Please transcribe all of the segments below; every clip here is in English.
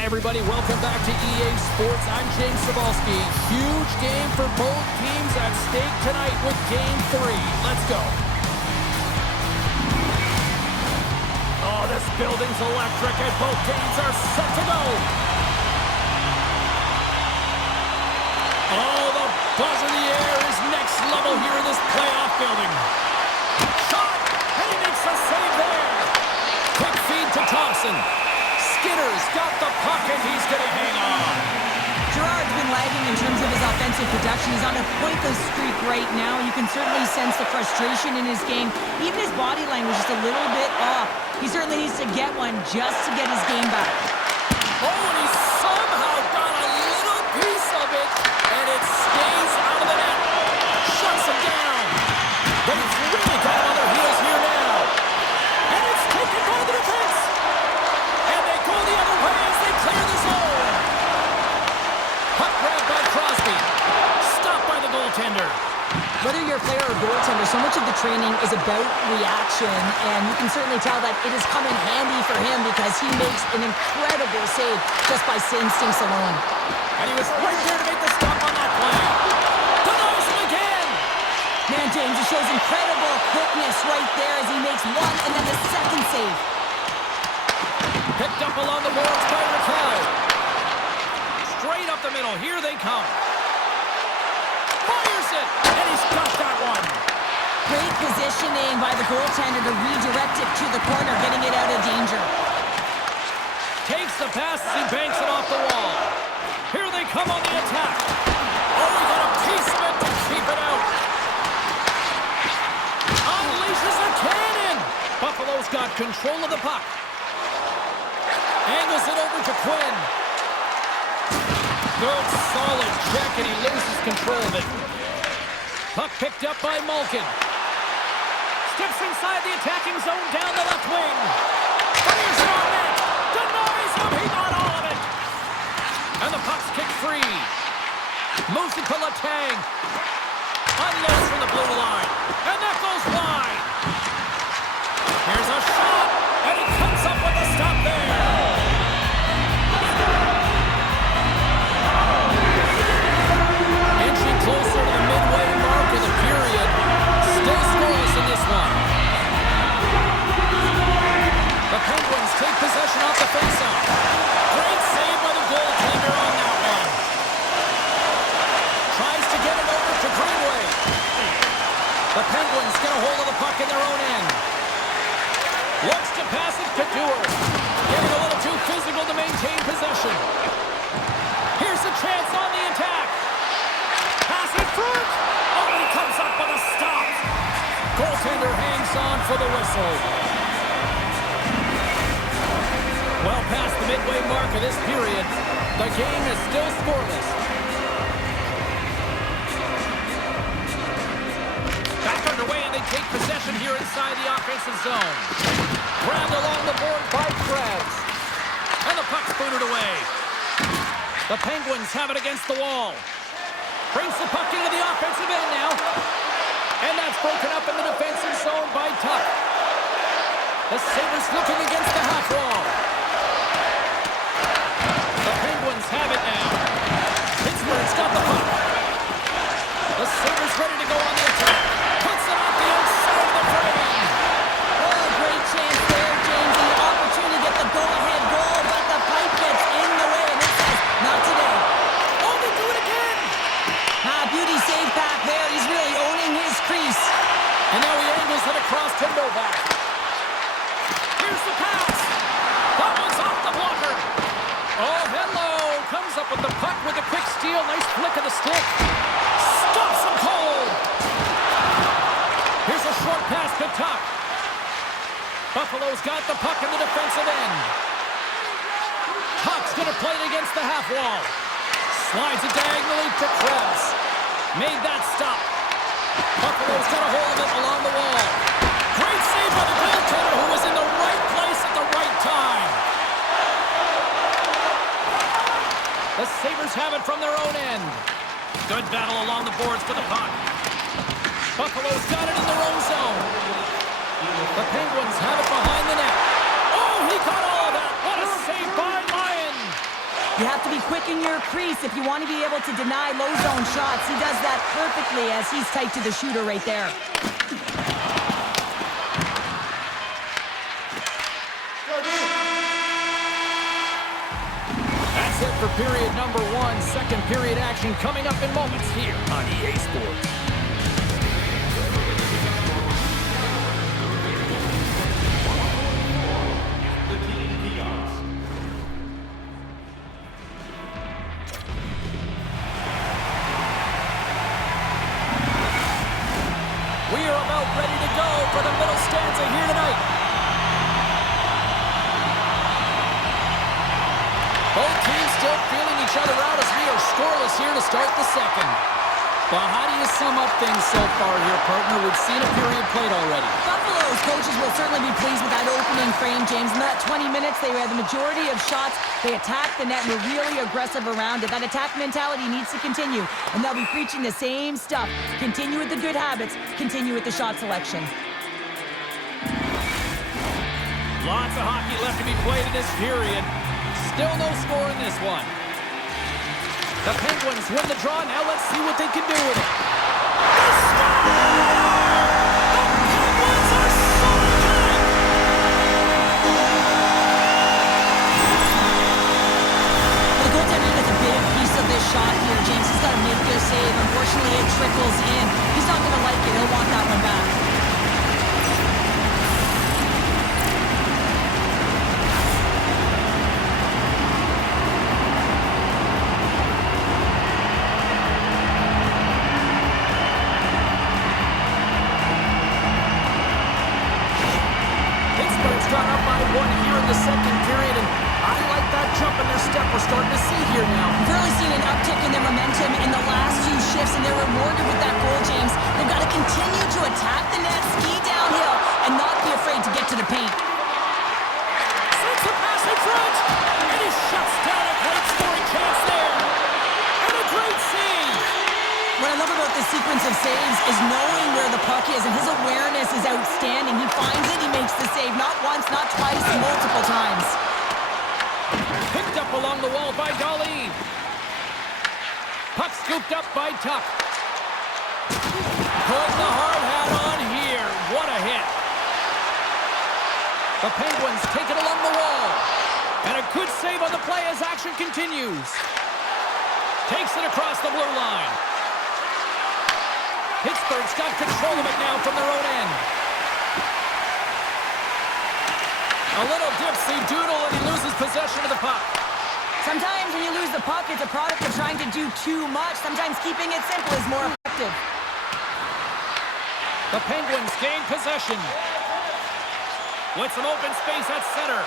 Hi, everybody. Welcome back to EA Sports. I'm James Cebulski. Huge game for both teams at stake tonight with Game 3. Let's go. Oh, this building's electric, and both teams are set to go. Oh, the buzz in the air is next level here in this playoff building. Shot, and he makes the save there. Quick feed to Thompson. Skinner's got the puck, and he's going to hang on. Gerard's been lagging in terms of his offensive production. He's on a pointless streak right now. You can certainly sense the frustration in his game. Even his body language is just a little bit off. He certainly needs to get one just to get his game back. Oh, and he somehow got a little piece of it, and it stays out of the net. Shuts him down. But it's really got him on their heels here now. And it's taken by the defense. And they go the other way as they clear the zone. Puck grabbed by Crosby. Stopped by the goaltender. Whether you're a player or goaltender, so much of the training is about reaction, and you can certainly tell that it has come in handy for him because he makes an incredible save just by instincts alone. And he was right there to make the stop on that play. Denies him again. Man, James, he shows incredible quickness right there as he makes one and then the second save. Picked up along the boards by Raquel. Straight up the middle. Here they come. Fires it, and he's got that one. Great positioning by the goaltender to redirect it to the corner, getting it out of danger. Takes the pass as he banks it off the wall. Here they come on the attack. Oh, he got a piece of it to keep it out. Unleashes a cannon. Buffalo's got control of the puck. Angles it over to Quinn. Good solid check, and he loses control of it. Puck picked up by Malkin. Steps inside the attacking zone down the left wing. Fires it on net. Denies him. He got all of it. And the puck's kicked free. Moves it to Letang. Unloads from the blue line. And that goes wide. Here's a shot. And he comes up with a stop there. Inching closer to the midway mark of the period. Still scoreless in this one. The Penguins take possession off the faceoff. Great save by the goaltender on that one. Tries to get it over to Greenway. The Penguins get a hold of the puck in their own end. Looks to pass it to Dewar. Getting a little too physical to maintain possession. Here's a chance on the attack. Pass in front. Oh, he comes up with a stop. Goaltender hangs on for the whistle. Well past the midway mark of this period, the game is still scoreless. Back underway, and they take possession here inside the offensive zone. Grabbed along the board by Krebs. And the puck's booted away. The Penguins have it against the wall. Brings the puck into the offensive end now. And that's broken up in the defensive zone by Tuck. The Sabres looking against the half wall. The Penguins have it now. Pittsburgh's got the puck. The Sabres ready to go on the attack. Puts it off the outside of the frame. Oh, great chance there, James. The opportunity to get the go-ahead goal, but the pipe gets in the way, and it says, not today. Oh, they do it again. Beauty save back there. He's really owning his crease. And now he angles it across to Novak. Here's the pass. That one's off the blocker. Oh, hello. Comes up with the puck with a quick steal. Nice flick of the stick. Stops him cold. Here's a short pass to Tuck. Buffalo's got the puck in the defensive end. Tuck's going to play it against the half wall. Slides it diagonally to Krebs. Made that stop. Buffalo's got a hold of it along the wall. Great save by the goaltender, who was in the right place at the right time. The Sabres have it from their own end. Good battle along the boards for the puck. Buffalo's got it in their own zone. The Penguins have it behind the net. Oh, he got all of that. What a save by Lyon. You have to be quick in your crease if you want to be able to deny low zone shots. He does that perfectly as he's tight to the shooter right there. That's it for period number 1. Second period action coming up in moments here on EA Sports. We are about ready to go for the middle stanza here tonight. Both teams still feeling each other out as we are scoreless here to start the second. Well, how do you sum up things so far here, partner? We've seen a period played already. Buffalo's coaches will certainly be pleased with that opening frame, James. In that 20 minutes, they had the majority of shots. They attacked the net and were really aggressive around it. That attack mentality needs to continue, and they'll be preaching the same stuff. Continue with the good habits. Continue with the shot selection. Lots of hockey left to be played in this period. Still no score in this one. The Penguins win the draw. Now let's see what they can do with it. They score! The Penguins are so good! Well, the goaltender gets a big piece of this shot here, James. He's got to make this save. Unfortunately, it trickles in. He's not going to like it. He'll want that one back. Got up by 1 here in the second period, and I like that jump in their step we're starting to see here now. We've really seen an uptick in their momentum in the last few shifts, and they're rewarded with that goal, James. They've got to continue to attack the net, ski downhill, and not be afraid to get to the paint. Sends the pass in front, and he shuts down a great scoring chance there. And a great save. What I love about this sequence of saves is knowing where the puck is, and his awareness is outstanding. He finds it, he makes the save, not once, not twice, multiple times. Picked up along the wall by Dali. Puck scooped up by Tuck. Put the hard hat on here. What a hit. The Penguins take it along the wall. And a good save on the play as action continues. Takes it across the blue line. Pittsburgh's got control of it now from their own end. A little dipsy doodle and he loses possession of the puck. Sometimes when you lose the puck, it's a product of trying to do too much. Sometimes keeping it simple is more effective. The Penguins gain possession. With some open space at center.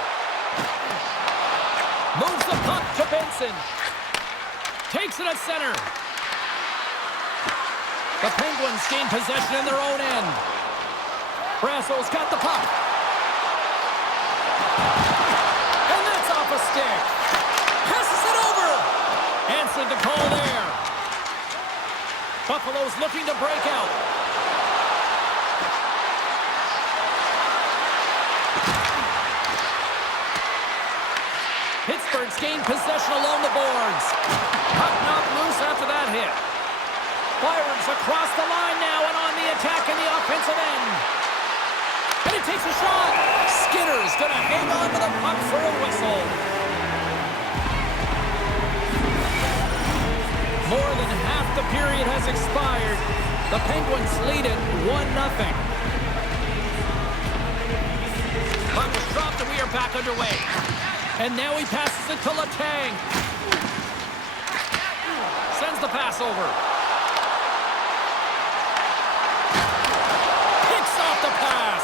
Moves the puck to Benson. Takes it at center. The Penguins gain possession in their own end. Brasso's got the puck. And that's off a stick. Passes it over. Answered the call there. Buffalo's looking to break out. Pittsburgh's gained possession along the boards. Puck knocked loose after that hit. Fires across the line now and on the attack in the offensive end. And he takes a shot. Skinner's going to hang on to the puck for a whistle. More than half the period has expired. The Penguins lead it 1-0. Puck was dropped and we are back underway. And now he passes it to Letang. Sends the pass over. Picks off the pass.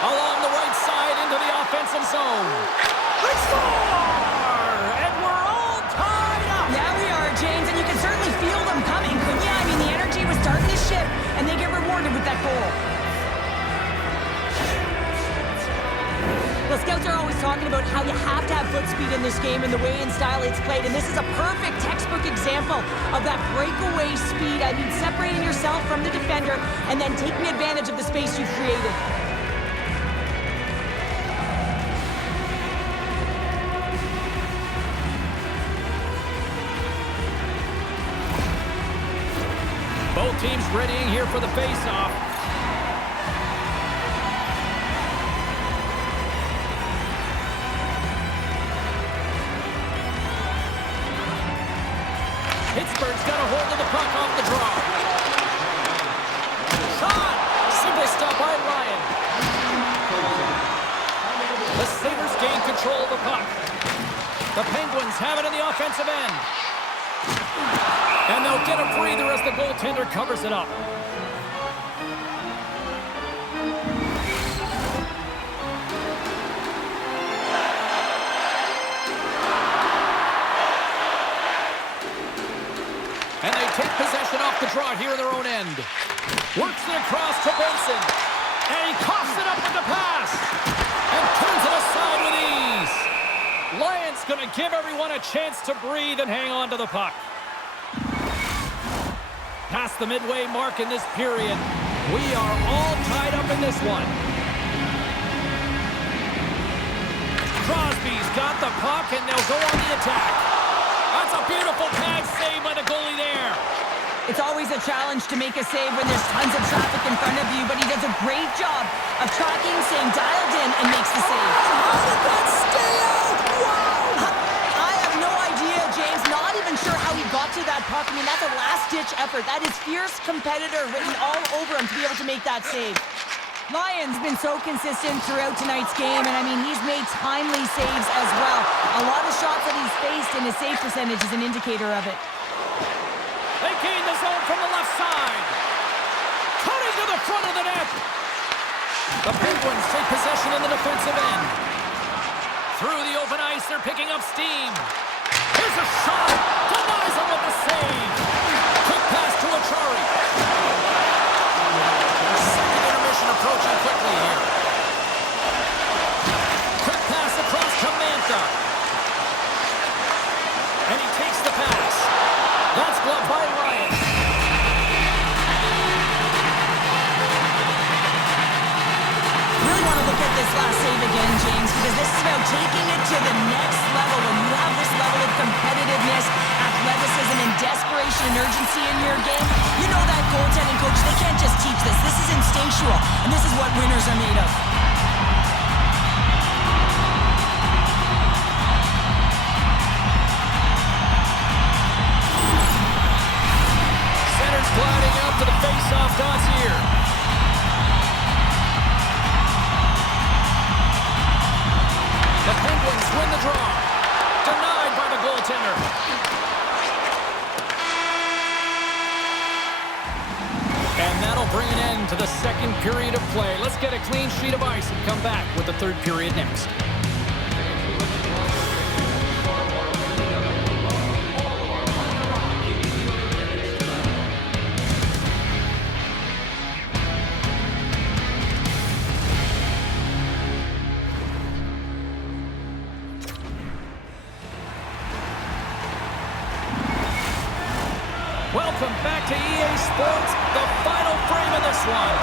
Along the right side into the offensive zone. They score! And we're all tied up. Yeah, we are, James, and you can certainly feel them coming. But yeah, I mean, the energy was starting to shift, and they get rewarded with that goal. Well, scouts are always talking about how you have to have foot speed in this game and the way and style it's played, and this is a perfect textbook example of that breakaway speed. I mean, separating yourself from the defender and then taking advantage of the space you've created. teams readying here for the face-off. Pittsburgh's got a hold of the puck off the draw. Shot! Simple stop by Ryan. The Sabres gain control of the puck. The Penguins have it in the offensive end. And they'll get a breather as the goaltender covers it up. And they take possession off the draw here in their own end. Works it across to Benson. And he coughs it up with the pass. And turns it aside with ease. Lions going to give everyone a chance to breathe and hang on to the puck. Past the midway mark in this period. We are all tied up in this one. Crosby's got the puck and they'll go on the attack. That's a beautiful pad save by the goalie there. It's always a challenge to make a save when there's tons of traffic in front of you, but he does a great job of tracking, staying dialed in, and makes the save. How did that stay out? Wow! I have no idea, James. Not even sure how he got to that puck. I mean, that's a last-ditch effort. That is fierce competitor written all over him to be able to make that save. Lyon's been so consistent throughout tonight's game, and I mean, he's made timely saves as well. A lot of shots that he's faced, and his save percentage is an indicator of it. They gain the zone from the left side. Cutting to the front of the net. The Penguins take possession in the defensive end. Through the open ice, they're picking up steam. Here's a shot. Denies him with the save. Quick pass to Achari. Second intermission approaching quickly here. Quick pass across to Mantha. And he takes the pass. That's gloved by Ryan. Really want to look at this last save again, James, because this is about taking it to the next level. When you have this level of competitiveness, athleticism, and desperation and urgency in your game, you know that goaltending coach, they can't just teach this. This is instinctual, and this is what winners are made of. Center's gliding out to the face-off dots here. The Penguins win the draw. Denied by the goaltender. And that'll bring an end to the second period of play. Let's get a clean sheet of ice and come back with the third period next. Welcome back to EA Sports, the final frame of this one.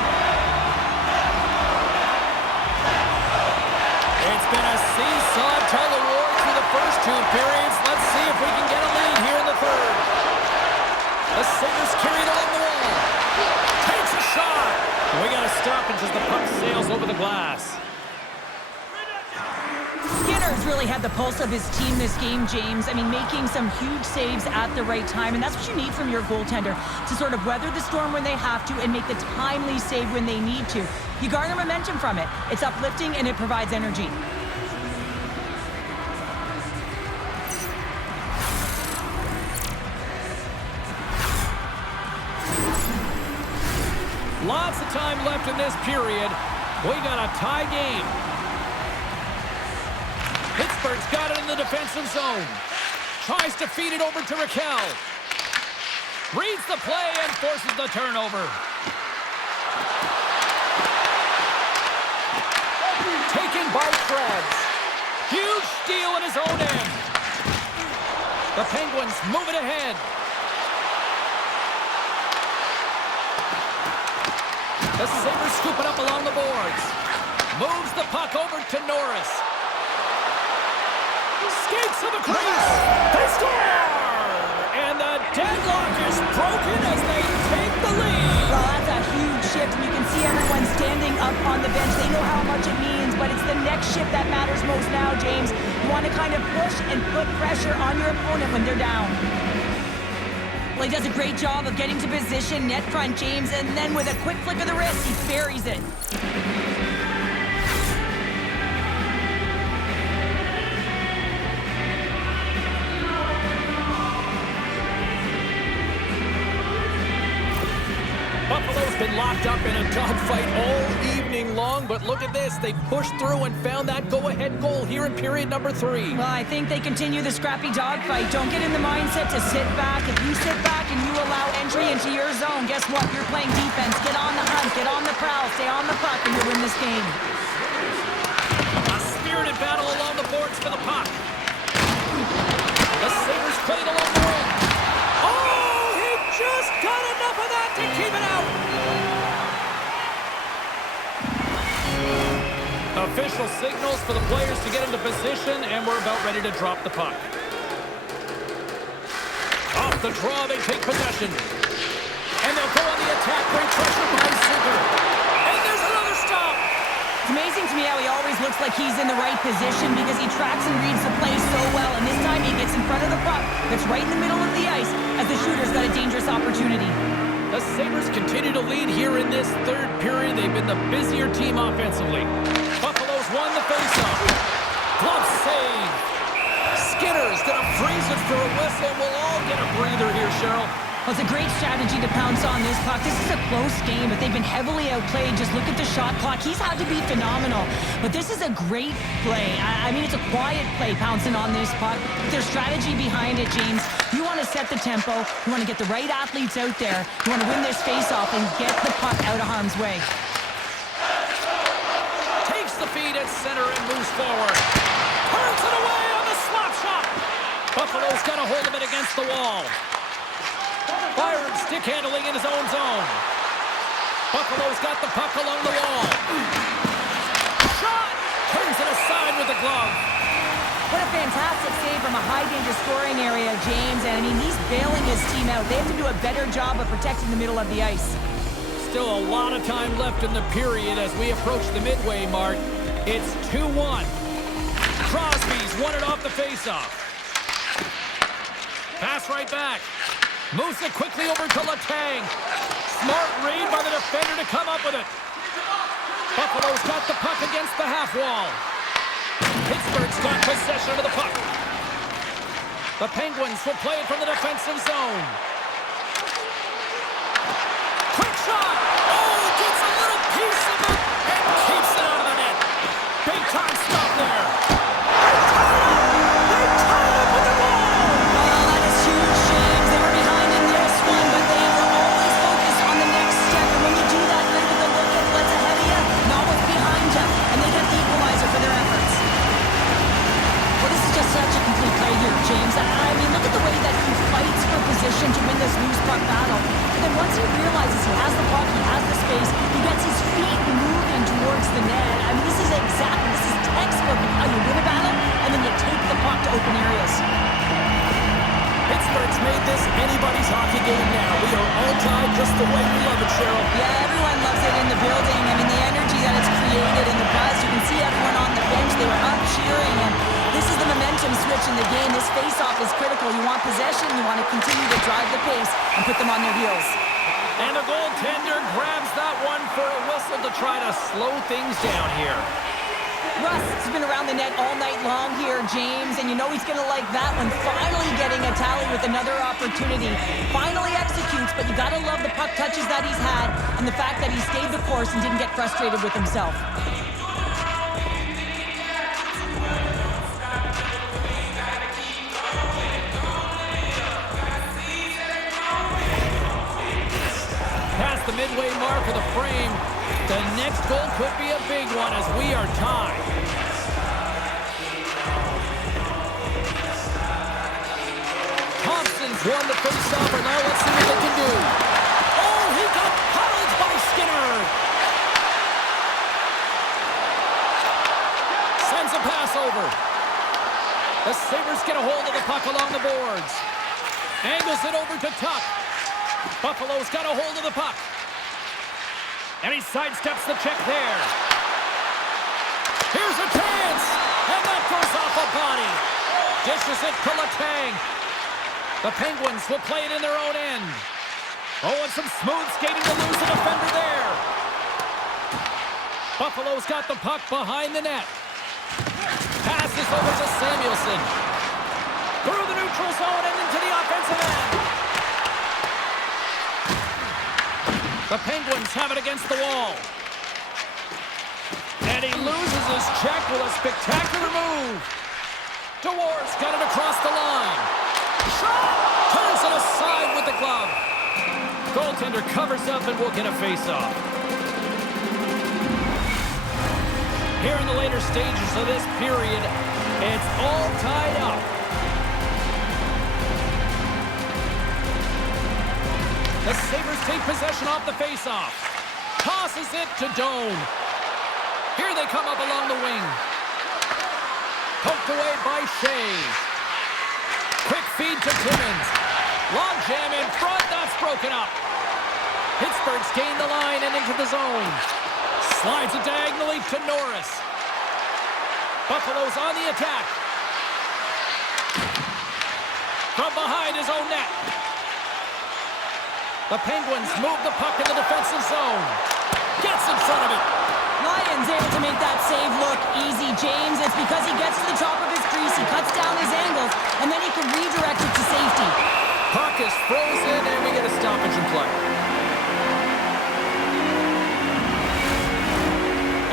It's been a seesaw tug of war through the first two periods. Let's see if we can get a lead here in the third. The Sabres carry it along the wall. Takes a shot. We got to stop it as the puck sails over the glass. Skinner's really had the pulse of his team this game, James. I mean, making some huge saves at the right time, and that's what you need from your goaltender, to sort of weather the storm when they have to and make the timely save when they need to. You garner momentum from it. It's uplifting and it provides energy. Lots of time left in this period. We got a tie game. Pittsburgh's got it in the defensive zone. Tries to feed it over to Raquel. Reads the play and forces the turnover. Taken by Krebs. Huge steal in his own end. The Penguins move it ahead. The Sabres scoop it up along the boards. Moves the puck over to Norris. Skates to the crease. They score! And the deadlock is broken as they take the lead. shift, and you can see everyone standing up on the bench. They know how much it means, but it's the next shift that matters most now, James. You want to kind of push and put pressure on your opponent when they're down. Well, he does a great job of getting to position, net front, James, and then with a quick flick of the wrist, he buries it. Buffalo's been locked up in a dogfight all evening long, but look at this. They pushed through and found that go-ahead goal here in period number 3. Well, I think they continue the scrappy dogfight. Don't get in the mindset to sit back. If you sit back and you allow entry into your zone, guess what? You're playing defense. Get on the hunt, get on the prowl, stay on the puck, and you'll win this game. A spirited battle along the boards for the puck. The Sabres played along the wing. Oh, he just got enough of that to keep it out. Official signals for the players to get into position, and we're about ready to drop the puck. Off the draw, they take possession. And they'll go on the attack. Great pressure by Sinker. And there's another stop. It's amazing to me how he always looks like he's in the right position because he tracks and reads the play so well. And this time he gets in front of the puck. That's right in the middle of the ice as the shooter's got a dangerous opportunity. The Sabres continue to lead here in this third period. They've been the busier team offensively. Buffalo's won the faceoff. Glove save. Skinner's going to freeze it for a whistle. We'll all get a breather here, Cheryl. Well, it's a great strategy to pounce on this puck. This is a close game, but they've been heavily outplayed. Just look at the shot clock. He's had to be phenomenal. But this is a great play. I mean, it's a quiet play pouncing on this puck. There's strategy behind it, James. You want to set the tempo. You want to get the right athletes out there. You want to win this face-off and get the puck out of harm's way. Takes the feed at center and moves forward. Turns it away on the slap shot. Buffalo's got a hold of it against the wall. Byron stick handling in his own zone. Buffalo's got the puck along the wall. Shot! Turns it aside with the glove. What a fantastic save from a high-danger scoring area, James. And, I mean, he's bailing his team out. They have to do a better job of protecting the middle of the ice. Still a lot of time left in the period as we approach the midway mark. It's 2-1. Crosby's won it off the faceoff. Pass right back. Moves it quickly over to Letang. Smart read by the defender to come up with it. Buffalo's got the puck against the half wall. Pittsburgh's got possession of the puck. The Penguins will play it from the defensive zone. Quick shot! Oh, gets a little piece of it and keeps it out of the net. Big time stop there. They tied up with the ball! Oh, that is huge, James. They were behind in this one, but they were always focused on the next step. And when you do that, you're with a look at what's ahead of you, not what's behind you. And they get the equalizer for their efforts. Well, this is just such a complete play here, James. I mean, look at the way that he fights for position to win this loose puck battle. And then once he realizes he has the puck, he has the space, he gets his feet moving towards the net. I mean, this is textbook of how you win a battle, and then you take the puck to open areas. Pittsburgh's made this anybody's hockey game now. We are all tied just the way we love it, Cheryl. Yeah, everyone loves it in the building. I mean, the energy that it's created and the buzz. You can see everyone on the bench. They were up cheering, and this is the momentum switch in the game. This face-off is critical. You want possession. You want to continue to drive the pace and put them on their heels. And the goaltender grabs that one for a whistle to try to slow things down here. Russ has been around the net all night long here, James, and you know he's going to like that one. Finally getting a tally with another opportunity. Finally executes, but you got to love the puck touches that he's had and the fact that he stayed the course and didn't get frustrated with himself. Past the midway mark of the frame, the next goal could be a big one as we are tied. Thompson's won the face-off, and now let's see what they can do. Oh, he got puddled by Skinner. Sends a pass over. The Sabres get a hold of the puck along the boards. Angles it over to Tuck. Buffalo's got a hold of the puck. And he sidesteps the check there. Here's a chance. And that goes off a body. Dishes it to Letang. The Penguins will play it in their own end. Oh, and some smooth skating to lose the defender there. Buffalo's got the puck behind the net. Passes over to Samuelson. Through the neutral zone and into the offensive end. The Penguins have it against the wall. And he loses his check with a spectacular move. DeWar's got it across the line. Shot! Turns it aside with the glove. Goaltender covers up and will get a face-off. Here in the later stages of this period, it's all tied up. The Sabres take possession off the face-off. Tosses it to Doan. Here they come up along the wing. Poked away by Shea. Quick feed to Timmins. Long jam in front. That's broken up. Pittsburgh's gained the line and into the zone. Slides it diagonally to Norris. Buffalo's on the attack. From behind his own net. The Penguins move the puck in the defensive zone. Gets in front of it. Lions able to make that save look easy, James. It's because he gets to the top of his crease, he cuts down his angles, and then he can redirect it to safety. Puck is frozen, and we get a stoppage in play.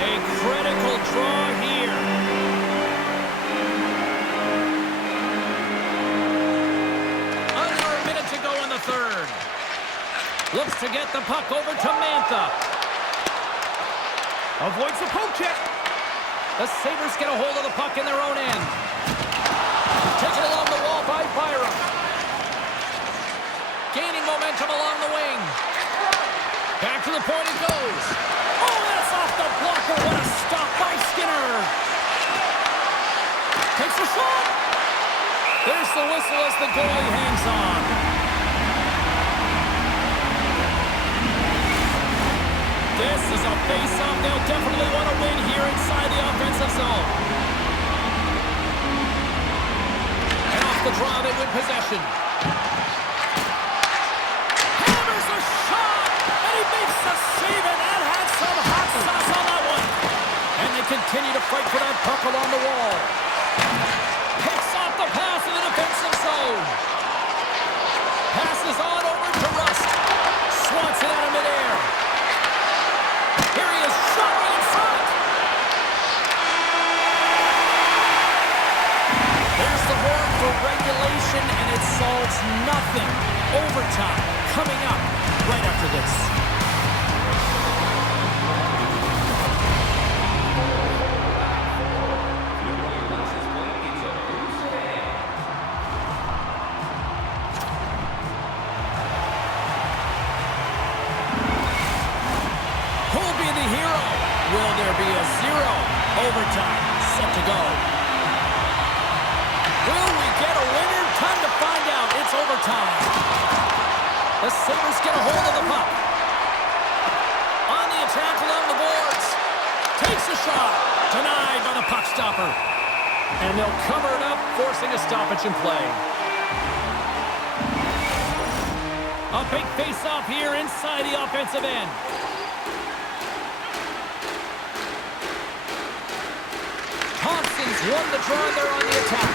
A critical draw here. Under a minute to go in the third. Looks to get the puck over to Mantha. Avoids the poke check. The Sabres get a hold of the puck in their own end. Taken along the wall by Byram. Gaining momentum along the wing. Back to the point it goes. Oh, that's off the blocker. What a stop by Skinner. Takes the shot. There's the whistle as the goalie hangs on. This is a face-off they'll definitely want to win here inside the offensive zone. And off the draw, they win possession. Hammers a shot, and he makes the save, and that had some hot sauce on that one. And they continue to fight for that puck along the wall. Picks off the pass in the defensive zone. Passes on over to Rust. Swats it out of midair. Here he is, shot right in front. There's the horn for regulation, and it solves nothing. Overtime coming up right after this. Will there be a 0? Overtime set to go. Will we get a winner? Time to find out. It's overtime. The Sabres get a hold of the puck. On the attack along the boards. Takes a shot. Denied by the puck stopper. And they'll cover it up, forcing a stoppage in play. A big face-off here inside the offensive end. Thompson's won the draw there on the attack.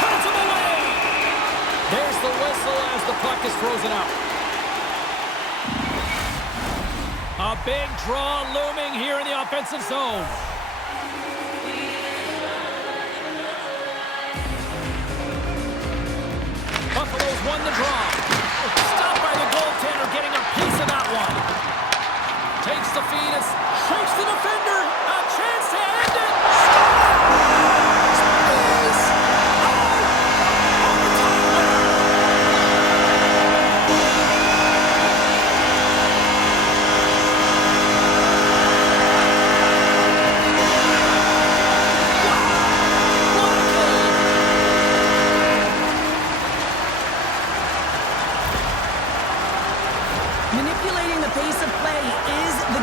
Cuts him away! There's the whistle as the puck is frozen up. A big draw looming here in the offensive zone. Buffalo's won the draw. Stopped by the goaltender, getting a piece of that one. Takes the feed, it shakes the defender. A chance to end it. Manipulating the pace of play is the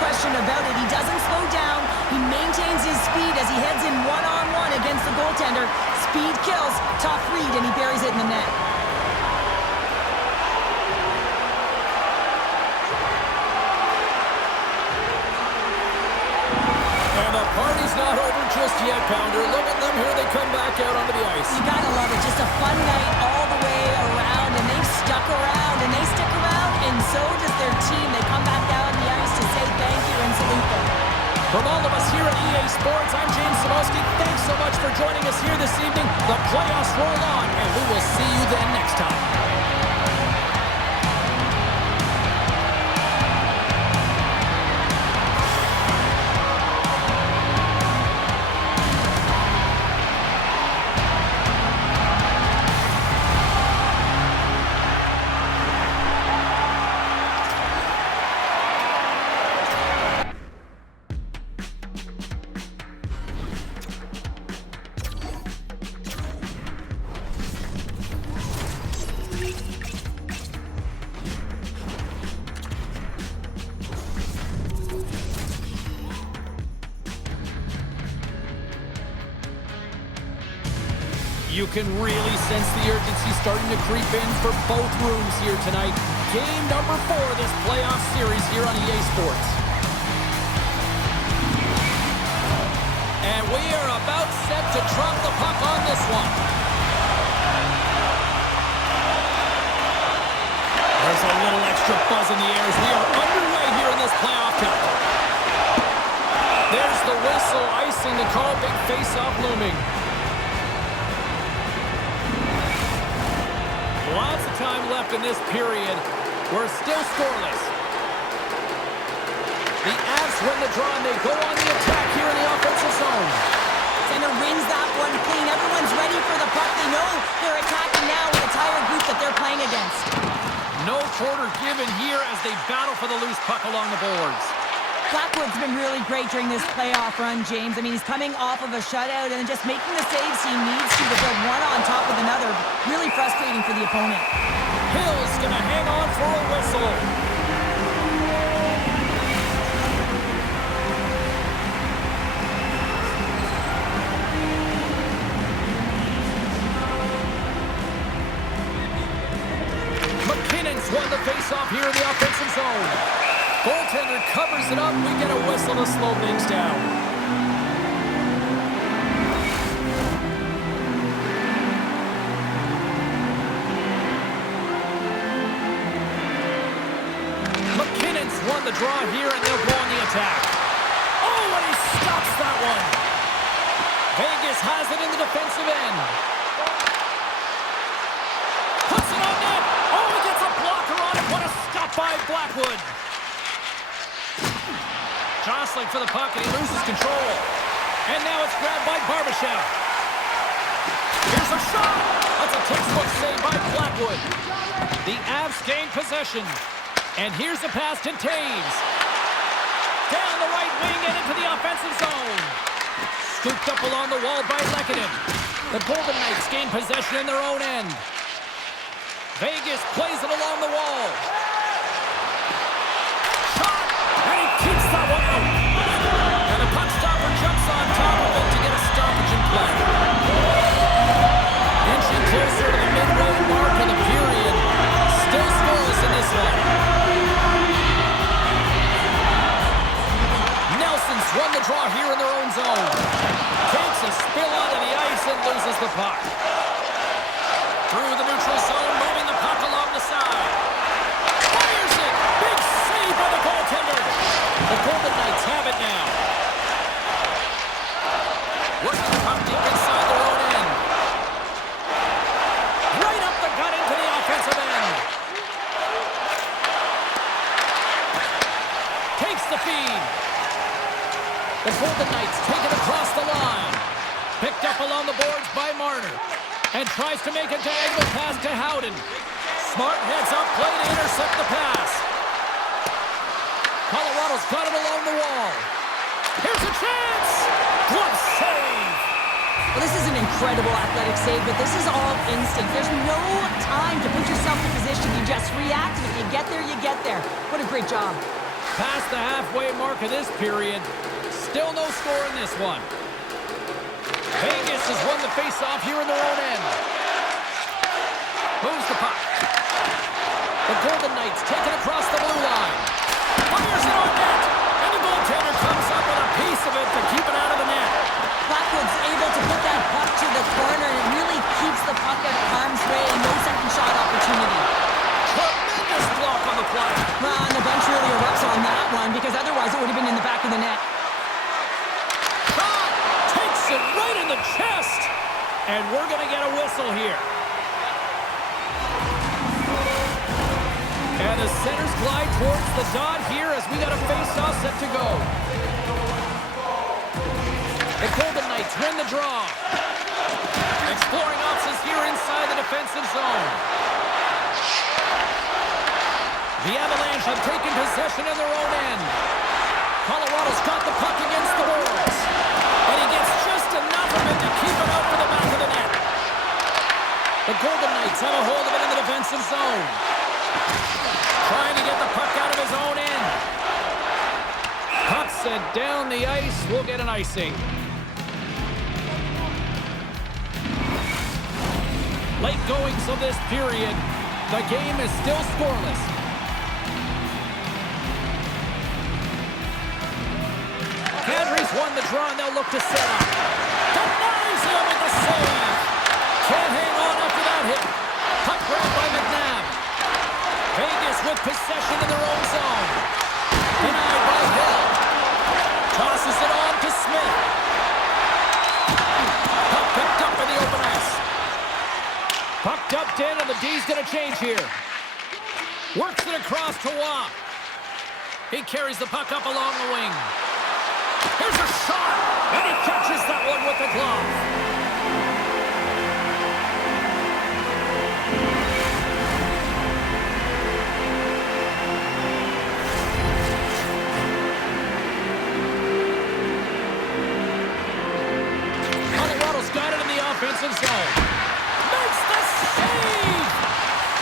question about it. He doesn't slow down. He maintains his speed as he heads in one-on-one against the goaltender. Speed kills. Tough read, and he buries it in the net. And the party's not over just yet, Pounder. Look at them here. They come back out onto the ice. You gotta love it. Just a fun night all the way around, and they've stuck around, and they stick around, and so does their team. They come back down on the ice to say thank you and salute them. From all of us here at EA Sports, I'm James Samowski. Thanks so much for joining us here this evening. The playoffs roll on, and we will see you then next time. You can really sense the urgency starting to creep in for both rooms here tonight. Game number 4 of this playoff series here on EA Sports. And we are about set to drop the puck on this one. There's a little extra buzz in the air as we are underway here in this playoff cup. There's the whistle, icing the call, big face-off looming. Lots of time left in this period. We're still scoreless. The Avs win the draw, and they go on the attack here in the offensive zone. Center wins that one clean. Everyone's ready for the puck. They know they're attacking now with the tired group that they're playing against. No quarter given here as they battle for the loose puck along the boards. Blackwood's been really great during this playoff run, James. I mean, he's coming off of a shutout and just making the saves he needs to build one on top of another. Really frustrating for the opponent. Hill's going to hang on for a whistle. McKinnon's won the faceoff here in the offensive zone. Goaltender covers it up. We get a whistle to slow things down. McKinnon's won the draw here, and they'll go on the attack. Oh, and he stops that one. Vegas has it in the defensive end. Puts it on net. Oh, he gets a blocker on it. What a stop by Blackwood. Jostling for the puck, and he loses control. And now it's grabbed by Barbashev. Here's a shot. That's a textbook save by Blackwood. The Avs gain possession. And here's the pass to Taves. Down the right wing and into the offensive zone. Scooped up along the wall by Lehkonen. The Golden Knights gain possession in their own end. Vegas plays it along the wall. Shot! And he keeps that one out. And the puck stopper jumps on top of it to get a stoppage in play. Inching closer to the midway mark of the period. Still scoreless in this one. Nelson's won the draw here in their own zone. Takes a spill onto the ice and loses the puck. Through the neutral zone, moving the puck along the side. Fires it! Big save by the goaltender. The Golden Knights have it now. Working the puck deep inside their own end. Right up the gut into the offensive end. Takes the feed. The Golden Knights take it across the line. Picked up along the boards by Marner. And tries to make a diagonal pass to Howden. Smart heads up play to intercept the pass. Colorado's got it along the wall. Here's a chance! Glove save! Well, this is an incredible athletic save, but this is all instinct. There's no time to put yourself in position. You just react, and if you get there, you get there. What a great job. Past the halfway mark of this period. Still no score in this one. Vegas has won the face-off here in their own end. Moves the puck. The Golden Knights take it across the blue line. Fires it on net. And the goaltender comes up with a piece of it to keep it out of the net. Blackwood's able to put that puck to the corner, and it really keeps the puck out of harm's way. No second shot opportunity. Tremendous block on the play. Well, and the bench really erupts on that one, because otherwise it would have been in the back of the net. Shot! Takes it right in the chest. And we're going to get a whistle here. And the centers glide towards the dot here as we got a face-off set to go. The Golden Knights win the draw. Exploring options here inside the defensive zone. The Avalanche have taken possession in their own end. Colorado's got the puck against the boards. And he gets just enough of it to keep it out for the back of the net. The Golden Knights have a hold of it in the defensive zone. Trying to get the puck out of his own end. Puck sent down the ice. We'll get an icing. Late goings of this period. The game is still scoreless. Kadri's won the draw, and they'll look to set up. Denies him with the save. Can't hang on after that hit. Puck grabbed by McNabb. Vegas with possession in their own zone. Denied by Hill. Tosses it on to Smith. Puck picked up in the open ice. Puck dumped in, and the D's going to change here. Works it across to Waugh. He carries the puck up along the wing. Here's a shot, and he catches that one with the glove. Colorado's got it in the offensive zone. Makes the save!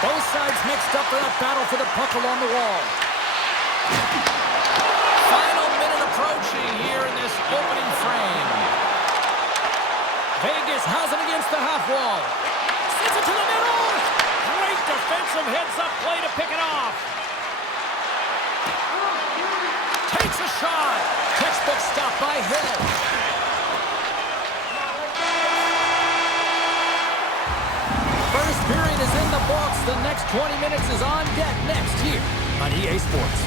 Both sides mixed up for that battle for the puck along the wall. Final minute approaching here in this opening frame. Vegas has it against the half wall. Sends it to the middle. Great defensive heads-up play to pick it off. Takes a shot. Textbook stop by Hill. First period is in the books. The next 20 minutes is on deck next here on EA Sports.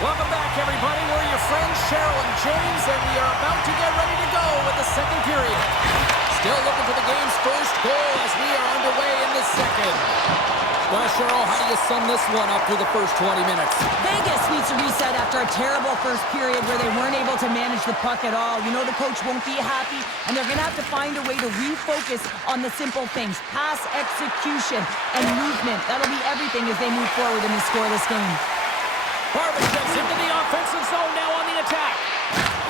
Welcome back, everybody. We're your friends, Cheryl and James, and we are about to get ready to go with the second period. Still looking for the game's first goal as we are underway in the second. Well, Cheryl, how do you sum this one up through the first 20 minutes? Vegas needs to reset after a terrible first period where they weren't able to manage the puck at all. You know the coach won't be happy, and they're going to have to find a way to refocus on the simple things. Pass execution and movement. That'll be everything as they move forward in this scoreless game. Barbashev's into the offensive zone now on the attack.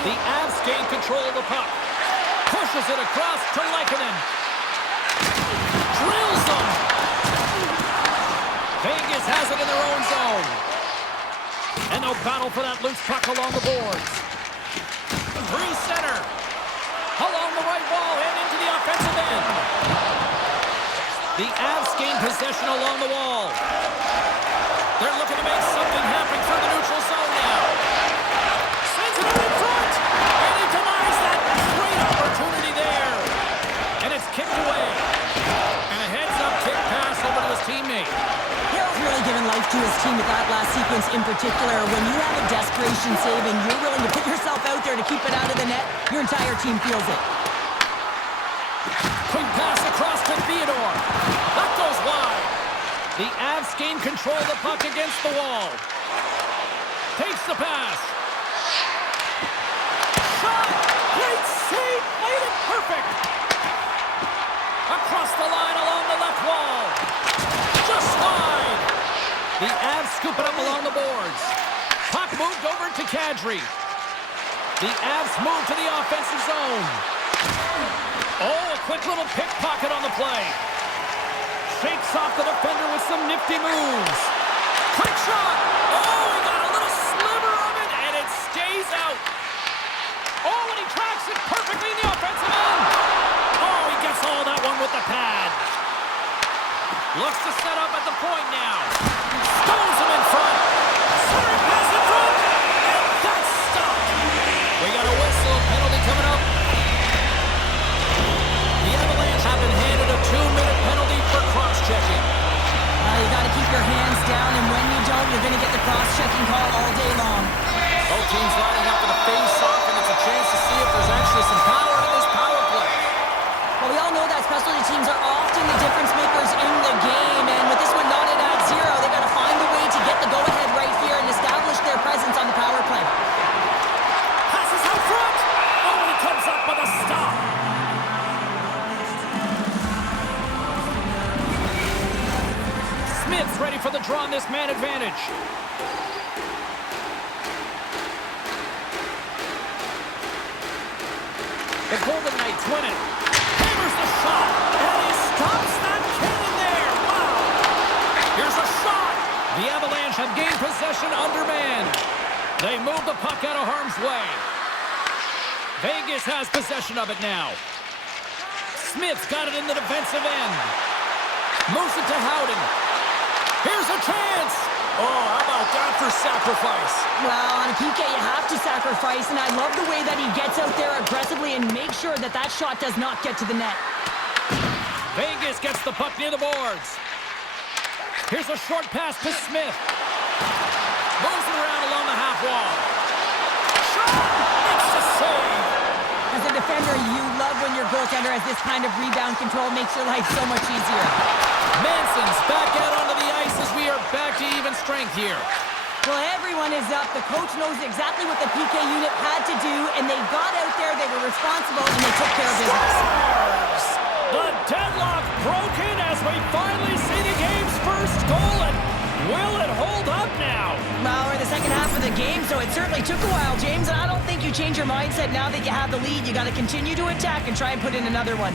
The Avs gain control of the puck. Pushes it across to Lehkonen. Drills them. Vegas has it in their own zone. And they'll battle for that loose puck along the boards. Through center. Along the right wall and into the offensive end. The Avs gain possession along the wall. They're looking to make something happen through the neutral zone now. Sends it up in front. And he denies that great opportunity there. And it's kicked away. And a heads-up kick pass over to his teammate. Hill's really given life to his team with that last sequence in particular. When you have a desperation save and you're willing to put yourself out there to keep it out of the net, your entire team feels it. Quick pass across to Theodore. That goes wide. The Avs gain control of the puck against the wall. Takes the pass. Shot! Great save! Made it perfect! Across the line along the left wall. Just wide. The Avs scoop it up along the boards. Puck moved over to Kadri. The Avs move to the offensive zone. Oh, a quick little pickpocket on the play. Shakes off the defender with some nifty moves. Quick shot. Oh, he got a little sliver of it, and it stays out. Oh, and he tracks it perfectly in the offensive end. Oh, he gets all that one with the pad. Looks to set up at the point now. Stones him in front. Centering pass in front. And that's stopped. We got a whistle. Penalty coming up. The Avalanche have been handed a 2-minute penalty for cross-checking. You got to keep your hands down, and when you don't, you're going to get the cross-checking call all day long. Both teams lining up for the face-off, and it's a chance to see if there's actually some power in this power play. Well, we all know that specialty teams are often the difference makers in the game, and with this one knotted at 0, they got to find a way to get the go-ahead right here and establish their presence on the power play. Passes out front. Oh, and he comes up with a stop. Smith's ready for the draw on this man advantage. The Golden Knights win it. Hammers the shot, and he stops that cannon there. Wow. Here's a shot. The Avalanche have gained possession under man. They move the puck out of harm's way. Vegas has possession of it now. Smith's got it in the defensive end. Moves it to Howden. Here's a chance. Oh, how about that for sacrifice? Well, on a PK, you have to sacrifice, and I love the way that he gets out there aggressively and makes sure that that shot does not get to the net. Vegas gets the puck near the boards. Here's a short pass to Smith. Moves it around along the half wall. Shot! It's a save. As a defender, you love when your goaltender has this kind of rebound control. Makes your life so much easier. Manson's back out onto the ice as we are back to even strength here. Well, everyone is up. The coach knows exactly what the PK unit had to do, and they got out there, they were responsible, and they took care of business. The deadlock broken as we finally see the game's first goal, and will it hold up now? Well, we're in the second half of the game, so it certainly took a while, James, and I don't think you change your mindset now that you have the lead. You got to continue to attack and try and put in another one.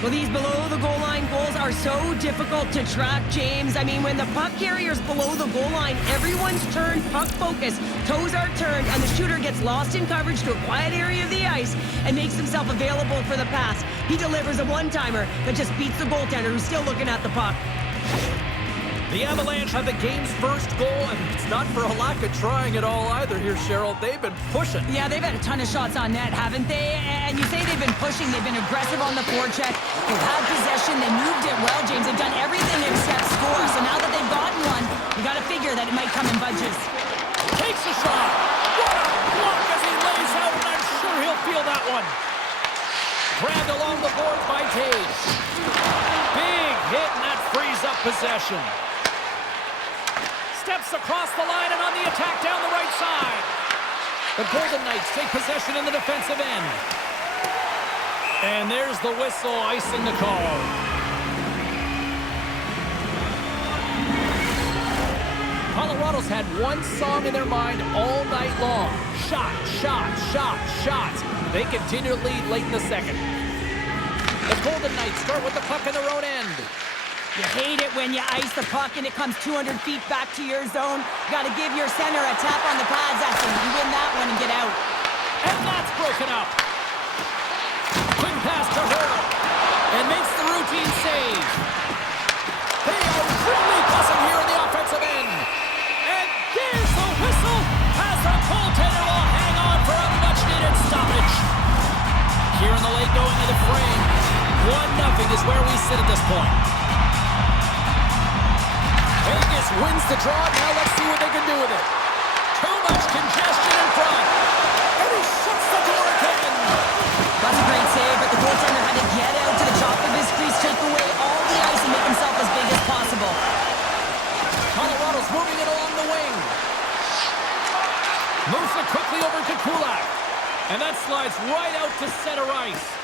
Well, these below-the-goal line goals are so difficult to track, James. I mean, when the puck carrier's below the goal line, everyone's turned puck focus, toes are turned, and the shooter gets lost in coverage to a quiet area of the ice and makes himself available for the pass. He delivers a one-timer that just beats the goaltender who's still looking at the puck. The Avalanche have the game's first goal, and it's not for a lack of trying at all either here, Cheryl. They've been pushing. Yeah, they've had a ton of shots on net, haven't they? And you say they've been pushing, they've been aggressive on the forecheck. They've had possession, they moved it well, James. They've done everything except score. So now that they've gotten one, you got to figure that it might come in bunches. Takes a shot. What a block as he lays out, and I'm sure he'll feel that one. Grabbed along the boards by Tage. Big hit, and that frees up possession. Steps across the line and on the attack down the right side. The Golden Knights take possession in the defensive end. And there's the whistle, icing the call. Colorado's had one song in their mind all night long. Shot, shot, shot, shots. They continue to lead late in the second. The Golden Knights start with the puck in their own end. You hate it when you ice the puck and it comes 200 feet back to your zone. You got to give your center a tap on the pads after you win that one and get out. And that's broken up. Quick pass to Hurl. And makes the routine save. They are really buzzing here in the offensive end. And there's the whistle as the goaltender will hang on for a much-needed stoppage. Here in the late going to the frame. 1-0 is where we sit at this point. Vegas wins the draw. Now let's see what they can do with it. Too much congestion in front. And he shuts the door again. That's a great save, but the goaltender had to get out to the top of his crease, take away all the ice, and make himself as big as possible. Colorado's moving it along the wing. Moves it quickly over to Kulak. And that slides right out to center ice.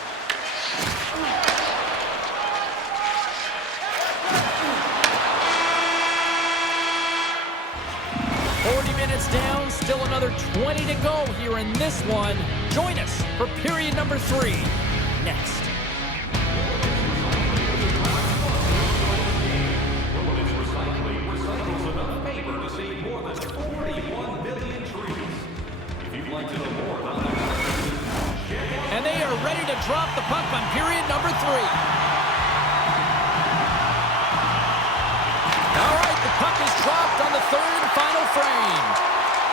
40 minutes down, Still another 20 to go here in this one. Join us for period number 3 next. And they are ready to drop the puck on period number 3. All right, the puck is dropped on the third and final frame.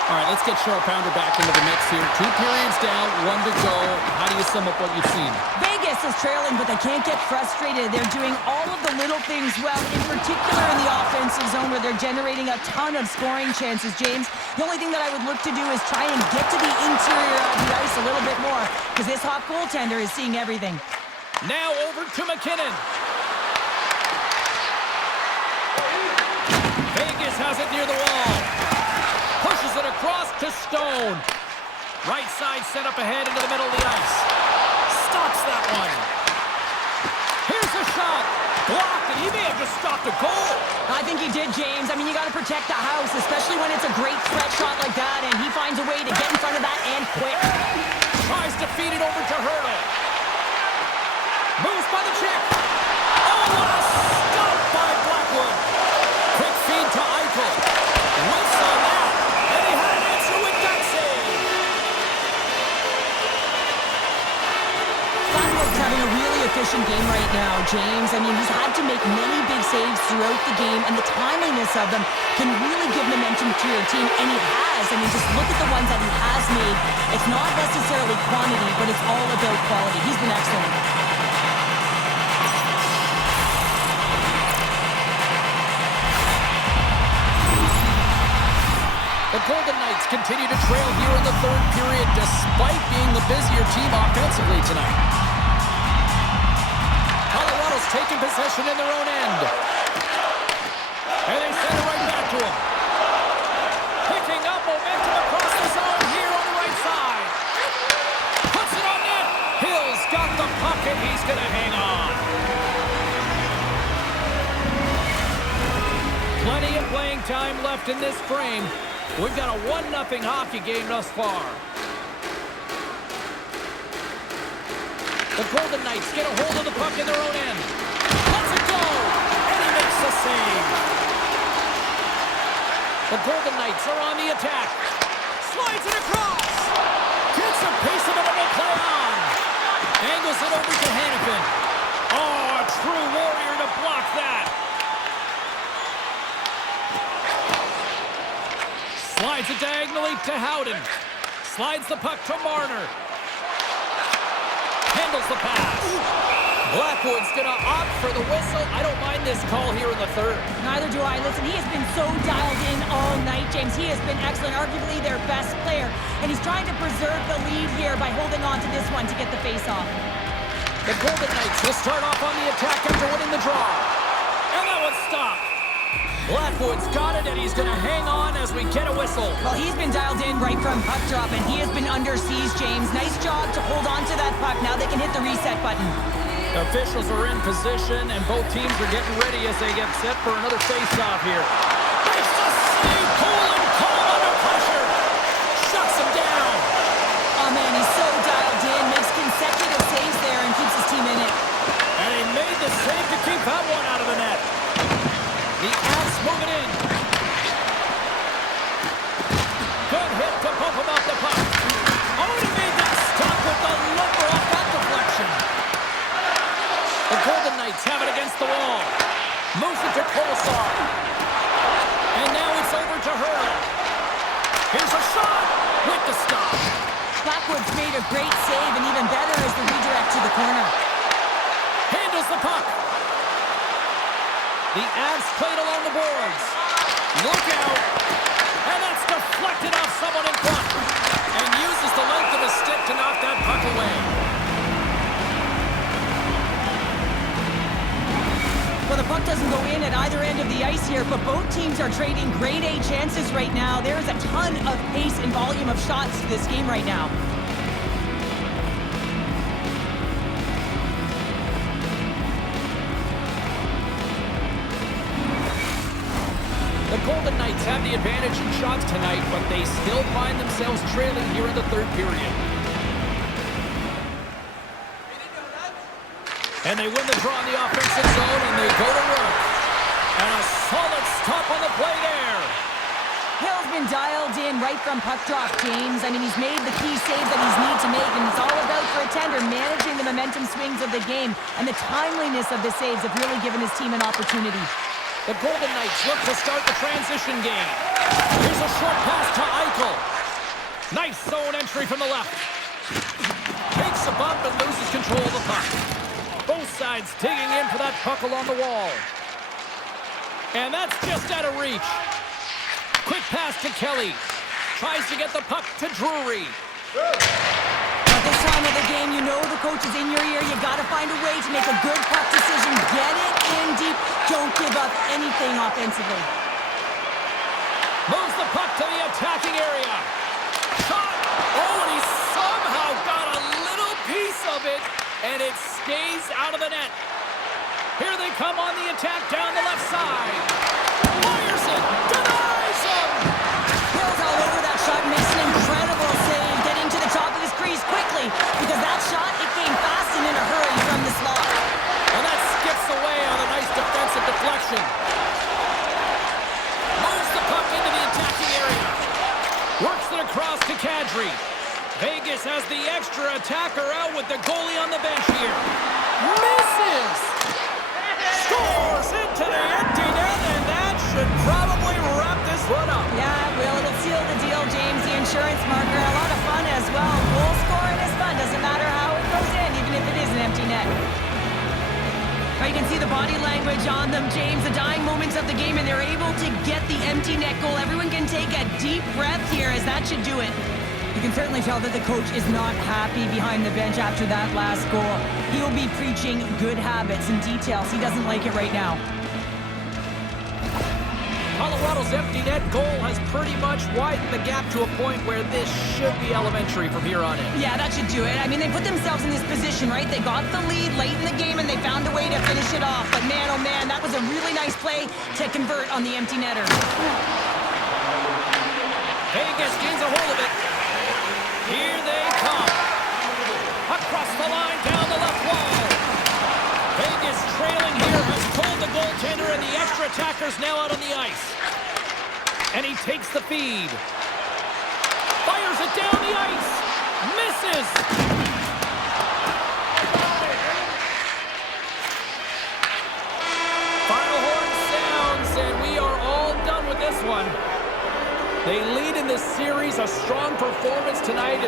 All right, let's get Sharp Pounder back into the mix here. 2 periods down, 1 to go. How do you sum up what you've seen? Vegas is trailing, but they can't get frustrated. They're doing all of the little things well, in particular in the offensive zone where they're generating a ton of scoring chances, James. The only thing that I would look to do is try and get to the interior of the ice a little bit more because this hot goaltender is seeing everything. Now over to McKinnon. Vegas has it near the wall. Pushes it across to Stone. Right side set up ahead into the middle of the ice. Stops that one. Here's a shot. Blocked, and he may have just stopped a goal. I think he did, James. I mean, you got to protect the house, especially when it's a great threat shot like that, and he finds a way to get in front of that and quick. Tries to feed it over to Hurdle. Moves by the check. Oh, what a stop by Blackwood. Quick feed to Eichel. Whiffs on that. And he had an answer with that save. Blackwood's having a really efficient game right now, James. I mean, he's had to make many big saves throughout the game, and the timeliness of them can really give momentum to your team, and he has. I mean, just look at the ones that he has made. It's not necessarily quantity, but it's all about quality. He's been excellent. The Golden Knights continue to trail here in the third period despite being the busier team offensively tonight. Colorado's taking possession in their own end. And they send it right back to him. Picking up momentum across the zone here on the right side. Puts it on net. Hill's got the puck and he's going to hang on. Plenty of playing time left in this frame. We've got a 1-0 hockey game thus far. The Golden Knights get a hold of the puck in their own end. Lets it go! And he makes the save. The Golden Knights are on the attack. Slides it across. Gets a piece of it and will play on. Angles it over to Hannafin. Oh, a true warrior to block that. Slides it diagonally to Howden. Slides the puck to Marner. Handles the pass. Blackwood's going to opt for the whistle. I don't mind this call here in the third. Neither do I. Listen, he has been so dialed in all night, James. He has been excellent, arguably their best player. And he's trying to preserve the lead here by holding on to this one to get the face-off. The Golden Knights will start off on the attack after winning the draw. And that one's stopped. Blackwood's got it, and he's going to hang on as we get a whistle. Well, he's been dialed in right from puck drop, and he has been under siege, James. Nice job to hold on to that puck. Now they can hit the reset button. Officials are in position, and both teams are getting ready as they get set for another face-off here. Makes the save, cool and calm under pressure. Shuts him down. Oh, man, he's so dialed in. Makes consecutive saves there and keeps his team in it. And he made the save to keep that one out of the net. The Avs move it in. Good hit to bump him off the puck. Oh, he made that stop with the lumber off that deflection. The Golden Knights have it against the wall. Moves it to Kolesar. And now it's over to Hurdle. Here's a shot with the stop. Blackwood's made a great save, and even better is the redirect to the corner. Handles the puck. The Avs played along the boards. Look out. And that's deflected off someone in front. And uses the length of his stick to knock that puck away. Well, the puck doesn't go in at either end of the ice here, but both teams are trading grade A chances right now. There is a ton of pace and volume of shots to this game right now. The Golden Knights Nuggets have the advantage in shots tonight, but they still find themselves trailing here in the third period. And they win the draw in the offensive zone, and they go to work. And a solid stop on the play there. Hill's been dialed in right from puck drop, James. I mean, he's made the key saves that he's need to make, and it's all about for a tender managing the momentum swings of the game, and the timeliness of the saves have really given his team an opportunity. The Golden Knights look to start the transition game. Here's a short pass to Eichel. Nice zone entry from the left. Takes a bump and loses control of the puck. Both sides digging in for that puck along the wall. And that's just out of reach. Quick pass to Kelly. Tries to get the puck to Drury. At this time of the game, you know the coach is in your ear. You got to find a way to make a good puck decision. Get it in deep. Don't give up anything offensively. Moves the puck to the attacking area. Shot. Oh, and he somehow got a little piece of it, and it stays out of the net. Here they come on the attack down the left side. Fires it. Denies him. Hill's all over that shot. Makes an incredible save. Getting to the top of his crease quickly. Because that shot, it came fast and in a hurry from the slot. And that skips away on a nice defensive deflection. Moves the puck into the attacking area. Works it across to Kadri. Vegas has the extra attacker out with the goalie on the bench here. Misses! Scores into the empty net, and that should probably wrap this one up. Yeah, it will. It'll seal the deal, James. The insurance marker. A lot of fun as well. Goal scoring is fun. Doesn't matter how it goes in, even if it is an empty net. You can see the body language on them, James. The dying moments of the game, and they're able to get the empty net goal. Everyone can take a deep breath here, as that should do it. You can certainly tell that the coach is not happy behind the bench after that last goal. He will be preaching good habits and details. He doesn't like it right now. Colorado's empty net goal has pretty much widened the gap to a point where this should be elementary from here on in. Yeah, that should do it. I mean, they put themselves in this position, right? They got the lead late in the game, and they found a way to finish it off. But man, oh man, that was a really nice play to convert on the empty netter. Vegas gains a hold of it. Here they come. Across the line, down the left wall. Vegas trailing here has pulled the goaltender, and the extra attacker's now out on the ice. And he takes the feed. Fires it down the ice. Misses. Final horn sounds, and we are all done with this one. They lead in this series, a strong performance tonight.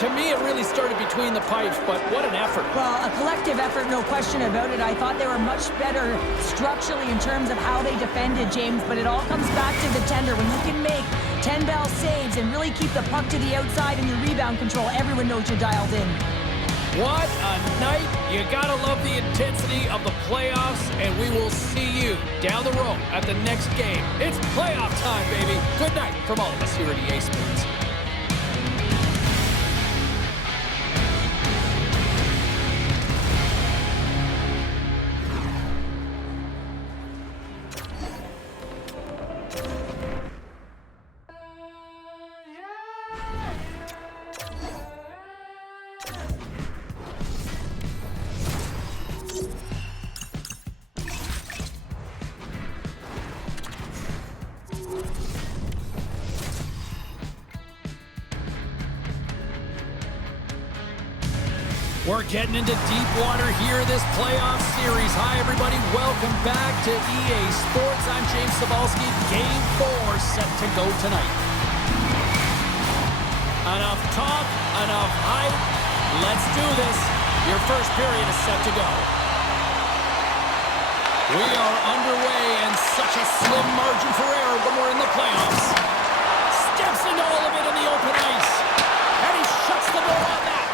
To me, it really started between the pipes, but what an effort. Well, a collective effort, no question about it. I thought they were much better structurally in terms of how they defended, James, but it all comes back to the tender. When you can make 10 bell saves and really keep the puck to the outside and your rebound control, everyone knows you're dialed in. What a night. You gotta love the intensity of the playoffs, and we will see you down the road at the next game. It's playoff time, baby. Good night from all of us here at EA Sports. We're getting into deep water here this playoff series. Hi, everybody. Welcome back to EA Sports. I'm James Cybulski. Game 4 set to go tonight. Enough talk, enough hype. Let's do this. Your first period is set to go. We are underway, and such a slim margin for error when we're in the playoffs. Steps into all of it in the open ice. And he shuts the door on that.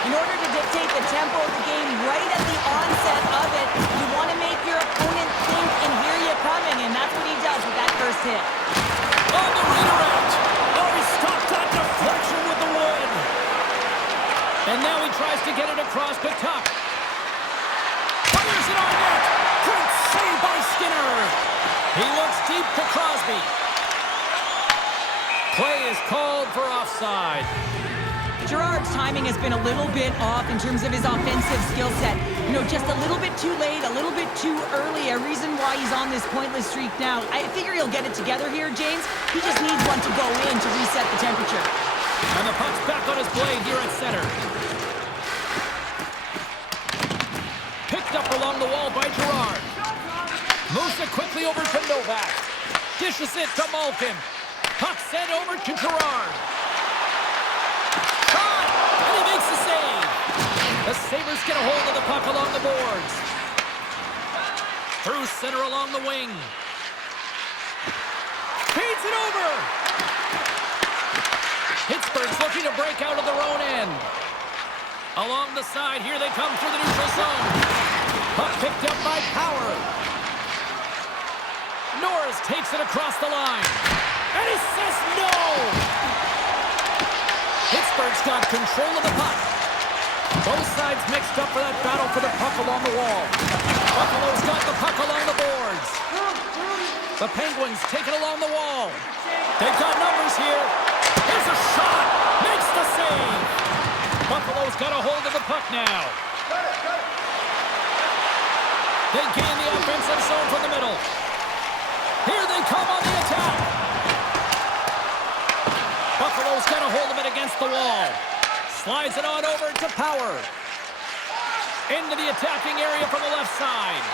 In order to dictate the tempo of the game right at the onset of it, you want to make your opponent think and hear you coming, and that's what he does with that first hit. On the redirect. Oh, he stopped that deflection with the wood. And now he tries to get it across to Tuck. Fires it on net. Great save by Skinner. He looks deep to Crosby. Play is called for offside. Gerard's timing has been a little bit off in terms of his offensive skill set. You know, just a little bit too late, a little bit too early, a reason why he's on this pointless streak now. I figure he'll get it together here, James. He just needs one to go in to reset the temperature. And the puck's back on his blade here at center. Picked up along the wall by Gerard. Moves it quickly over to Novak. Dishes it to Malkin. Puck sent over to Gerard. Shot! And he makes the save. The Sabres get a hold of the puck along the boards. Through center along the wing. Feeds it over. Pittsburgh's looking to break out of their own end. Along the side, here they come through the neutral zone. Puck picked up by Power. Norris takes it across the line. And he says no! Pittsburgh's got control of the puck. Both sides mixed up for that battle for the puck along the wall. Buffalo's got the puck along the boards. The Penguins take it along the wall. They've got numbers here. Here's a shot. Makes the save. Buffalo's got a hold of the puck now. They gain the offensive zone from the middle. Here they come on the attack. Buffalo's got a hold of it against the wall. Slides it on over to Power. Into the attacking area from the left side.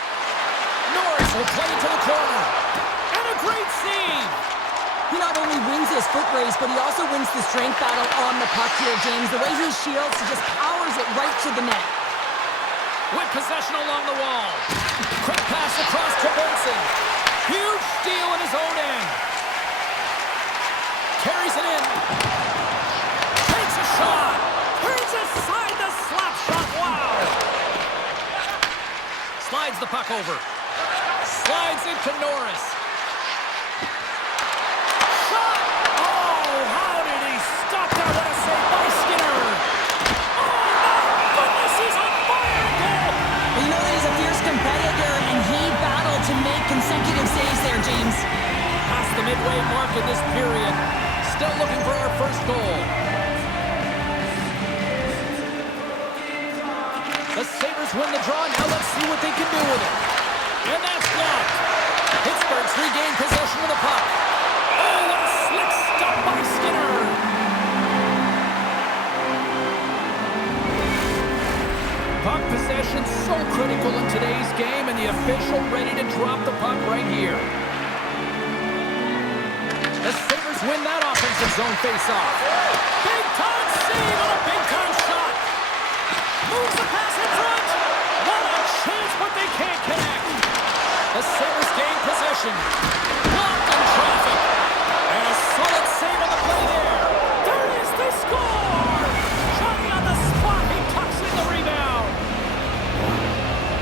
Norris will play it to the corner. And a great save. He not only wins his foot race, but he also wins the strength battle on the puck here, James. The way he shields, he just powers it right to the net. With possession along the wall. Quick pass across to Benson. Huge steal in his own end. Carries it in. Takes a shot. Turns aside the slap shot. Wow. Slides the puck over. Slides it to Norris. Shot. Oh, how did he stop that? What a save by Skinner. Oh, my goodness, he's on fire. Goal. You know that he's a fierce competitor, and he battled to make consecutive saves there, James. Past the midway mark in this period. Still looking for our first goal. The Sabres win the draw. Now let's see what they can do with it. And that's blocked. Pittsburgh's regained possession of the puck. Oh, what a slick stop by Skinner. Puck possession so critical in today's game, and the official ready to drop the puck right here. The Sabres win that offensive zone face-off. Big-time save on a big-time shot. Moves the pass in front. What a chance, but they can't connect. The Sabres gain possession. Blocked in traffic. And a solid save on the play there. There it is, they score! Johnny on the spot, he tucks in the rebound.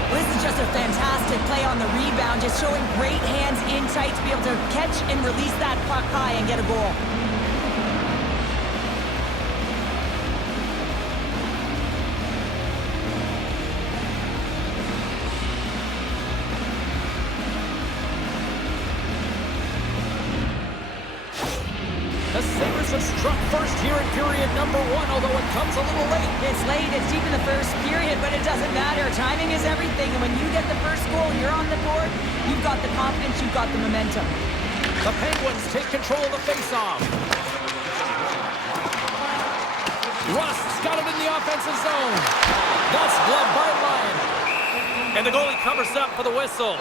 This is just a fantastic play on the rebound, just showing great hands in tight to be able to catch and release that puck high and get a goal. The Sabres have struck first here in period number 1, although it comes a little late. It's late, it's deep in the first period, but it doesn't matter. Timing is everything, and when you get the first goal, you're on the board, you've got the confidence, you've got the momentum. The Penguins take control of the faceoff. Rust's got it in the offensive zone. That's gloved by Ryan. And the goalie covers up for the whistle.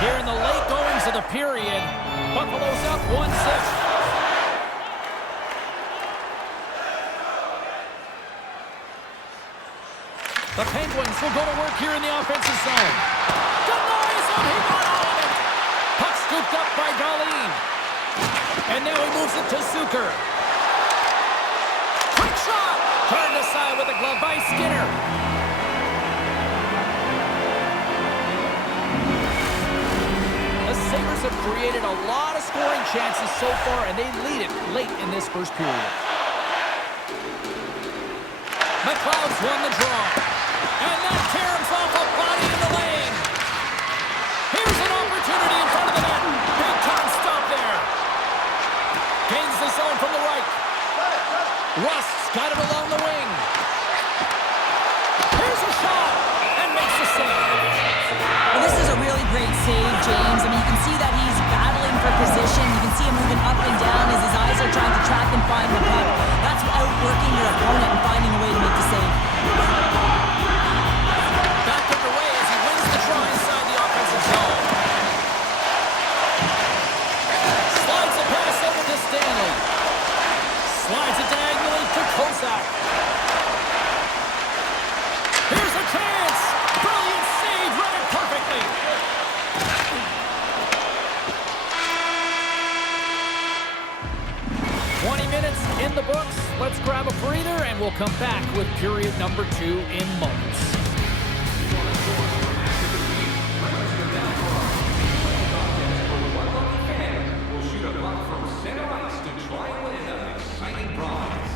Here in the late goings of the period, Buffalo's up 1-6. The Penguins will go to work here in the offensive zone. Denies him, he got out of it. Puck scooped up by Darlene. And now he moves it to Zucker. Quick shot! Turned aside with a glove by Skinner. The Sabres have created a lot of scoring chances so far, and they lead it late in this first period. McLeod's won the draw. And that tears off a body in the lane. Here's an opportunity Rust's got it along the wing. Here's a shot, and makes the save. Well, this is a really great save, James. I mean, you can see that he's battling for position. You can see him moving up and down as his eyes are trying to track and find the puck. That's outworking your opponent and finding a way to make the save. Back underway as he wins the draw inside the offensive zone. Slides the pass over to Stanley. Slides it diagonally to Kozak. Here's a chance. Brilliant save, read it perfectly. Minutes in the books. Let's grab a breather and we'll come back with period number 2 in moments. Will shoot a puck from center ice to try and win an exciting prize.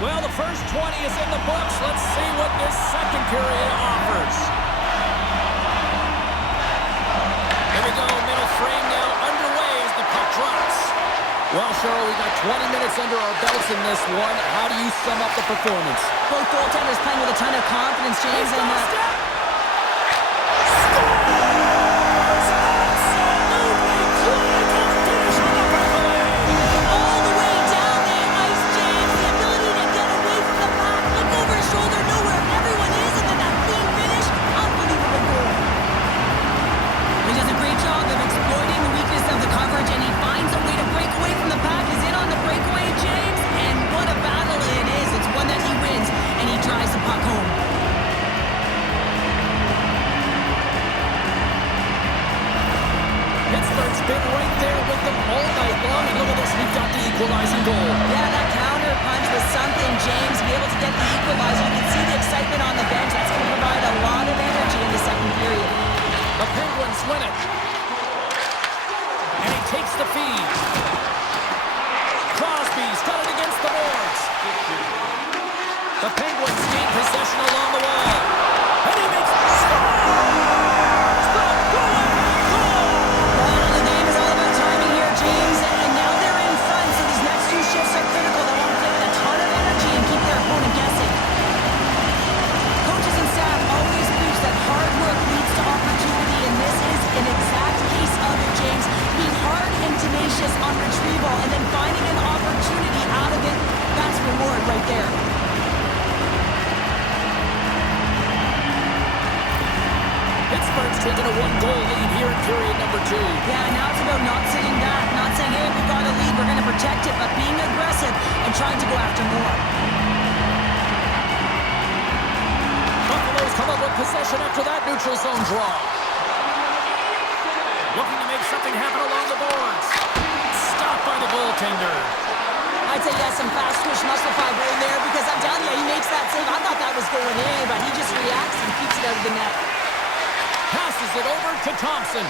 Well, the first 20 is in the books. Let's see what this second period offers. Here we go, middle frame now underway as the puck drops. Well, Cheryl, we got 20 minutes under our belts in this one. How do you sum up the performance? Both goaltenders playing with a ton of confidence, James. And all the way down the ice, James. The ability to get away from the puck, look over his shoulder, know where everyone is, and then that clean finish. Unbelievable goal. He does a great job of exploiting the weakness of the coverage, and he finds a way to break away from the pack. He's in on the breakaway, James, and what a battle it is. It's one that he wins, and he drives the puck home. Pittsburgh's been right there with them all night long, and look at this, we've got the equalizing goal. Yeah, that counter punch was something, James. Be able to get the equalizer. You can see the excitement on the bench. That's going to provide a lot of energy in the second period. The Penguins win it. And he takes the feed. Crosby's got it against the boards. The Penguins gain possession along the wall. And he makes the scores! The go-ahead goal! Well, the game is all about timing here, James. And now they're in front, so these next 2 shifts are critical. They want to play with a ton of energy and keep their opponent guessing. Coaches and staff always preach that hard work leads to opportunity, and this is an exact case of it, James. Being hard and tenacious on retrieval and then finding an opportunity out of it, that's reward right there. Pittsburgh's taking a 1-goal lead here in period number 2. Yeah, now it's about not sitting back, not saying, hey, we've got a lead, we're going to protect it, but being aggressive and trying to go after more. Buffalo's come up with possession after that neutral zone draw. Looking to make something happen along the boards. Stopped by the goaltender. I'd say he has some fast twitch muscle fiber in there because I'm telling you, he makes that save. I thought that was going in, but he just reacts and keeps it out of the net. Passes it over to Thompson.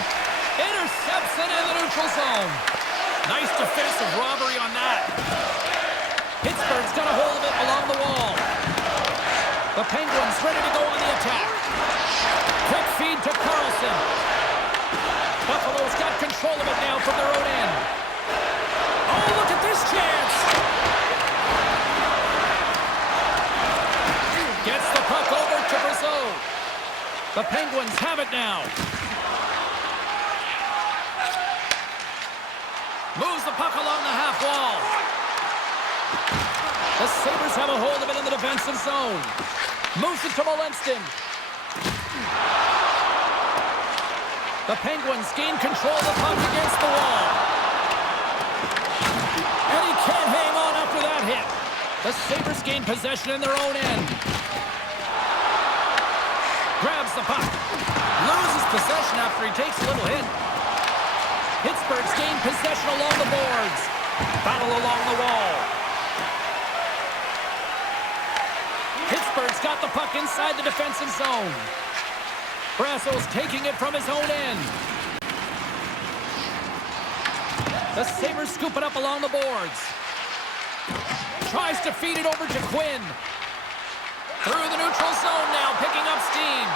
Intercepts it in the neutral zone. Nice defensive robbery on that. Pittsburgh's got a hold of it along the wall. The Penguins ready to go on the attack. Quick feed to Carlson. Buffalo's got control of it now from their own end. Oh, look at this chance. Gets the puck over to Brazeau. The Penguins have it now. Moves the puck along the half wall. The Sabres have a hold of it in the defensive zone. Moves it to Molenston. The Penguins gain control of the puck against the wall. And he can't hang on after that hit. The Sabres gain possession in their own end. Grabs the puck. Loses possession after he takes a little hit. Pittsburgh's gained possession along the boards. Battle along the wall. Pittsburgh's got the puck inside the defensive zone. Brasso's taking it from his own end. The Sabres scoop it up along the boards. Tries to feed it over to Quinn. Through the neutral zone now, picking up steam.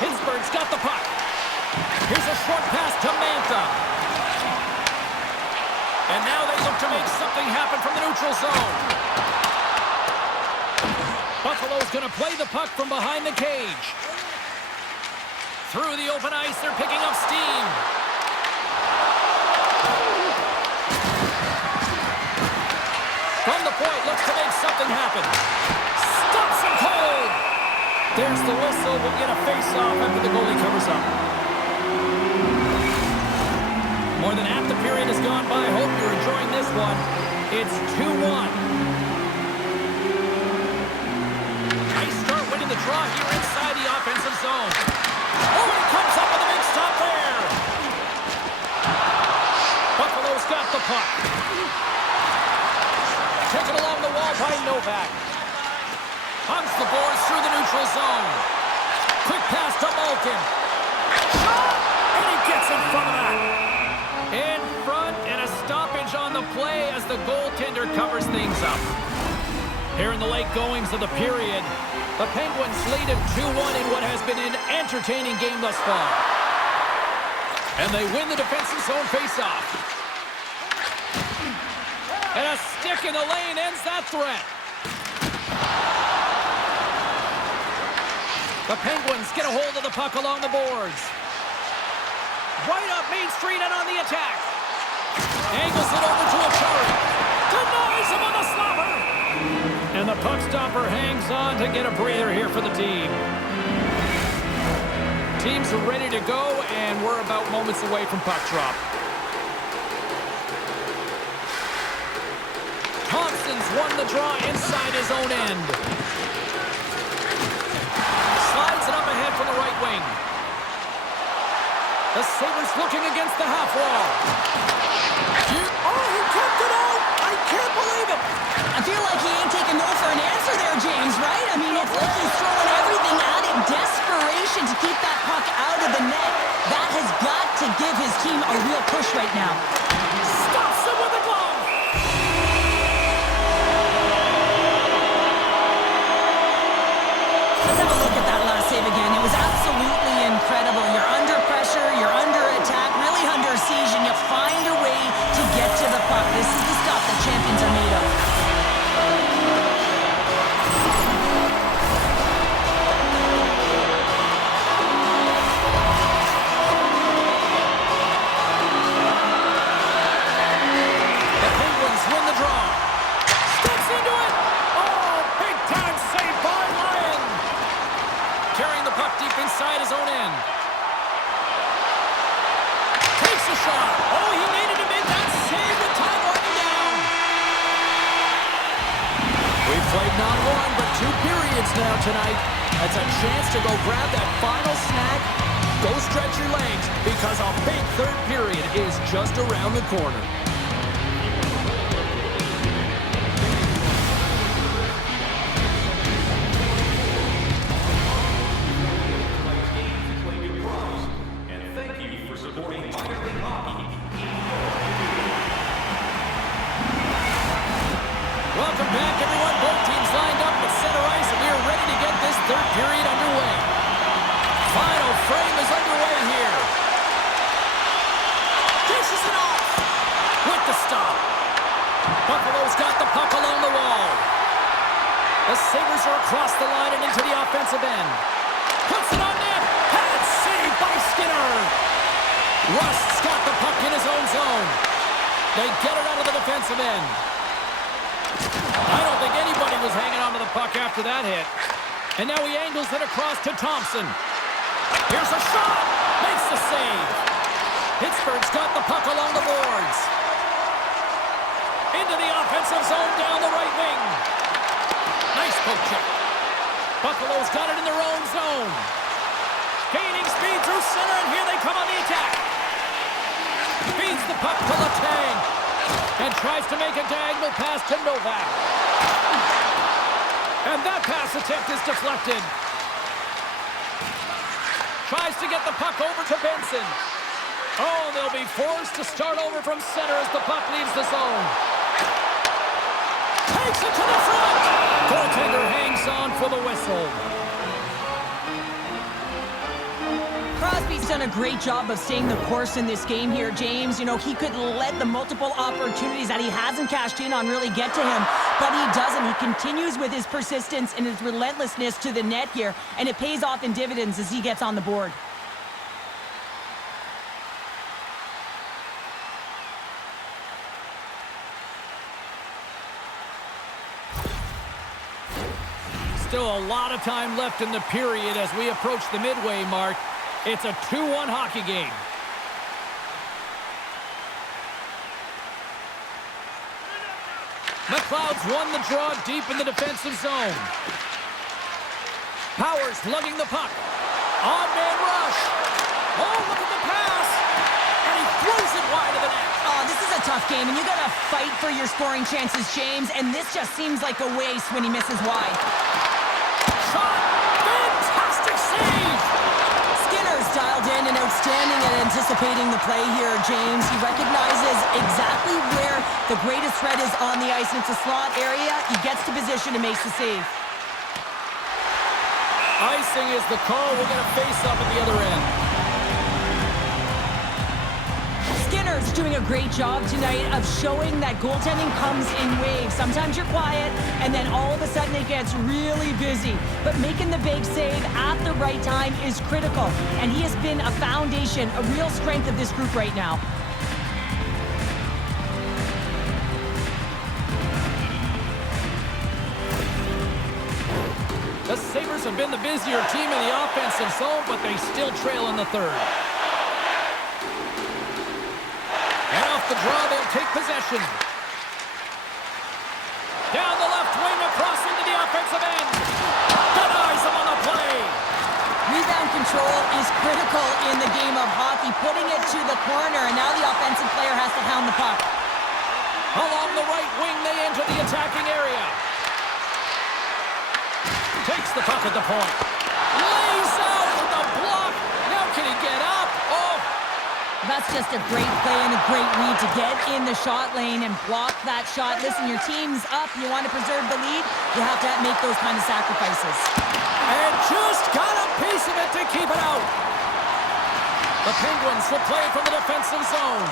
Pittsburgh's got the puck. Here's a short pass to Mantha. And now they look to make something happen from the neutral zone. Buffalo's going to play the puck from behind the cage. Through the open ice, they're picking up steam. From the point, looks to make something happen. Stops him cold. There's the whistle. We'll get a face-off after the goalie covers up. More than half the period has gone by. Hope you're enjoying this one. It's 2-1. Nice start winning the draw here inside the offensive zone. Oh, he comes up with a big stop there. Buffalo's got the puck. Taken along the wall by Novak. Hunts the boards through the neutral zone. Quick pass to Malkin. Shot! And he gets in front of that. In front, and a stoppage on the play as the goaltender covers things up. Here in the late goings of the period, the Penguins lead at 2-1 in what has been an entertaining game thus far. And they win the defensive zone faceoff. And a stick in the lane ends that threat. The Penguins get a hold of the puck along the boards. Right up Main Street and on the attack. Angles it over to Achari. Denies him on the slapper. And the puck stopper hangs on to get a breather here for the team. Teams are ready to go, and we're about moments away from puck drop. Thompson's won the draw inside his own end. Slides it up ahead from the right wing. The Sabres looking against the half wall. Oh, he kept it out! I can't believe it! I feel like he ain't taking no for an answer there, James, right? I mean, it's like he's throwing everything at it. Desperation to keep that puck out of the net. That has got to give his team a real push right now. Stops him with a glove. Let's have a look at that last save again. It was absolutely incredible. You're under pressure, you're under attack, really under siege, and you find a way to get to the puck. This is the stuff that champions are made of. The Penguins win the draw. Steps into it. Oh, big time save by Lyon. Carrying the puck deep inside his own end. Takes a shot. Oh, he needed to make that save with time running down. We've played not one, but 2 periods now tonight. That's a chance to go grab that final snack. Go stretch your legs, because a big third period is just around the corner. And thank you for supporting minor league hockey. Welcome back, everyone. Both teams lined up at center ice, and we are ready to get this third period underway. Final frame is underway here. Dishes it off with the stop. Buffalo's got the puck along the wall. The Sabres are across the line and into the offensive end. Puts it on net. Had saved by Skinner. Rust's got the puck in his own zone. They get it out of the defensive end. I don't think anybody was hanging on to the puck after that hit. And now he angles it across to Thompson. Here's a shot. Makes the save. Pittsburgh's got the puck along the boards. Into the offensive zone down the right wing. Nice poke check. Buffalo's got it in their own zone. Gaining speed through center, and here they come on the attack. Feeds the puck to Letang. And tries to make a diagonal pass to Novak. And that pass attempt is deflected. Tries to get the puck over to Benson. Oh, they'll be forced to start over from center as the puck leaves the zone. Takes it to the front. Goaltender hangs on for the whistle. Crosby Crosby's done a great job of staying the course in this game here, James. You know, he could let the multiple opportunities that he hasn't cashed in on really get to him, but he doesn't. He continues with his persistence and his relentlessness to the net here, and it pays off in dividends as he gets on the board. Still a lot of time left in the period as we approach the midway mark. It's a 2-1 hockey game. McLeod's won the draw deep in the defensive zone. Powers lugging the puck. On-man rush. Oh, look at the pass. And he throws it wide of the net. Oh, this is a tough game, and you got to fight for your scoring chances, James, and this just seems like a waste when he misses wide. Shot! Fantastic save! Skinner's dialed in and outstanding at anticipating the play here, James. He recognizes exactly where the greatest threat is on the ice, and it's a slot area. He gets to position and makes the save. Icing is the call. We're going to face up at the other end. Skinner's doing a great job tonight of showing that goaltending comes in waves. Sometimes you're quiet, and then all of a sudden it gets really busy. But making the big save at the right time is critical, and he has been a foundation, a real strength of this group right now. The Sabres have been the busier team in the offensive zone, but they still trail in the third. And off the draw, they'll take possession. Down the left wing, across into the offensive end. Denies him on the play. Rebound control is critical in the game of hockey, putting it to the corner, and now the offensive player has to hound the puck. Along the right wing, they enter the attacking area. Takes the puck at the point. Lays out with the block. Now can he get up? Oh! That's just a great play and a great read to get in the shot lane and block that shot. Listen, your team's up. You want to preserve the lead. You have to make those kind of sacrifices. And just got a piece of it to keep it out. The Penguins will play from the defensive zone.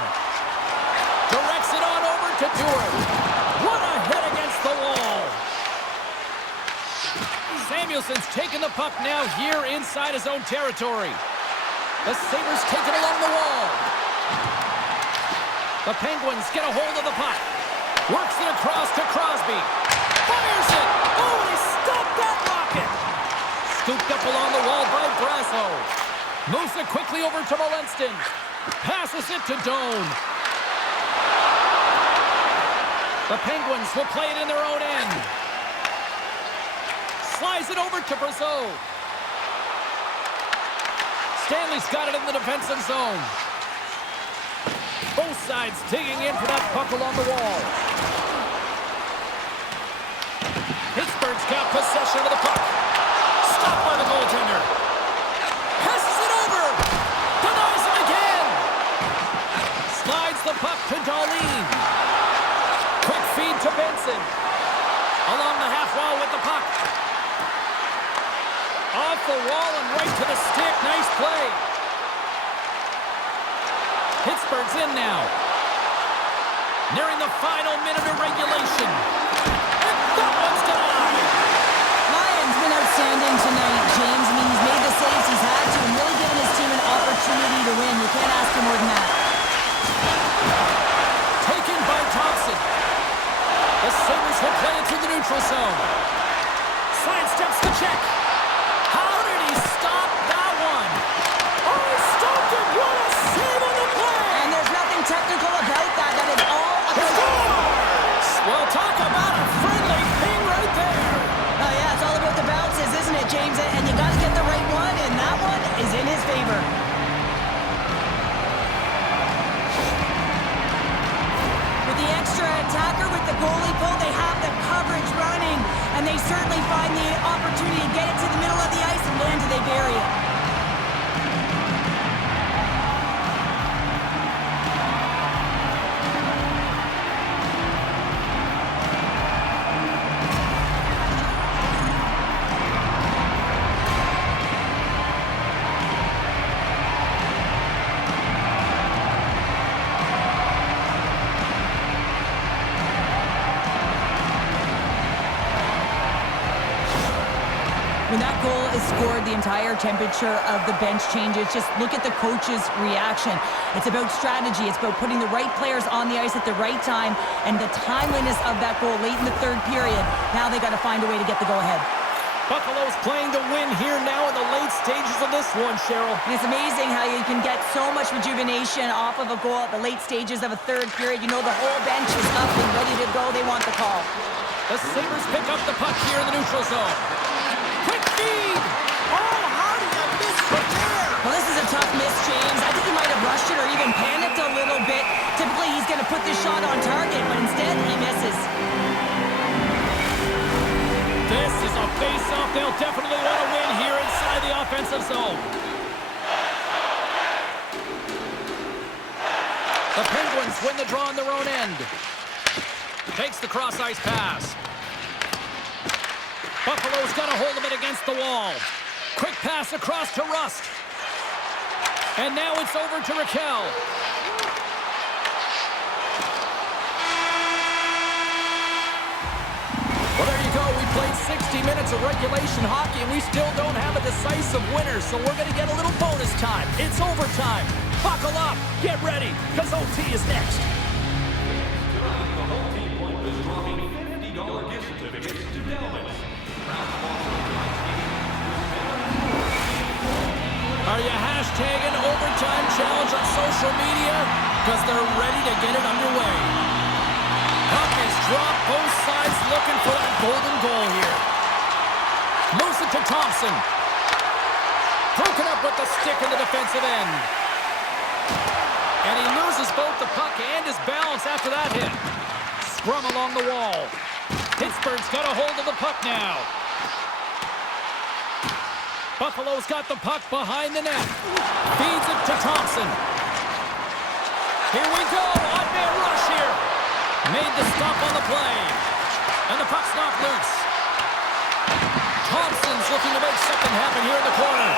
Directs it on over to Dewar. What a hit against the wall. Samuelson's taking the puck now here inside his own territory. The Sabres take it along the wall. The Penguins get a hold of the puck. Works it across to Crosby. Fires it! Oh, he stopped that rocket! Scooped up along the wall by Brasso. Moves it quickly over to Molenston. Passes it to Doan. The Penguins will play it in their own end. Slides it over to Brasso. Stanley's got it in the defensive zone. Both sides digging in for that puck along the wall. Pittsburgh's got possession of the puck. Stopped by the goaltender. Passes it over. Denies him again. Slides the puck to Darlene. Quick feed to Benson. Along the half wall with the puck. Off the wall and right to the stick. Nice play. Pittsburgh's in now. Nearing the final minute of regulation. And that one's denied. Lyon's been outstanding tonight, James. I mean, he's made the saves he's had to and really given his team an opportunity to win. You can't ask for more than that. Taken by Thompson. The Sabres will play it through the neutral zone. Sidesteps the check. How did he stop that one? Oh, he stopped it! What a save on the play! And there's nothing technical about that. That is all about... Scores! Well, talk about a friendly ping right there. Oh, yeah, it's all about the bounces, isn't it, James? And you got to get the right one, and that one is in his favor. With the extra attacker with the goalie pull, they have the coverage running, and they certainly find the opportunity to get it to the middle of the ice, and man, do they bury it. is scored the entire temperature of the bench changes. Just look at the coach's reaction. It's about strategy. It's about putting the right players on the ice at the right time, and the timeliness of that goal late in the third period. Now they got to find a way to get the go-ahead. Buffalo's playing to win here now in the late stages of this one, Cheryl. And it's amazing how you can get so much rejuvenation off of a goal at the late stages of a third period. You know the whole bench is up and ready to go. They want the call. The Sabres pick up the puck here in the neutral zone. Quick feed! Oh, how did you miss from there? Well, this is a tough miss, James. I think he might have rushed it or even panicked a little bit. Typically, he's going to put this shot on target, but instead, he misses. This is a face-off they'll definitely want to win here inside the offensive zone. The Penguins win the draw on their own end. Takes the cross-ice pass. Buffalo's got a hold of it against the wall. Quick pass across to Rust. And now it's over to Raquel. Well, there you go. We played 60 minutes of regulation hockey, and we still don't have a decisive winner, so we're going to get a little bonus time. It's overtime. Buckle up. Get ready, because OT is next. Tonight, the whole team point is dropping $50 gift certificates to Delman. Are you hashtagging overtime challenge on social media? Because they're ready to get it underway. Puck is dropped, both sides looking for that golden goal here. Moves it to Thompson. Broken up with the stick in the defensive end. And he loses both the puck and his balance after that hit. Scrum along the wall. Pittsburgh's got a hold of the puck now. Buffalo's got the puck behind the net. Feeds it to Thompson. Here we go. Odd-man rush here. Made the stop on the play. And the puck's knocked loose. Thompson's looking to make something happen here in the corner.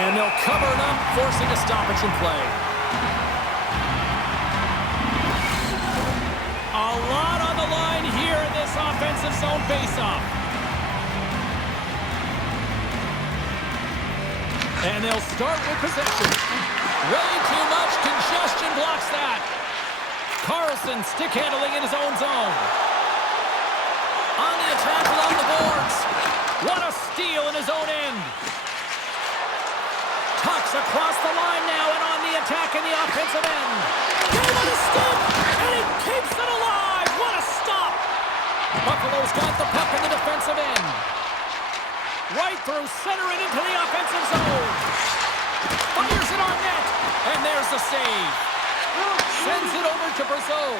And they'll cover it up, forcing a stoppage in play. A lot on the line here in this offensive zone faceoff. And they'll start with possession. Way too much congestion blocks that. Carlson stick handling in his own zone. On the attack along the boards. What a steal in his own end. Tucks across the line now and on the attack in the offensive end. Gave it a stick, and he keeps it alive. What a stop. Buffalo's got the puck in the defensive end. Right through center and into the offensive zone. Fires it on net. And there's the save. Sends it over to Brazeau.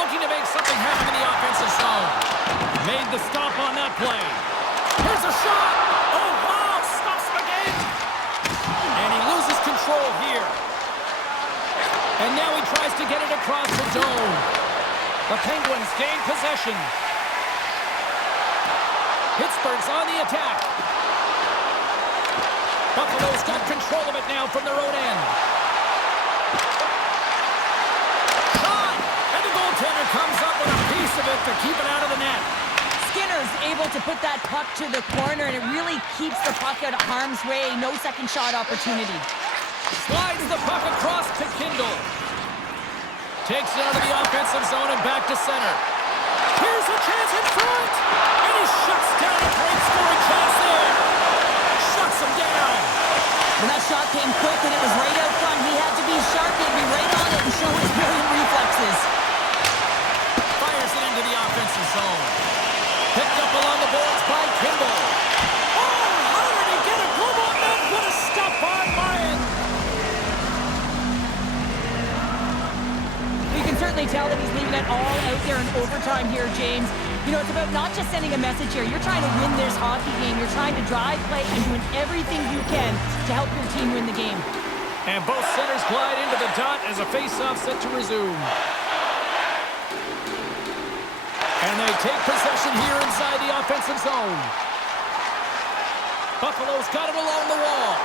Looking to make something happen in the offensive zone. Made the stop on that play. Here's a shot. Oh, wow. Stops him again. And he loses control here. And now he tries to get it across the dome. The Penguins gain possession. Pittsburgh's on the attack. Buffalo's got control of it now from their own end. Shot! And the goaltender comes up with a piece of it to keep it out of the net. Skinner's able to put that puck to the corner, and it really keeps the puck out of harm's way. No second shot opportunity. Slides the puck across to Kindle. Takes it out of the offensive zone and back to center. Here's a chance in front. And he shuts down a great scoring chance there. Shuts him down. When that shot came quick and it was right out front, he had to be sharp. He had to be right on it and show his brilliant reflexes. Fires it into the offensive zone. Picked up along the boards by Kimball. Oh, how did he get a glove on that? What a stop on Mayan. You can certainly tell that he's leaving it all out there in overtime here, James. You know, it's about not just sending a message here. You're trying to win this hockey game. You're trying to drive play and doing everything you can to help your team win the game. And both centers glide into the dot as a face-off set to resume. And they take possession here inside the offensive zone. Buffalo's got it along the wall.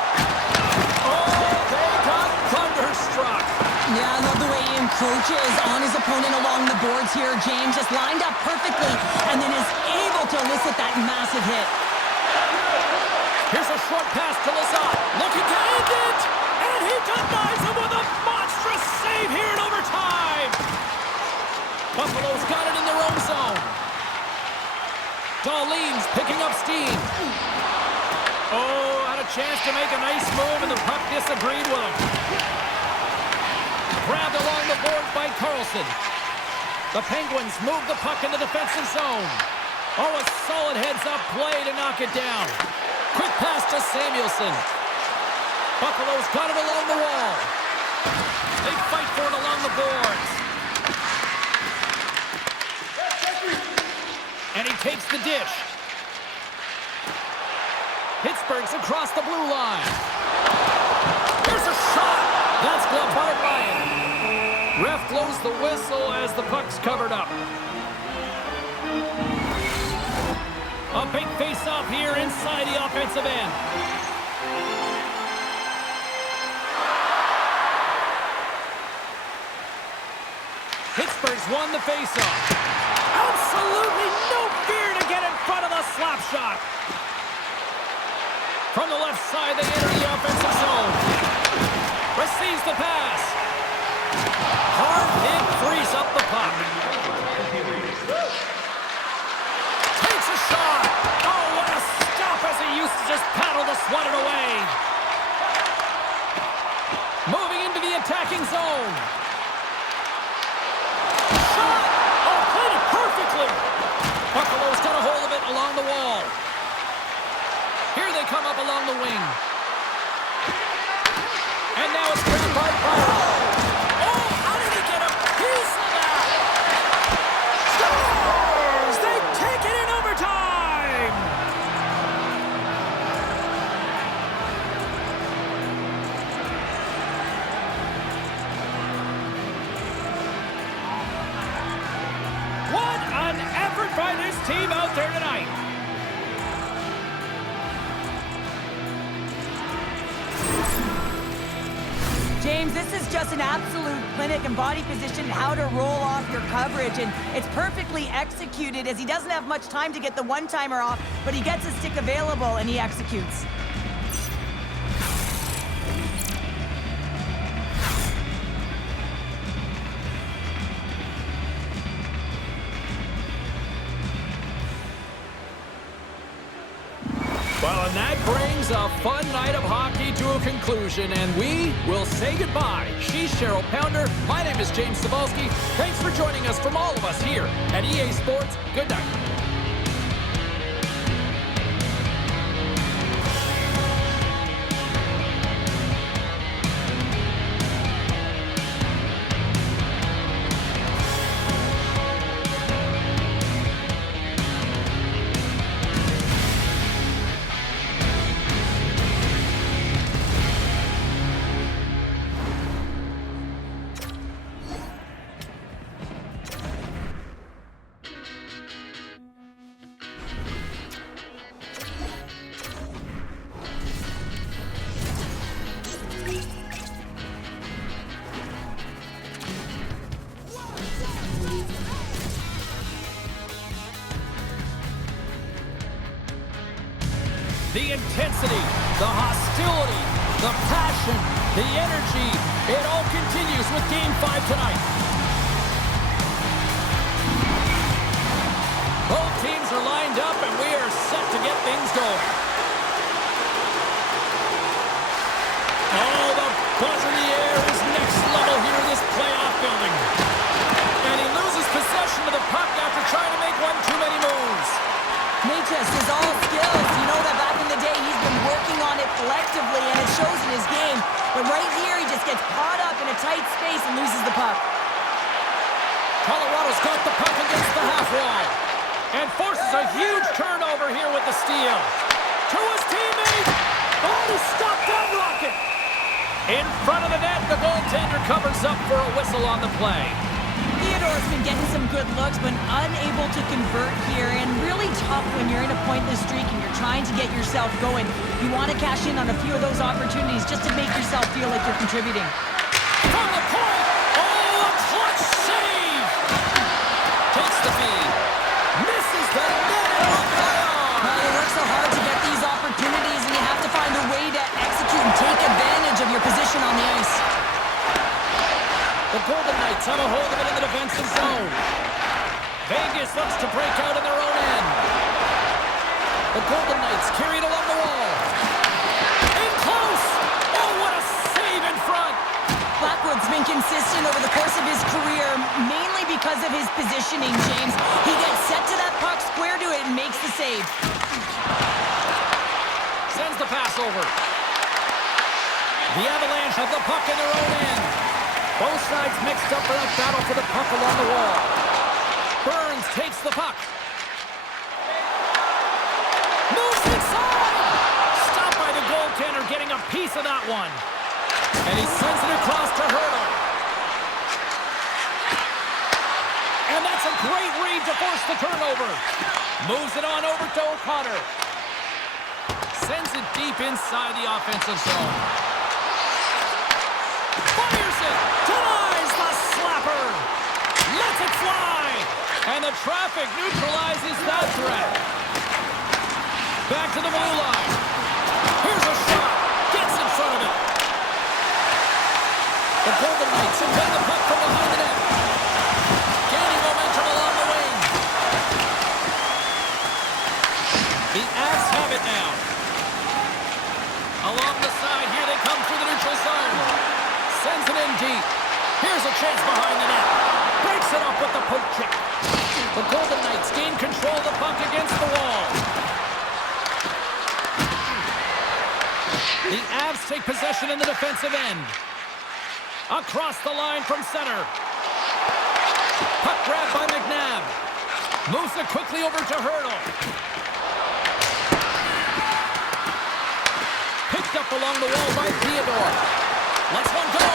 Oh, they got thunderstruck. Yeah, I love the way he encroaches on his opponent along the boards here, James. Just lined up perfectly and then is able to elicit that massive hit. Here's a short pass to Lazat. Looking to end it. And he denies him with a monstrous save here in overtime. Buffalo's got it in their own zone. Darlene's picking up steam. Oh, had a chance to make a nice move, and the puck disagreed with him. Grabbed along the boards by Carlson. The Penguins move the puck in the defensive zone. Oh, a solid heads-up play to knock it down. Quick pass to Samuelson. Buffalo's got it along the wall. They fight for it along the boards. And he takes the dish. Pittsburgh's across the blue line. Here's a shot. That's gloved by Ryan. Ref blows the whistle as the puck's covered up. A big face-off here inside the offensive end. Pittsburgh's won the face-off. Absolutely no fear to get in front of the slap shot. From the left side, they enter the offensive zone. Receives the pass. Hard hit frees up the puck. Takes a shot. Oh, what a stop as he used to just paddle to swat it away. Moving into the attacking zone. Shot! Oh, played it perfectly. Buffalo's got a hold of it along the wall. Here they come up along the wing. And now it's grabbed by Byron. Oh, how did he get a piece of that? Stars! They take it in overtime! What an effort by this team out there tonight. James, this is just an absolute clinic and body position, how to roll off your coverage, and it's perfectly executed as he doesn't have much time to get the one-timer off, but he gets his stick available and he executes. Well, and that brings a fun night of hockey to a conclusion, and we will say goodbye. She's Cheryl Pounder. My name is James Cebulski. Thanks for joining us from all of us here at EA Sports. Good night. The intensity, the hostility, the passion, the energy, it all continues with Game 5 tonight. Both teams are lined up and we are set to get things going. Oh, the buzz in the air is next level here in this playoff building. And he loses possession of the puck after trying to make one too many moves. Natchez is all skills. You know that back in the day, he's been working on it collectively, and it shows in his game. But right here, he just gets caught up in a tight space and loses the puck. Colorado's got the puck against the half wall and forces a huge turnover here with the steal. To his teammate. Oh, he stopped that rocket. In front of the net, the goaltender covers up for a whistle on the play. Theodore's been getting some good looks, but unable to convert here, and really tough when you're in a pointless streak and you're trying to get yourself going. You want to cash in on a few of those opportunities just to make yourself feel like you're contributing. From the point! Oh, a clutch save! Takes the feed. Misses the net and will play on! Well, you work so hard to get these opportunities, and you Knights have a hold of it in the defensive zone. Vegas looks to break out in their own end. The Golden Knights carried along the wall. In close! Oh, what a save in front! Blackwood's been consistent over the course of his career, mainly because of his positioning, James. He gets set to that puck, square to it, and makes the save. Sends the pass over. The Avalanche have the puck in their own end. Both sides mixed up for that battle for the puck along the wall. Burns takes the puck. Moves inside! Stopped by the goaltender, getting a piece of that one. And he sends it across to Hurdle. And that's a great read to force the turnover. Moves it on over to O'Connor. Sends it deep inside the offensive zone. Fires it! Denies the slapper! Lets it fly! And the traffic neutralizes that threat. Back to the blue line. Here's a shot. Gets in front of it. The Golden Knights have won the puck from behind the net. Gaining momentum along the wing. The Avs have it now. Along the side, here they come through the neutral zone. Sends it in deep. Here's a chance behind the net. Breaks it up with the poke check. The Golden Knights gain control of the puck against the wall. The Avs take possession in the defensive end. Across the line from center. Puck grabbed by McNabb. Moves it quickly over to Hurdle. Picked up along the wall by Theodore. Lets one go.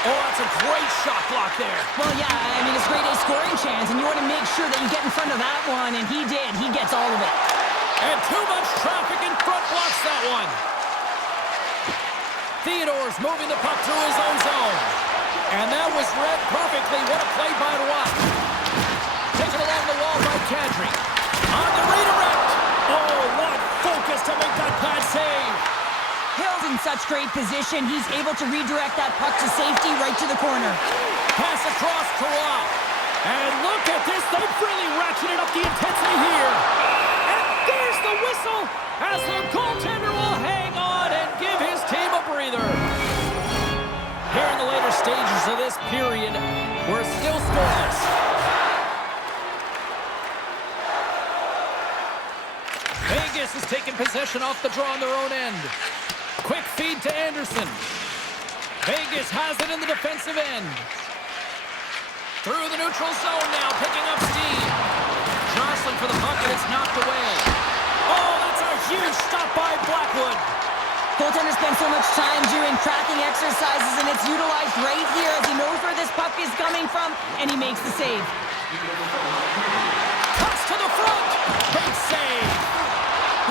Oh, that's a great shot block there. Well, yeah, I mean, it's a great A scoring chance, and you want to make sure that you get in front of that one, and he did. He gets all of it. And too much traffic in front blocks that one. Theodore's moving the puck through his own zone. And that was read perfectly. What a play by Roy. Taken along the wall by Kadri. On the redirect. Oh, what focus to make that pass save. Hill's in such great position. He's able to redirect that puck to safety right to the corner. Pass across to Roy. And look at this. They've really ratcheted up the intensity here. And there's the whistle as the goaltender will hang on and give his team a breather. Here in the later stages of this period, we're still scoreless. Vegas has taken possession off the draw on their own end. Quick feed to Anderson. Vegas has it in the defensive end. Through the neutral zone now, picking up steam. Jostling for the puck, and it's knocked away. Oh, that's a huge stop by Blackwood. Goaltender spends so much time doing tracking exercises, and it's utilized right here as he knows where this puck is coming from, and he makes the save. Cuts to the front. Big save.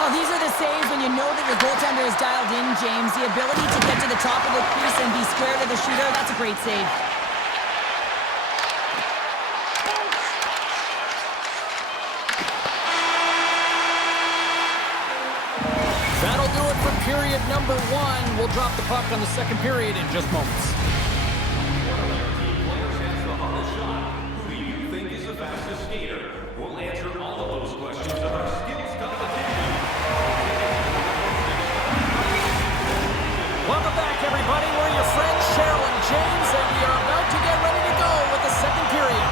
Well, these are the saves when you know that your goaltender is dialed in, James. The ability to get to the top of the crease and be square to the shooter, that's a great save. That'll do it for period number one. We'll drop the puck on the second period in just moments. One of our team players has the hardest shot. Who do you think is the fastest skater? We'll answer all of those questions in our skills competition. Welcome back, everybody. We're your friends, Cheryl and James, and we are about to get ready to go with the second period.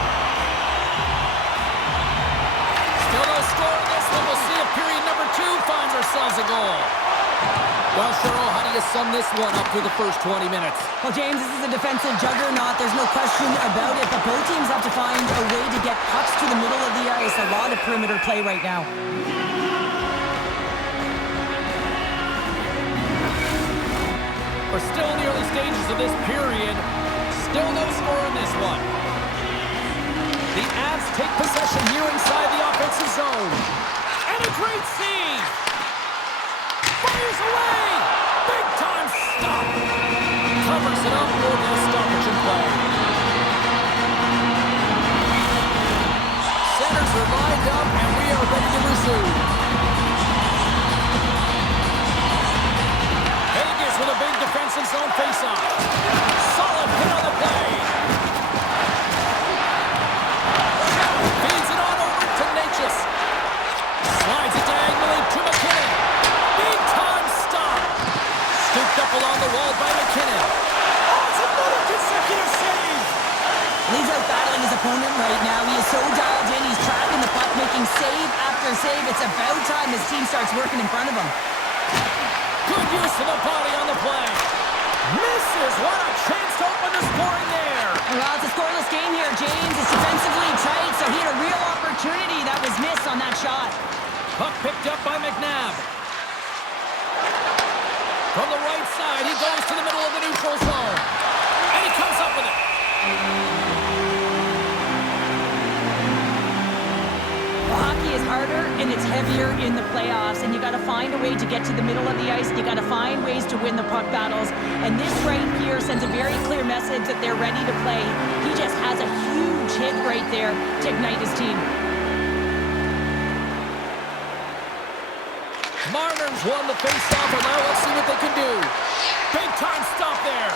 Still no score in this one. We'll see if period number two finds ourselves a goal. Well, Cheryl, how do you sum this one up through the first 20 minutes? Well, James, this is a defensive juggernaut. There's no question about it, but both teams have to find a way to get pucks to the middle of the ice. A lot of perimeter play right now. We're still in the early stages of this period. Still no score in this one. The Avs take possession here inside the offensive zone. And a great save. Fires away. Big time stop. Covers it up for the stoppage in play. Centers are lined up and we are ready to resume. Vegas with a big defensive zone faceoff. Solid hit on the play. Picked up along the wall by McKinnon. Oh, it's another consecutive save. He's out battling his opponent right now. He is so dialed in. He's tracking the puck, making save after save. It's about time his team starts working in front of him. Good use of the body on the play. Misses. What a chance to open the scoring there. Well, it's a scoreless game here, James. It's defensively tight, so he had a real opportunity that was missed on that shot. Puck picked up by McNabb. From the right side, he goes to the middle of the neutral zone. And he comes up with it. Well, hockey is harder and it's heavier in the playoffs, and you got to find a way to get to the middle of the ice, and you got to find ways to win the puck battles. And this right here sends a very clear message that they're ready to play. He just has a huge hit right there to ignite his team. Marner's won the faceoff, and now let's see what they can do. Big time stop there.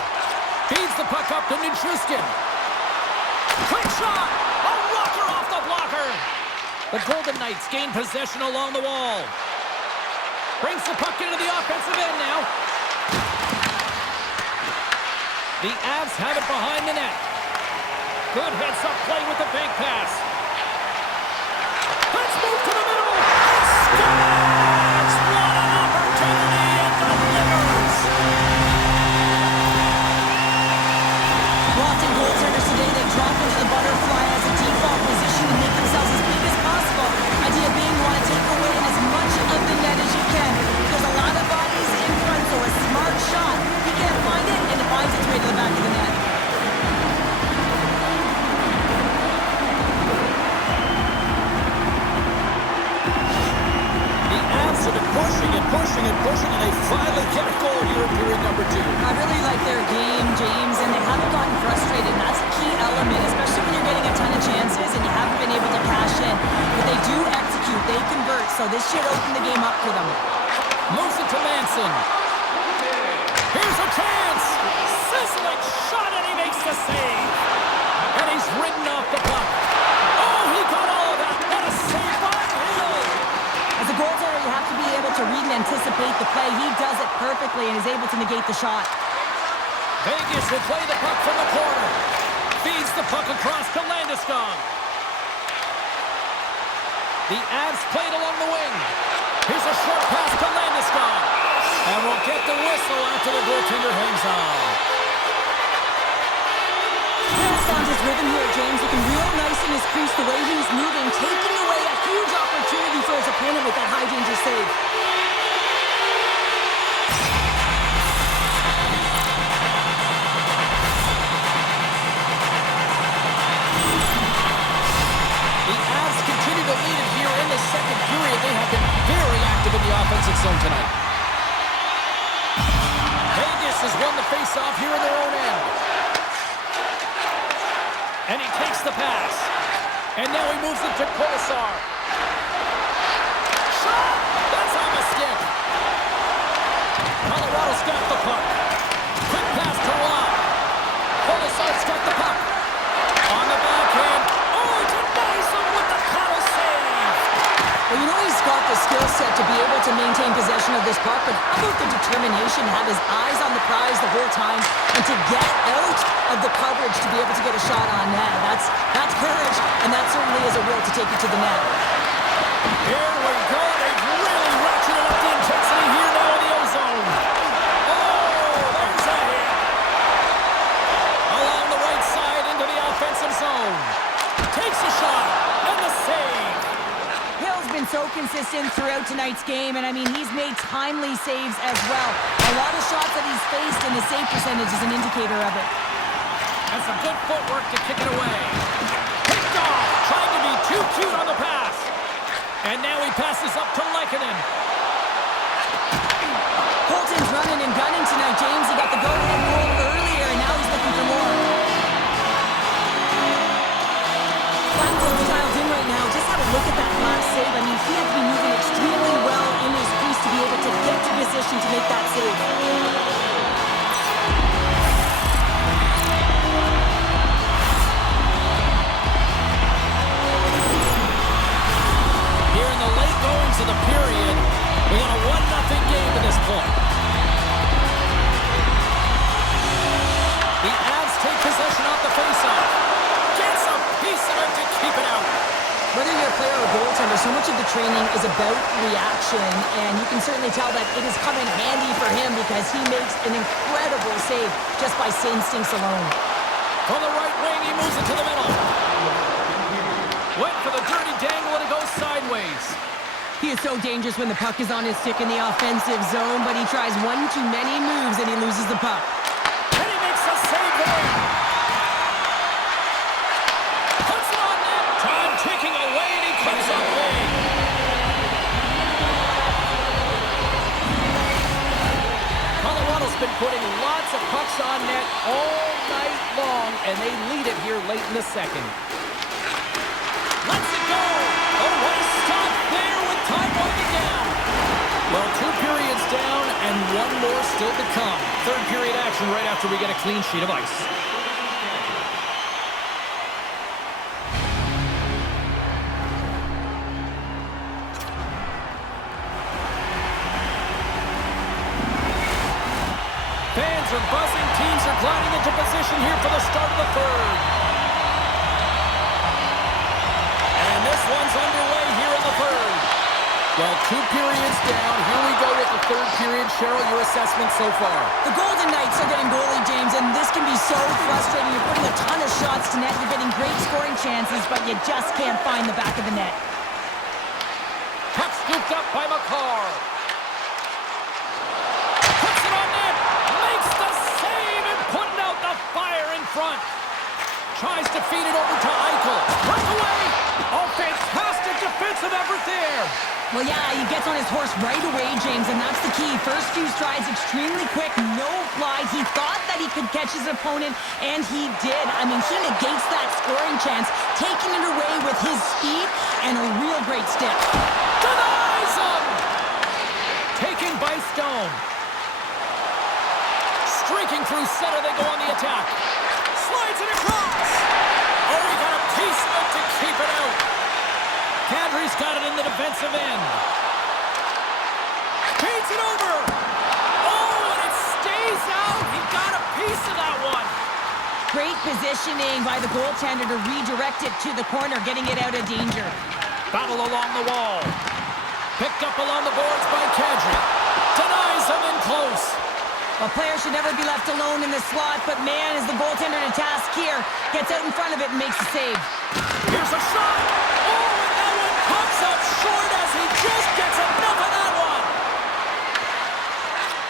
Feeds the puck up to Nichushkin. Quick shot! A rocker off the blocker! The Golden Knights gain possession along the wall. Brings the puck into the offensive end now. The Avs have it behind the net. Good heads-up play with the bank pass. Let's move to the middle. Scores! What an opportunity and delivers! Boston goaltenders today, they drop into the butterfly as a default position to make themselves as big as possible. Idea being you want to take away as much of the net as you can. There's a lot of bodies in front, so a smart shot. He can't find it, and it finds its way to the back of the net. The Avs have been pushing, and they finally get a goal here in period number 2. I really like their game, James, and they haven't gotten frustrated. And that's a key element, especially when you're getting a ton of chances and you haven't been able to cash in. But they do execute, they convert, so this should open the game up for them. Moves it to Manson. Here's a chance! Sizzling shot, and he makes the save! And he's ridden off the puck. Oh, he got all of that! What a save by Hill! As a goaltender, you have to be able to read and anticipate the play. He does it perfectly and is able to negate the shot. Vegas will play the puck from the corner. Feeds the puck across to Landeskog. The Avs played along the wing. Here's a short pass to Landeskog. And we'll get the whistle after the goaltender hangs on. Hill's found his rhythm here, James. Looking real nice in his crease, the way he's moving, taking away a huge opportunity for his opponent with that high-danger save. The Avs continue to lead it here in the second period. They have been very active in the offensive zone tonight. Vegas has won the face-off here in their own end. And he takes the pass. And now he moves it to Kolasar. Shot! That's on the stick. Colorado's got the puck. Quick pass to Rob. Kolasar's got the puck. On the backhand. Oh, denies him with the cuddle save. Well, you know he's got the skill set to be able to maintain possession of this puck, but how about the determination to have his eyes on the prize the whole time and to get out of the coverage to be able to get a shot on net? That's courage, and that certainly is a will to take it to the net. Here we go. They've really ratcheted up the intensity here now in the ozone. Oh, there's a hit. Along the right side into the offensive zone. Takes a shot, and the save. Hill's been so consistent throughout tonight's game, and I mean, he's made timely saves as well. A lot of shots that he's faced, and his save percentage is an indicator of it. And some good footwork to kick it away. Picked off, trying to be too cute on the pass. And now he passes up to Lehkonen. Colton's running and gunning tonight, James. He got the go-ahead goal earlier, and now he's looking for more. Blackwood's dialed in right now. Just have a look at that last save. I mean, he had to be moving extremely well in his crease to be able to get to position to make that save. Here in the late goings of the period, we got a 1-0 game to this point. training is about reaction, and you can certainly tell that it is coming handy for him because he makes an incredible save just by instincts alone. From the right wing, he moves it to the middle. Went for the dirty dangle, and it goes sideways. He is so dangerous when the puck is on his stick in the offensive zone, but he tries one too many moves and he loses the puck. And he makes a save there. Puts it on net. Time ticking away, and he comes up big. Colorado's been putting lots of pucks on net all night long, and they lead it here late in the second. Let's it go. Oh, what a stop there with time winding down. Well, 2 periods down and 1 more still to come. Third period action right after we get a clean sheet of ice. Fans are buzzing. Teams are gliding into position here for the start of the third. And this one's underway here in the third. Well, 2 periods down. Here we go with the third period. Cheryl, your assessment so far? The Golden Knights are getting goalie, James, and this can be so frustrating. You're putting a ton of shots to net. You're getting great scoring chances, but you just can't find the back of the net. Puck scooped up by McCarr. Puts it on net. Makes the save and putting out the fire in front. Tries to feed it over to Eichel. Breakaway. Oh, fantastic defensive effort there. Well, yeah, he gets on his horse right away, James, and that's the key. First few strides extremely quick, no fly. He thought that he could catch his opponent, and he did. I mean, he negates that scoring chance, taking it away with his speed and a real great stick. Denies him! Taken by Stone. Streaking through center, they go on the attack. Slides it across. Oh, he got a piece of it to keep it out. Kadri's got it in the defensive end. Feeds it over. Oh, and it stays out. He got a piece of that one. Great positioning by the goaltender to redirect it to the corner, getting it out of danger. Battle along the wall. Picked up along the boards by Kadri. Denies him in close. A player should never be left alone in the slot, but man, is the goaltender to task here. Gets out in front of it and makes the save. Here's a shot. Oh, and that one comes up short as he just gets enough of that one.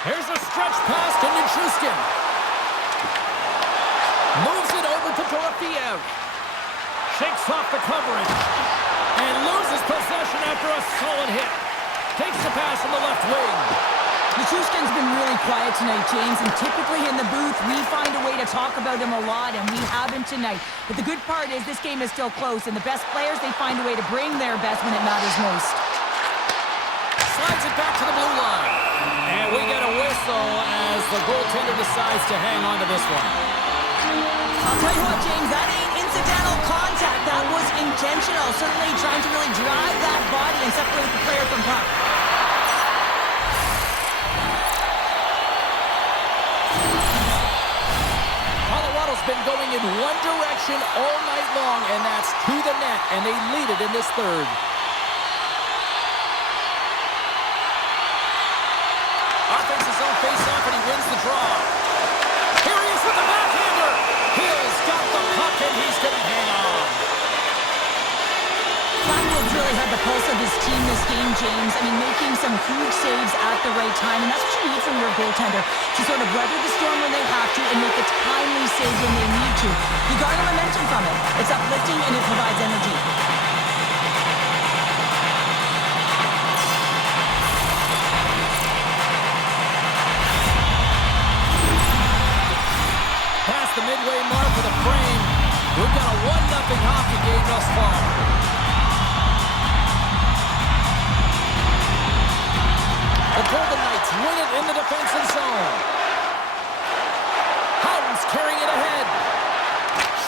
Here's a stretch pass to Nichushkin. Moves it over to Dorofeev. Shakes off the coverage. And loses possession after a solid hit. Takes the pass from the left wing. Nichushkin's been really quiet tonight, James, and typically in the booth, we find a way to talk about him a lot, and we have him tonight. But the good part is this game is still close, and the best players, they find a way to bring their best when it matters most. Slides it back to the blue line. And we get a whistle as the goaltender decides to hang on to this one. I'll tell you what, James, that ain't incidental contact. That was intentional, certainly trying to really drive that body and separate the player from puck. Colorado's been going in one direction all night long, and that's to the net, and they lead it in this third. Offense is on face-off, and he wins the draw. Here he is with the backhander. Hill's got the puck, and he's going to hang on. Blackwood's really had the pulse of his team this game, James. I mean, making some huge saves at the right time, and that's what you need from your goaltender, to sort of weather the storm when they have to and make a timely save when they need to. You garner momentum from it. It's uplifting, and it provides energy. Past the midway mark of the frame, we've got a 1-0 hockey game thus far. The Golden Knights win it in the defensive zone. Howden's carrying it ahead.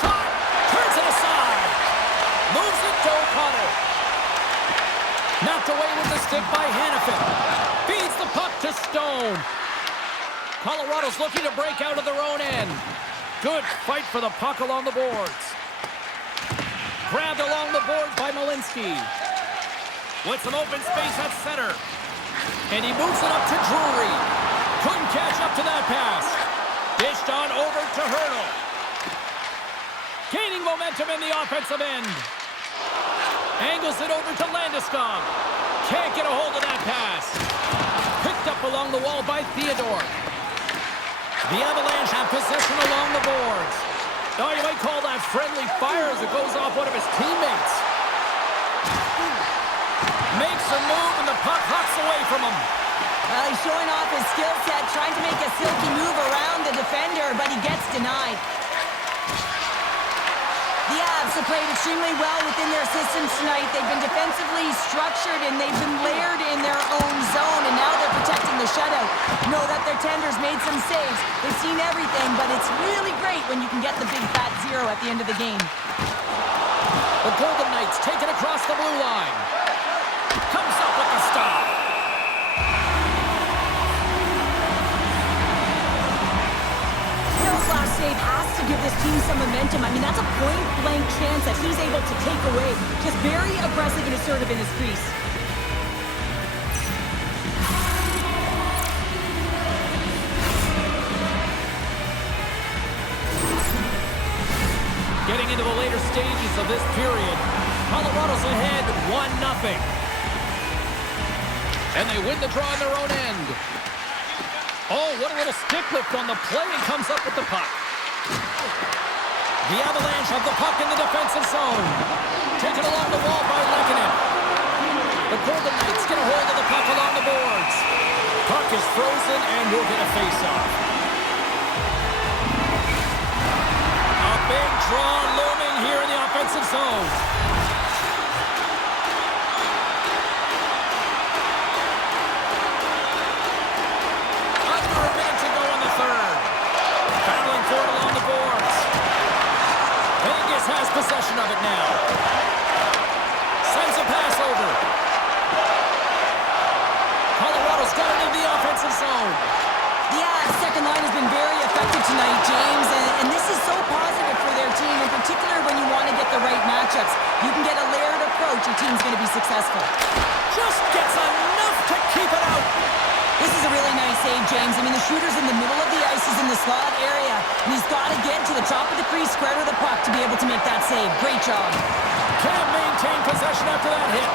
Shot. Turns it aside. Moves it to O'Connor. Knocked away with the stick by Hannafin. Feeds the puck to Stone. Colorado's looking to break out of their own end. Good fight for the puck along the boards. Grabbed along the boards by Malinsky. with some open space at center. And he moves it up to Drury. Couldn't catch up to that pass. Dished on over to Hurdle. Gaining momentum in the offensive end. Angles it over to Landeskog. Can't get a hold of that pass. Picked up along the wall by Theodore. The Avalanche have possession along the boards. Now you might call that friendly fire as it goes off one of his teammates. Makes a move and the puck hucks away from him. Well, he's showing off his skill set, trying to make a silky move around the defender, but he gets denied. The Avs have played extremely well within their systems tonight. They've been defensively structured and they've been layered in their own zone, and now they're protecting the shutout. Know that their tenders made some saves. They've seen everything, but it's really great when you can get the big fat zero at the end of the game. The Golden Knights take it across the blue line. Comes up with the stop. Hill's last save has to give this team some momentum. I mean, that's a point-blank chance that he's able to take away. Just very aggressive and assertive in his crease. Getting into the later stages of this period, Colorado's ahead 1-0. And they win the draw on their own end. Oh, what a little stick lift on the play, and comes up with the puck. The Avalanche have the puck in the defensive zone. Taken along the wall by Lehkonen. The Golden Knights get a hold of the puck along the boards. Puck is frozen and will get a face-off. A big draw looming here in the offensive zone. Has possession of it now. Sends a pass over. Colorado's got it in the offensive zone. Yeah, the second line has been very effective tonight, James, and this is so positive for their team, in particular when you want to get the right matchups. You can get a layered approach, your team's going to be successful. Just gets enough to keep it out. This is a really nice save, James. I mean, the shooter's in the middle of the ice. He's in the slot area, and he's got to get to the top of the crease, square to the puck to be able to make that save. Great job. Can't maintain possession after that hit.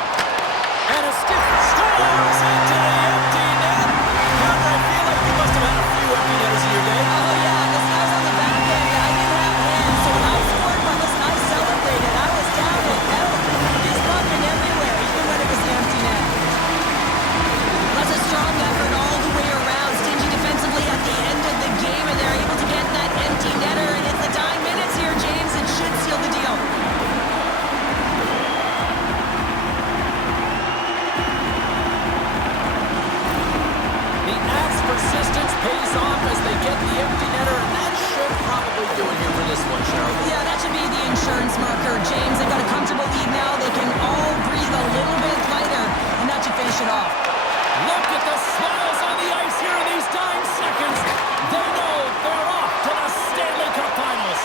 And a stiff scores into the empty net. Now I feel like you must have had a few empty netters in your day. Oh, yeah. This guy's on the back end. I didn't have hands, so when I scored one, listen, I celebrated. I was down and out. He's bumping everywhere, even when it was the empty net. That's a strong effort all the way around. Stingy defensively at the end of the game, and they're able to get that empty netter. And it's the dying minutes here, James. It should seal the deal. The Avs' persistence pays off as they get the empty netter, and that should probably do it here for this one, Cheryl. Yeah, that should be the insurance marker, James. They've got a comfortable lead now. They can all breathe a little bit lighter, and that should finish it off. Look at the smiles on the ice here in these dying seconds. They know they're off to the Stanley Cup Finals.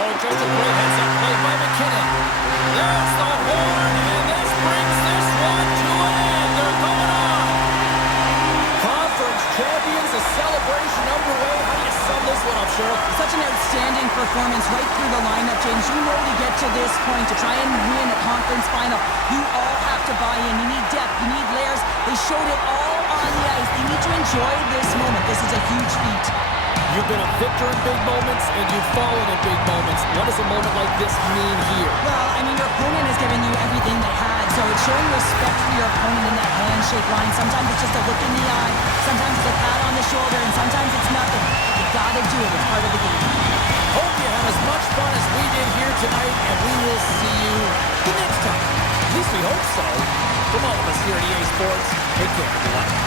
Oh, just a great heads-up play by McKinnon. There's the horn, and this brings this one to an end. They're going on. Conference champions, a celebration underway. How do you sum this one up, Cheryl? Such an outstanding performance right through the lineup, James. You know to get to this point, to try and win a conference final, you all have to buy in. You need depth. You need layers. They showed it all on the ice. They need to enjoy this moment. This is a huge feat. You've been a victor in big moments, and you've fallen in big moments. What does a moment like this mean here? Well, I mean, your opponent has given you everything they had, so it's showing respect for your opponent in that handshake line. Sometimes it's just a look in the eye. Sometimes it's a pat on the shoulder, and sometimes it's nothing. You gotta do it. It's part of the game. Hope you had as much fun as we did here tonight, and we will see you the next time. At least we hope so. From all of us here at EA Sports, take care, everyone.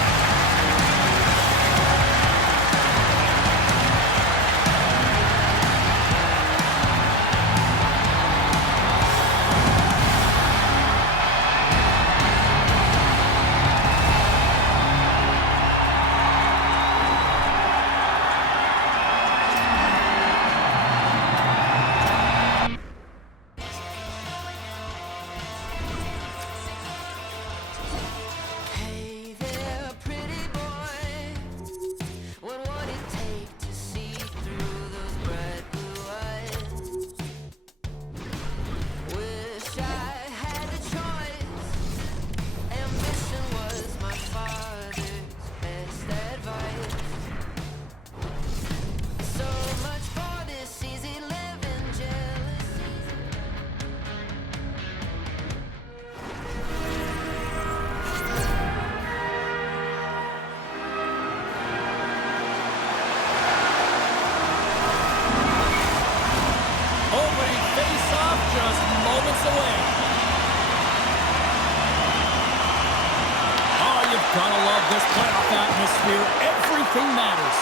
atmosphere, everything matters.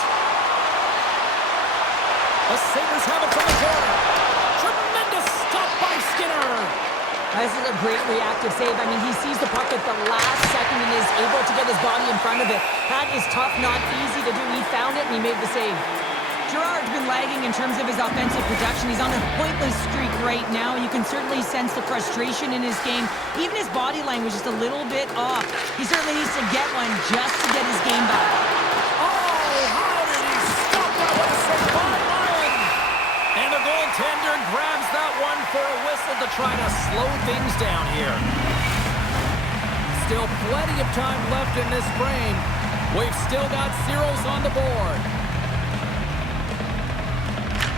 The Sabres have it from the corner. Tremendous stop by Skinner. This is a great reactive save. I mean, he sees the puck at the last second and is able to get his body in front of it. That is tough, not easy to do. He found it and he made the save. Girard's been lagging in terms of his offensive production. He's on a pointless streak right now. You can certainly sense the frustration in his game. Even his body language is just a little bit off. He certainly needs to get one just to get his game back. Oh, how did he stop that with a save by Ryan? And the goaltender grabs that one for a whistle to try to slow things down here. Still plenty of time left in this frame. We've still got zeros on the board.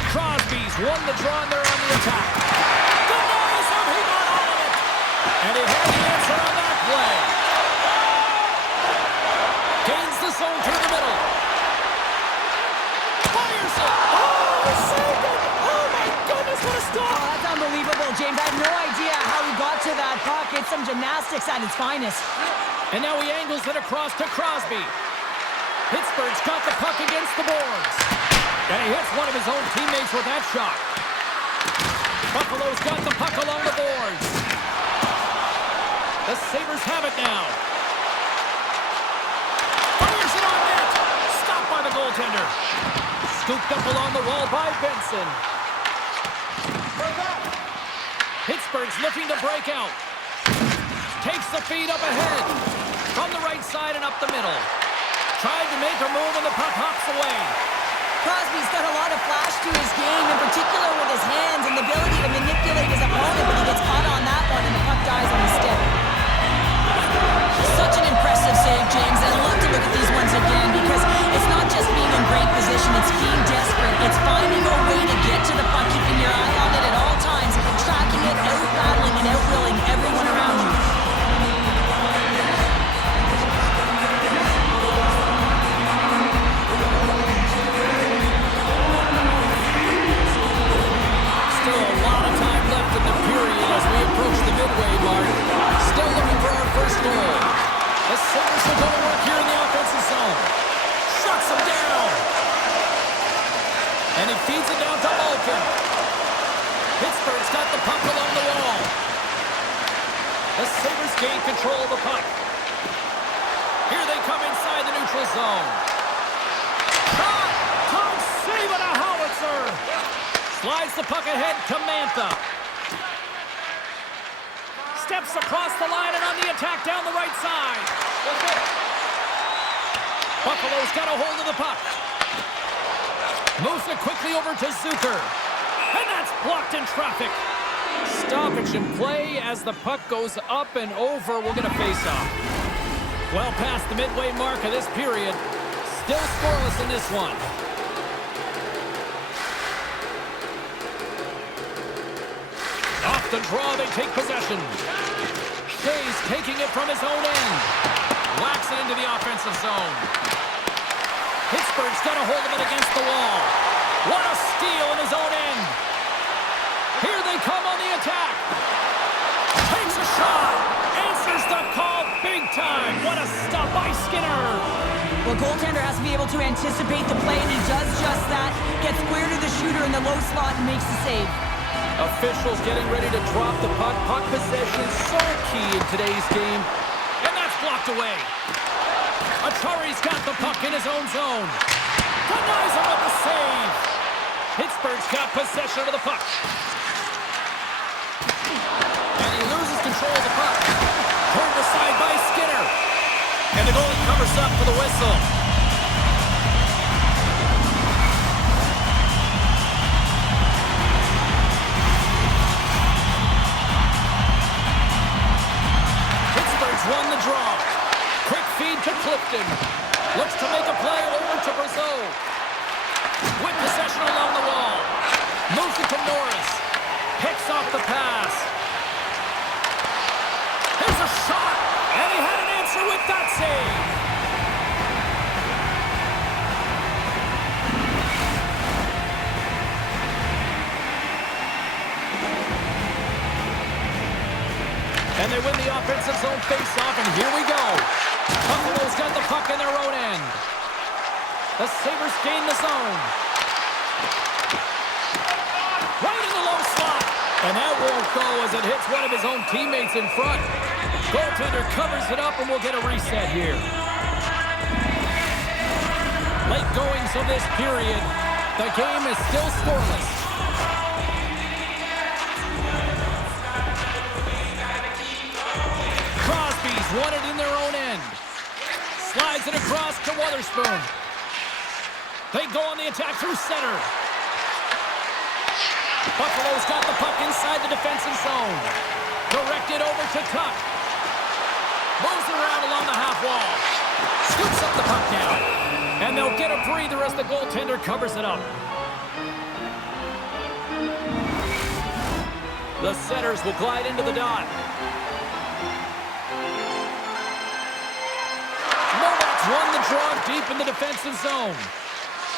Crosby's won the draw and they're on the attack. Denies him, he got all of it. And he had the answer on that play. Gains the zone through the middle. Fires it. Oh, he saved it! Oh, my goodness, what a Oh, stop! that's unbelievable, James. I have no idea how he got to that puck. It's some gymnastics at its finest. And now he angles it across to Crosby. Pittsburgh's got the puck against the boards. And he hits one of his own teammates with that shot. Buffalo's got the puck along the boards. The Sabres have it now. Fires it on net. Stopped by the goaltender. Scooped up along the wall by Benson. Pittsburgh's looking to break out. Takes the feed up ahead. From the right side and up the middle. Tried to make a move and the puck hops away. Crosby's got a lot of flash to his game, in particular with his hands and the ability to manipulate his opponent, but he gets caught on that one and the puck dies on his stick. Such an impressive save, James. I'd love to look at these ones again because it's not just being in great position, it's being desperate. It's finding a way to get to the puck, keeping your eye on it at all times, tracking it, out-battling and out-willing everyone around you. In the period as we approach the midway mark. Still looking for our first goal. The Sabres will go to work here in the offensive zone. Shuts him down. And he feeds it down to Malkin. Pittsburgh's got the puck along the wall. The Sabres gain control of the puck. Here they come inside the neutral zone. Shot! Tom save and a howitzer! Slides the puck ahead to Mantha. Steps across the line and on the attack down the right side. Buffalo's got a hold of the puck. Moves it quickly over to Zucker. And that's blocked in traffic. Stoppage in play as the puck goes up and over. We'll get a face-off. Well past the midway mark of this period. Still scoreless in this one. Off the draw, they take possession. Shea's taking it from his own end. Whacks it into the offensive zone. Pittsburgh's got a hold of it against the wall. What a steal in his own end. Here they come on the attack. Takes a shot. Answers the call big time. What a stop by Skinner. Well, goaltender has to be able to anticipate the play, and he does just that. Gets square to the shooter in the low slot and makes the save. Officials getting ready to drop the puck. Puck possession so key in today's game. And that's blocked away. Achari's got the puck in his own zone. Denies him with the save. Pittsburgh's got possession of the puck. And he loses control of the puck. Turned aside by Skinner. And the goalie covers up for the whistle. Won the draw. Quick feed to Clifton. Looks to make a play over to Brazeau. With possession along the wall. Moves it to Norris. Picks off the pass. Here's a shot. And he had an answer with that save. And they win the offensive zone face-off, and here we go. Buffalo's got the puck in their own end. The Sabres gain the zone. Right in the low slot. And that won't go as it hits one of his own teammates in front. Goaltender covers it up and we'll get a reset here. Late goings of this period. The game is still scoreless. Crosby's won it in their own end. Slides it across to Wotherspoon. They go on the attack through center. Buffalo's got the puck inside the defensive zone. Directed over to Tuck. Moves it around along the half wall. Scoops up the puck down. And they'll get a breather as the goaltender covers it up. The Senators will glide into the dot. Novak's won the draw deep in the defensive zone.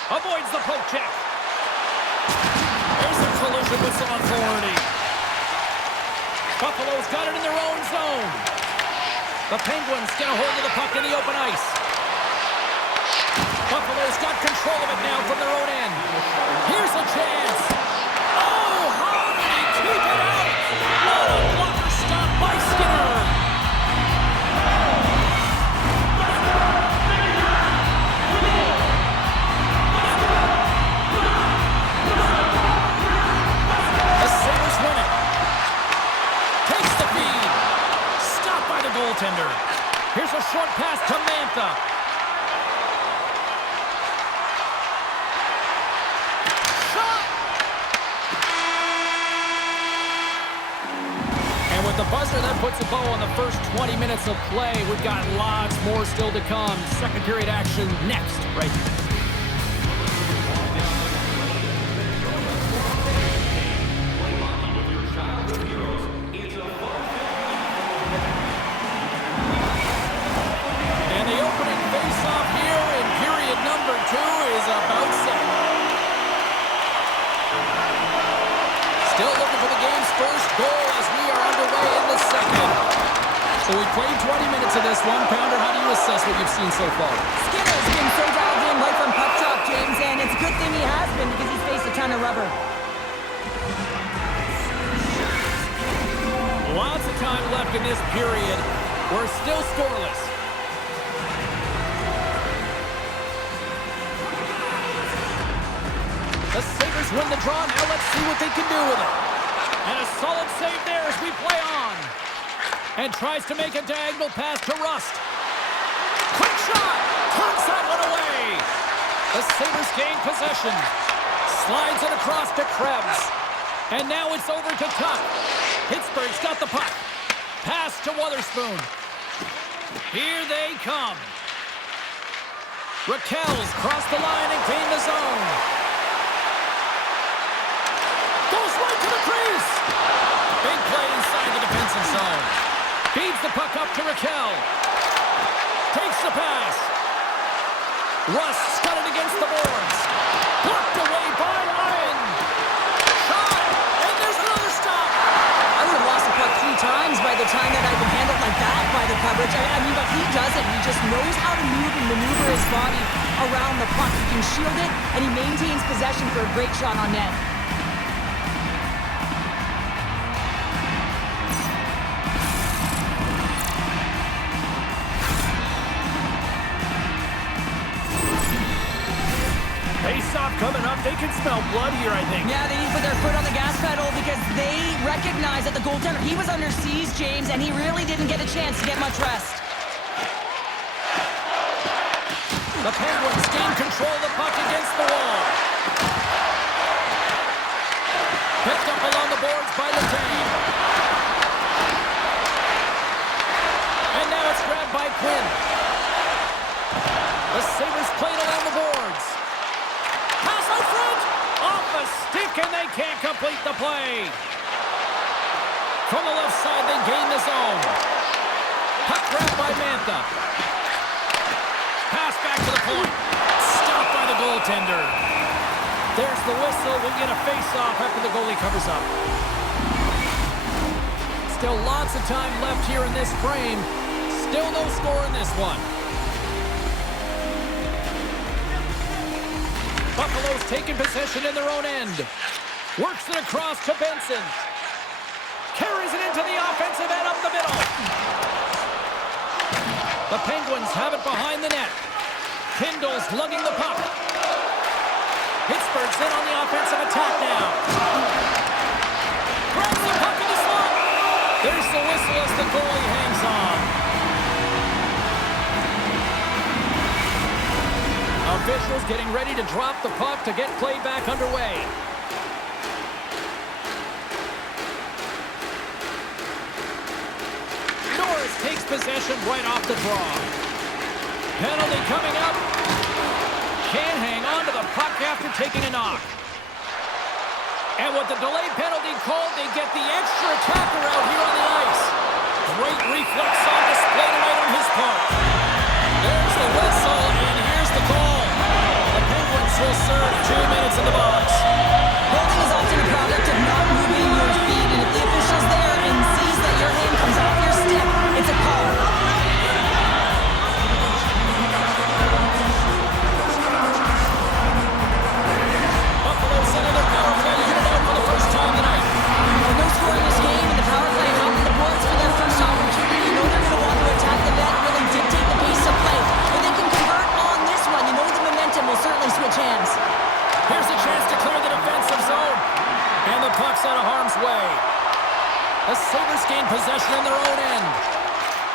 Avoids the poke check. There's a collision with some authority. Buffalo's got it in their own zone. The Penguins get a hold of the puck in the open ice. Buffalo's got control of it now from their own end. Here's a chance. Oh, how did he keep it out? What a blocker stop by Skinner. The Sabres win it. Takes the feed. Stopped by the goaltender. Here's a short pass to Mantha. With the buzzer, that puts a bow on the first 20 minutes of play. We've got lots more still to come. Second period action next, right here. And the opening face-off here in period number 2 is about set. Still looking for the game's first goal as we are underway in the second. So we played 20 minutes of this one. Pounder, how do you assess what you've seen so far? Skinner's been so dialed in right from puck drop, James, and it's a good thing he has been because he's faced a ton of rubber. Lots of time left in this period. We're still scoreless. The Sabres win the draw. Now let's see what they can do with it. And a solid save there as we play on. And tries to make a diagonal pass to Rust. Quick shot! Turns that one away. The Sabres gain possession. Slides it across to Krebs. And now it's over to Tuck. Pittsburgh's got the puck. Pass to Wotherspoon. Here they come. Raquel's crossed the line and gained the zone. Goes right to the crease. Big play inside the defensive zone. Feeds the puck up to Raquel. Takes the pass. Rust's got it against the boards. Blocked away by Ryan. Shot. And there's another stop. I would have lost the puck 3 times by the time that I've been handled like that by the coverage. I mean, but he doesn't. He just knows how to move and maneuver his body around the puck. He can shield it, and he maintains possession for a great shot on net. Face-off coming up. They can smell blood here, I think. Yeah, they need to put their foot on the gas pedal because they recognize that the goaltender, he was under siege, James, and he really didn't get a chance to get much rest. The Penguins gain control of the puck against the wall. Picked up along the boards by Letang. And now it's grabbed by Quinn. The Sabres played along the boards. Pass out front. Off a stick, and they can't complete the play. From the left side, they gain the zone. Puck grabbed by Mantha. Pass back to the point. Stopped by the goaltender. There's the whistle. We'll get a face-off after the goalie covers up. Still lots of time left here in this frame. Still no score in this one. Buffalo's taking possession in their own end. Works it across to Benson. Carries it into the offensive end up the middle. The Penguins have it behind the net. Kindle's lugging the puck. Pittsburgh's in on the offensive attack now. Grabs the puck in the slot. There's the whistle as the goalie hangs on. Officials getting ready to drop the puck to get play back underway. Norris takes possession right off the draw. Penalty coming up. Can't hang on to the puck after taking a knock. And with the delayed penalty called, they get the extra attacker out here on the ice. Great reflex on display tonight on his part. There's the whistle, and here's the call. The Penguins will serve 2 minutes in the box. Holding is often a product of not moving your feet, and if the official's there and sees that your hand comes off your stick, it's a call. Buffalo sending their power play unit out for the first time tonight. With no score in this game, and the power play up on the boards for their first opportunity, you know they're going to want to attack the net and really dictate the pace of play. If they can convert on this one, you know the momentum will certainly switch hands. Here's a chance to clear the defensive zone. And the puck's out of harm's way. The Sabres gain possession in their own end.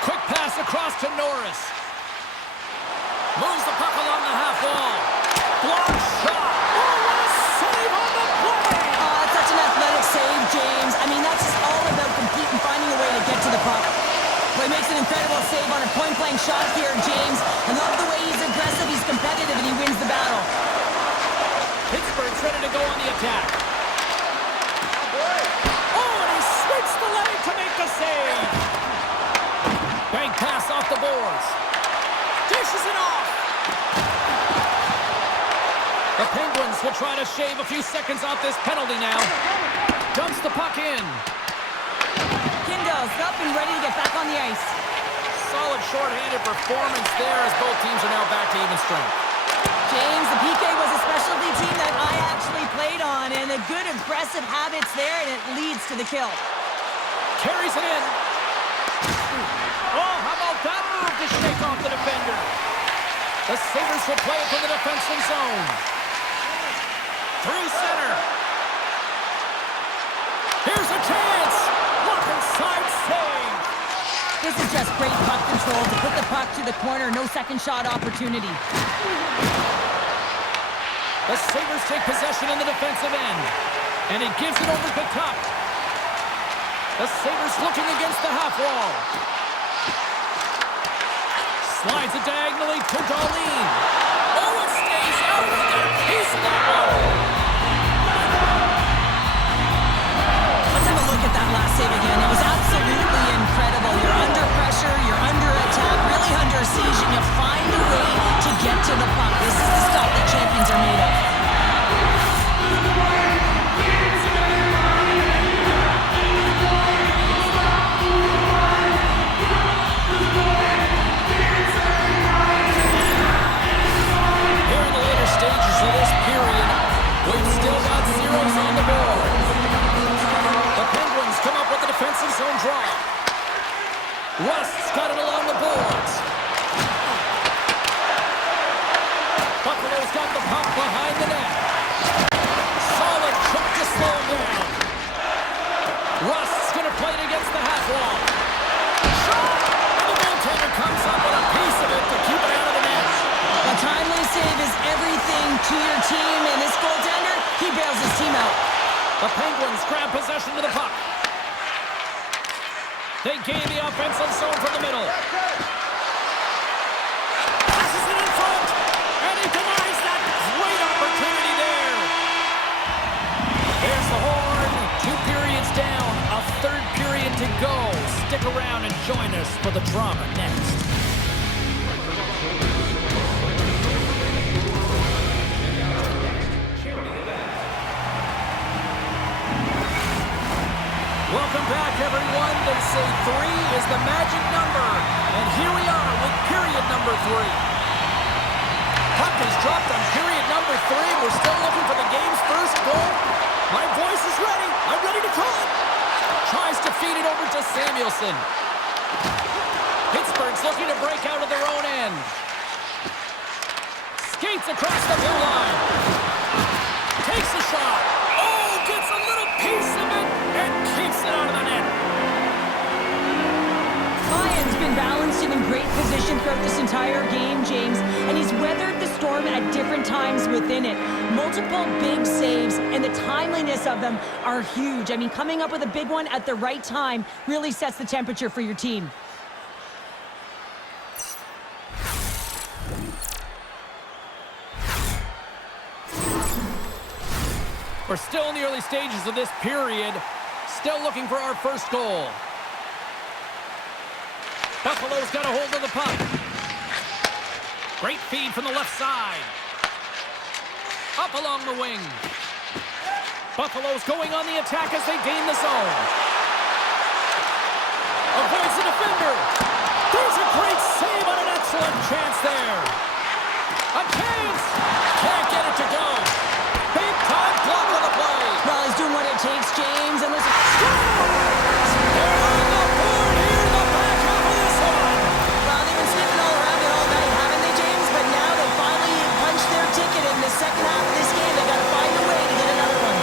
Quick pass across to Norris. Moves the puck along the half wall. Blocked shot. Oh, what a save on the play! Oh, that's such an athletic save, James. I mean, that's just all about completing, finding a way to get to the puck. Well, he makes an incredible save on a point-blank shot here, James. I love the way he's aggressive, he's competitive, and he wins the battle. Pittsburgh's ready to go on the attack. Oh, and he sweeps the leg to make the save. Bank pass off the boards. Dishes it off. The Penguins will try to shave a few seconds off this penalty now. Dumps the puck in. Kindle's up and ready to get back on the ice. Solid short-handed performance there as both teams are now back to even strength. James, the PK was a specialty team that I actually played on, and the good aggressive habits there, and it leads to the kill. Carries it in. Oh, how about that move to shake off the defender? The Sabres will play it from the defensive zone. Through center. Here's a chance. Look inside save. This is just great puck control to put the puck to the corner. No second shot opportunity. The Sabres take possession in the defensive end. And he gives it over to Tuck. The Sabres looking against the half wall. Slides it diagonally to Darlene. Oh, it stays out. He got a piece of that one. Let's have a look at that last save again. It was absolutely incredible. You're under pressure, you're under attack, really under siege, and you find a way to get to the puck. This is the stuff that champions are made of. Here in the later stages of this period, we've still got zeros on the board. The Penguins come up with a defensive zone draw. Rust's got it along the boards. Buffalo's got the puck behind the net. Solid choke to slow him down. Rust's going to play it against the half wall. Shot! And the goaltender comes up with a piece of it to keep it out of the net. A timely save is everything to your team, and this goaltender, he bails his team out. The Penguins grab possession to the puck. They gain the offensive zone from the middle. Passes it in front, and he denies that great opportunity there. There's the horn. 2 periods down, a third period to go. Stick around and join us for the drama next. Welcome back, everyone. They say 3 is the magic number. And here we are with period number 3. Puck is dropped on period number 3. three. We're still looking for the game's first goal. My voice is ready. I'm ready to call it. Tries to feed it over to Samuelson. Pittsburgh's looking to break out of their own end. Skates across the blue line. Takes a shot. Oh, gets a little piece of it and keeps it out of the net. Ryan's been balanced and in great position throughout this entire game, James, and he's weathered the storm at different times within it. Multiple big saves, and the timeliness of them are huge. I mean, coming up with a big one at the right time really sets the temperature for your team. We're still in the early stages of this period. Still looking for our first goal. Buffalo's got a hold of the puck. Great feed from the left side. Up along the wing. Buffalo's going on the attack as they gain the zone. Avoids the defender. There's a great save on an excellent chance there. A chance. Can't get it to go. Big time block on the play. Well, he's doing what it takes, James, and listen. They're on the board here in the back half of this one. Well, they've been sniffing all around it all night, haven't they, James? But now they finally punched their ticket in the second half of this game. They got to find a way to get another one.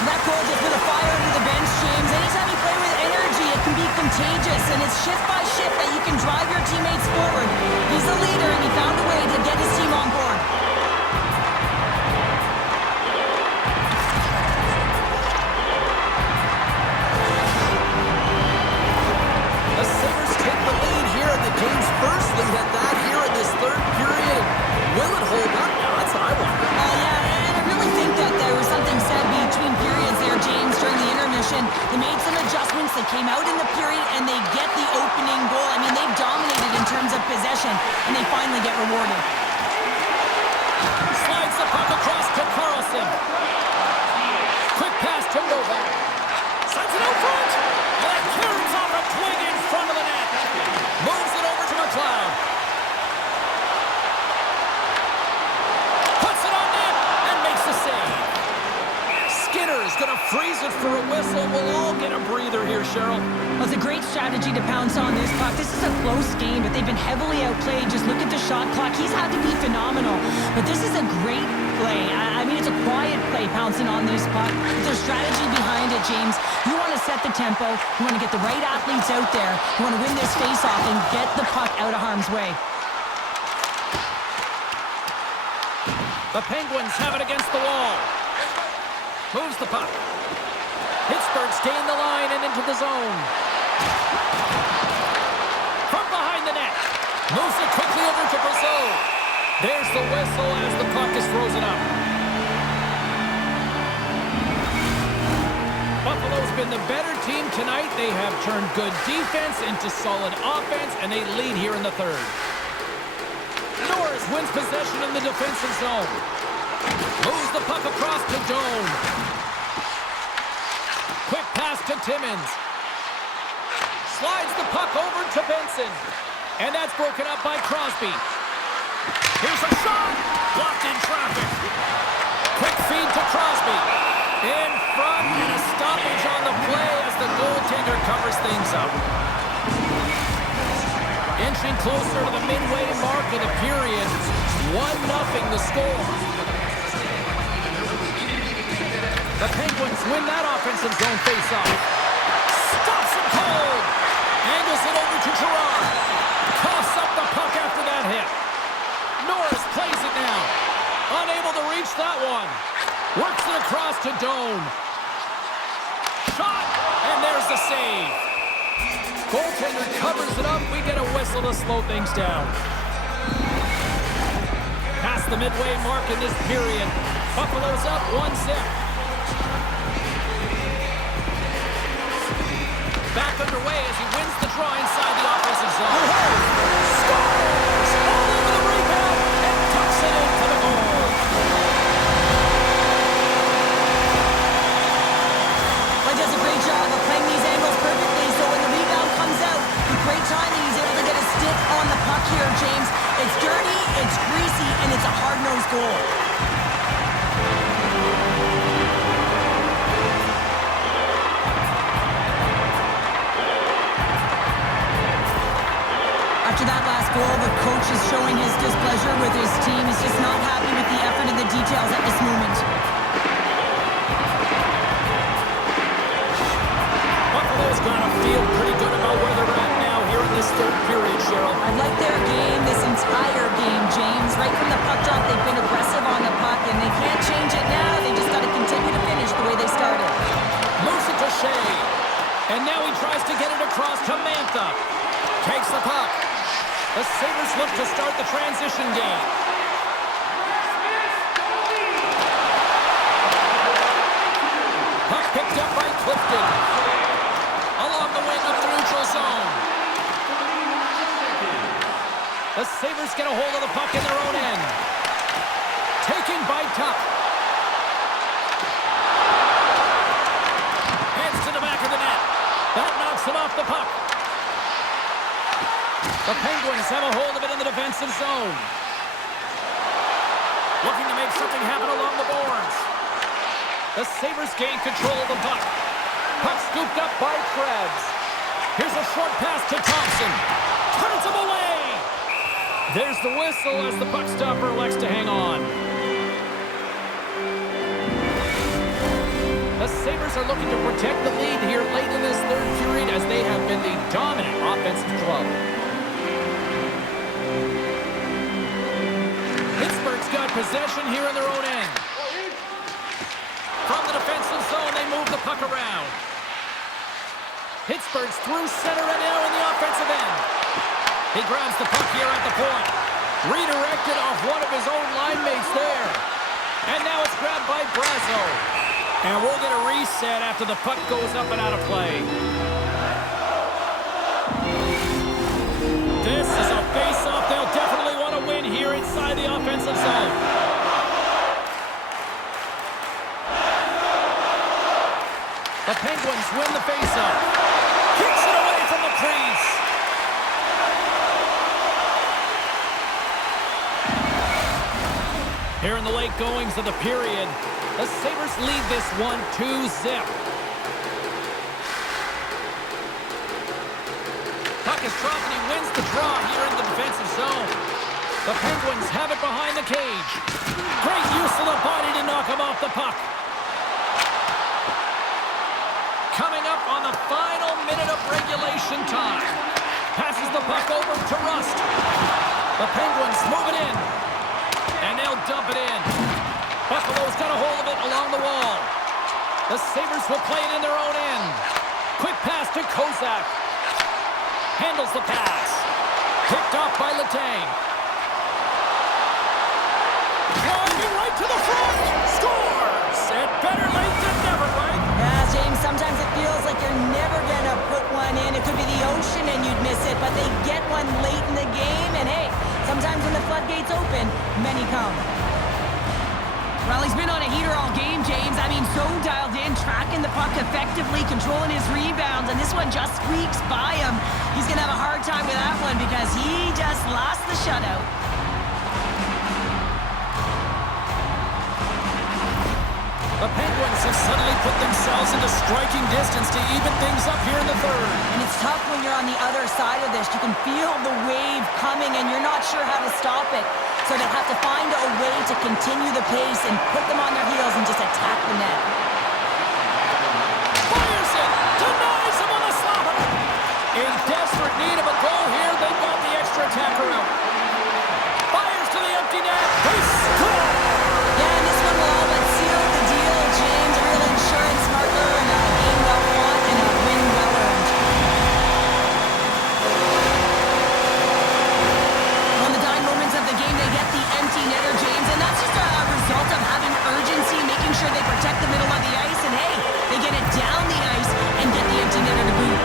And that goal just put a fire under the bench, James. Anytime you play with energy, it can be contagious, and it's shift by shift that you can drive your teammates forward. He's a leader, and he found a way to get his team on board. The Sabres take the lead here in the game's first lead at that here in this third period. Will it hold up? Now, that's what I wonder. Yeah, and I really think that there was something said between periods there, James, during the intermission. They made some adjustments. They came out in the period, and they get the opening goal. I mean, they've dominated in terms of possession, and they finally get rewarded. Slides the puck across to Carlson. Quick pass to Novak. Sends it out front. And clears off a twig in front of the net. Moves it over to McLeod. Puts it on net and makes the save. Skinner is going to freeze it for a whistle. We'll all get a breather here, Cheryl. Well, it's a great strategy to pounce on this puck. This is a close game, but they've been heavily outplayed. Just look at the shot clock. He's had to be phenomenal. But this is a great play. I mean, it's a quiet play pouncing on this puck. There's strategy behind it, James. You want to set the tempo. You want to get the right athletes out there. You want to win this face-off and get the puck out of harm's way. The Penguins have it against the wall. Moves the puck. Pittsburgh's gained the line and into the zone. From behind the net. Moves it quickly over to Brazil. There's the whistle as the puck is frozen up. Buffalo's been the better team tonight. They have turned good defense into solid offense, and they lead here in the third. Norris wins possession in the defensive zone. Moves the puck across to Doan. Quick pass to Timmins. Slides the puck over to Benson. And that's broken up by Crosby. Here's a shot. Blocked in traffic. Quick feed to Crosby. In front and a stoppage on the play as the goaltender covers things up. Inching closer to the midway mark of the period. 1-0 the score. The Penguins win that offensive zone faceoff. Stops it cold. Angles it over to Gerard. Coughs up the puck after that hit. Norris plays it now. Unable to reach that one. Works it across to Doan. Shot, and there's the save. Goaltender covers it up. We get a whistle to slow things down. Past the midway mark in this period. Buffalo's up 1-0. Back underway as he wins the draw inside the offensive zone. Scores! All over the rebound and tucks it into the goal. Well, he does a great job of playing these angles perfectly, so when the rebound comes out, with great timing, he's able to get a stick on the puck here, James. It's dirty, it's greasy, and it's a hard-nosed goal. After that last goal, the coach is showing his displeasure with his team. He's just not happy with the effort and the details at this moment. Buffalo's gonna feel pretty good about where they're at now here in this third period, Cheryl. I like their game this entire game, James. Right from the puck drop, they've been aggressive on the puck, and they can't change it now. They just got to continue to finish the way they started. Moves it to Shea. And now he tries to get it across to Mantha. Takes the puck. The Sabres look to start the transition game. Puck picked up by Clifton. Along the wing of the neutral zone. The Sabres get a hold of the puck in their own end. Taken by Tuck. Heads to the back of the net. That knocks him off the puck. The Penguins have a hold of it in the defensive zone. Looking to make something happen along the boards. The Sabres gain control of the puck. Puck scooped up by Krebs. Here's a short pass to Thompson. Turns him away. There's the whistle as the puck stopper elects to hang on. The Sabres are looking to protect the lead here late in this third period as they have been the dominant offensive club. Pittsburgh's got possession here in their own end. From the defensive zone, they move the puck around. Pittsburgh's through center and now in the offensive end. He grabs the puck here at the point. Redirected off one of his own line mates there. And now it's grabbed by Brazo. And we'll get a reset after the puck goes up and out of play. This is a face-off they'll definitely want to win here inside the offensive zone. The Penguins win the face-off. Kicks it away from the crease. Here in the late goings of the period, the Sabres lead this one 2-0. Puck is dropped and he wins the draw here in the defensive zone. The Penguins have it behind the cage. Great use of the body to knock him off the puck. Coming up on the final minute of regulation time. Passes the puck over to Rust. The Penguins move it in. And they'll dump it in. Buffalo's got a hold of it along the wall. The Sabres will play it in their own end. Quick pass to Kozak. Handles the pass. Picked off by Letang. Driving right to the front. Scores! And better late than never, right? Yeah, James, sometimes it feels like you're never going to put one in. It could be the ocean and you'd miss it, but they get one late in the game. And hey, sometimes when the floodgates open, many come. Well, he's been on a heater all game, James. I mean, so dialed in, tracking the puck effectively, controlling his rebounds, and this one just squeaks by him. He's going to have a hard time with that one because he just lost the shutout. The Penguins have suddenly put themselves into striking distance to even things up here in the third. And it's tough when you're on the other side of this. You can feel the wave coming, and you're not sure how to stop it. So they have to find a way to continue the pace and put them on their heels and just attack the net. Fires it! Denies him on the slapper! In desperate need of a goal here, they've got the extra attacker out. Fires to the empty net. They score! Yeah, and this one will all but seal the deal, James. A real insurance marker and a game well fought and a win well earned. On the dying moments of the game, they get the empty netter, James, and that's just a result of having urgency, making sure they protect the middle of the ice, and hey, they get it down the ice and get the empty netter to boot.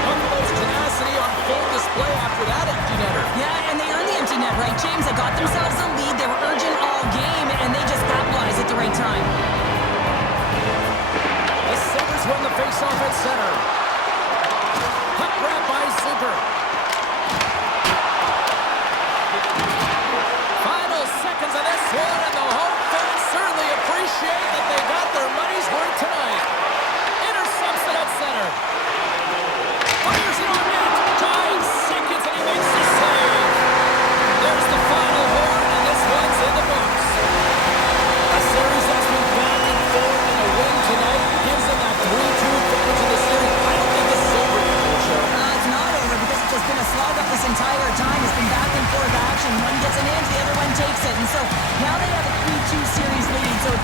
Buffalo's tenacity on full display after that empty netter. Yeah, and they earned the empty net, right, James? They got themselves a lead. They were urgent all game, and they just capitalized at the right time. The Sabres win the faceoff at center. Puck grab by Zucker. Final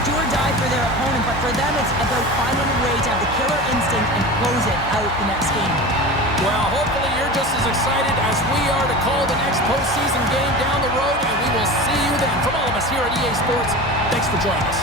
do or die for their opponent, but for them, it's about finding a way to have the killer instinct and close it out the next game. Well, hopefully you're just as excited as we are to call the next postseason game down the road, and we will see you then. From all of us here at EA Sports, thanks for joining us.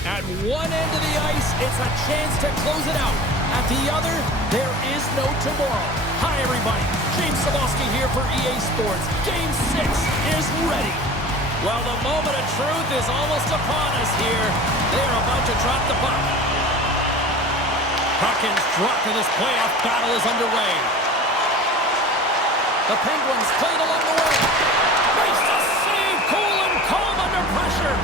At one end of the ice, it's a chance to close it out. At the other, there is no tomorrow. Hi, everybody. James Saboski here for EA Sports. Game 6 is ready. Well, the moment of truth is almost upon us here. They're about to drop the puck. Hawkins' drop to this playoff battle is underway. The Penguins played along the way. Makes the save, cool and calm under pressure.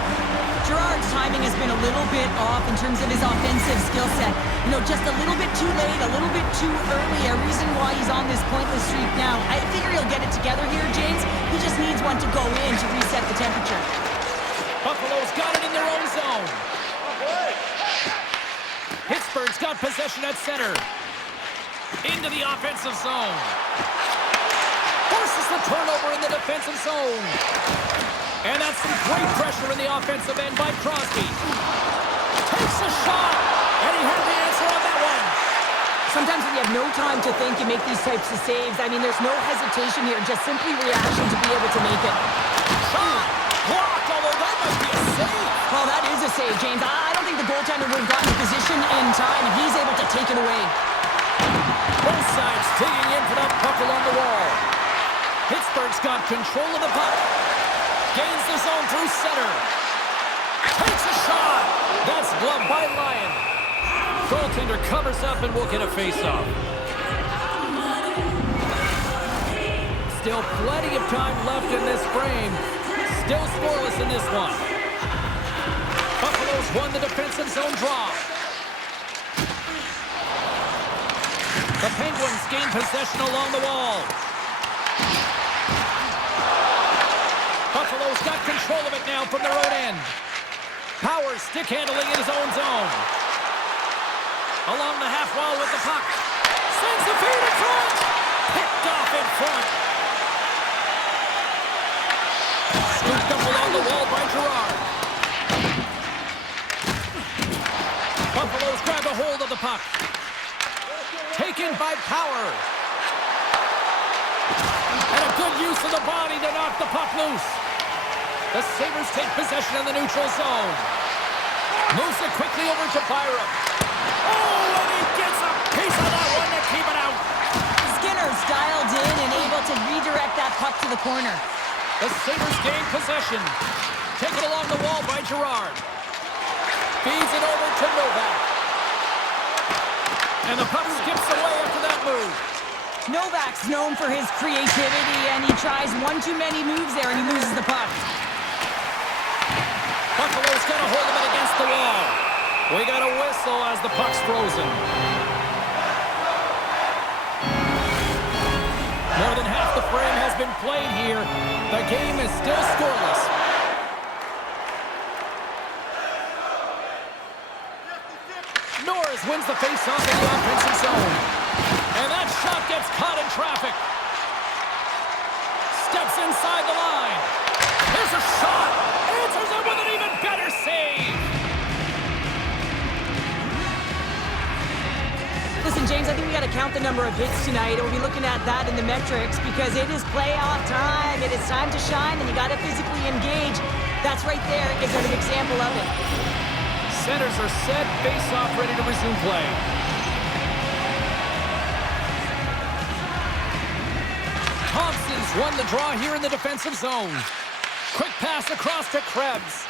Gerard's timing has been a little bit off in terms of his offensive skill set. You know, just a little bit too late, a little bit too early. A reason why he's on this pointless streak now. I figure he'll get it together here, James. He just needs one to go in to reset the temperature. Buffalo's got it in their own zone. Pittsburgh's got possession at center. Into the offensive zone. Forces the turnover in the defensive zone. And that's some great pressure in the offensive end by Crosby. Takes a shot, and he had the answer on that one. Sometimes when you have no time to think, you make these types of saves. I mean, there's no hesitation here, just simply reaction to be able to make it. Shot! Blocked, although that might be a save. Well, that is a save, James. I don't think the goaltender would have gotten the position in time, and he's able to take it away. Both sides digging in for that puck along the wall. Pittsburgh's got control of the puck. Gains the zone through center. Takes a shot. That's gloved by Lyon. Goaltender covers up and will get a face-off. Still plenty of time left in this frame. Still scoreless in this one. Buffalo's won the defensive zone draw. The Penguins gain possession along the wall. Buffalo's got control of it now from their own end. Power stick handling in his own zone. Along the half wall with the puck. Sends the feed in front. Picked off in front. Scooped up along the wall by Gerard. Buffalo's grabbed a hold of the puck. Taken by Power. And a good use of the body to knock the puck loose. The Sabres take possession in the neutral zone. Moves it quickly over to Byram. Oh, and he gets a piece of that one to keep it out. Skinner's dialed in and able to redirect that puck to the corner. The Sabres gain possession. Taken along the wall by Gerard. Feeds it over to Novak. And the puck skips away after that move. Novak's known for his creativity, and he tries one too many moves there, and he loses the puck. Buffalo's got a hold of it against the wall. We got a whistle as the puck's frozen. More than half the frame has been played here. The game is still scoreless. Norris wins the face-off in the offensive zone. And that shot gets caught in traffic. Steps inside the line. Here's a shot. Answers it with an even better save. Listen, James, I think we got to count the number of hits tonight. We'll be looking at that in the metrics because it is playoff time. It is time to shine, and you got to physically engage. That's right there is an example of it. Centers are set, face-off, ready to resume play. Thompson's won the draw here in the defensive zone. Quick pass across to Krebs.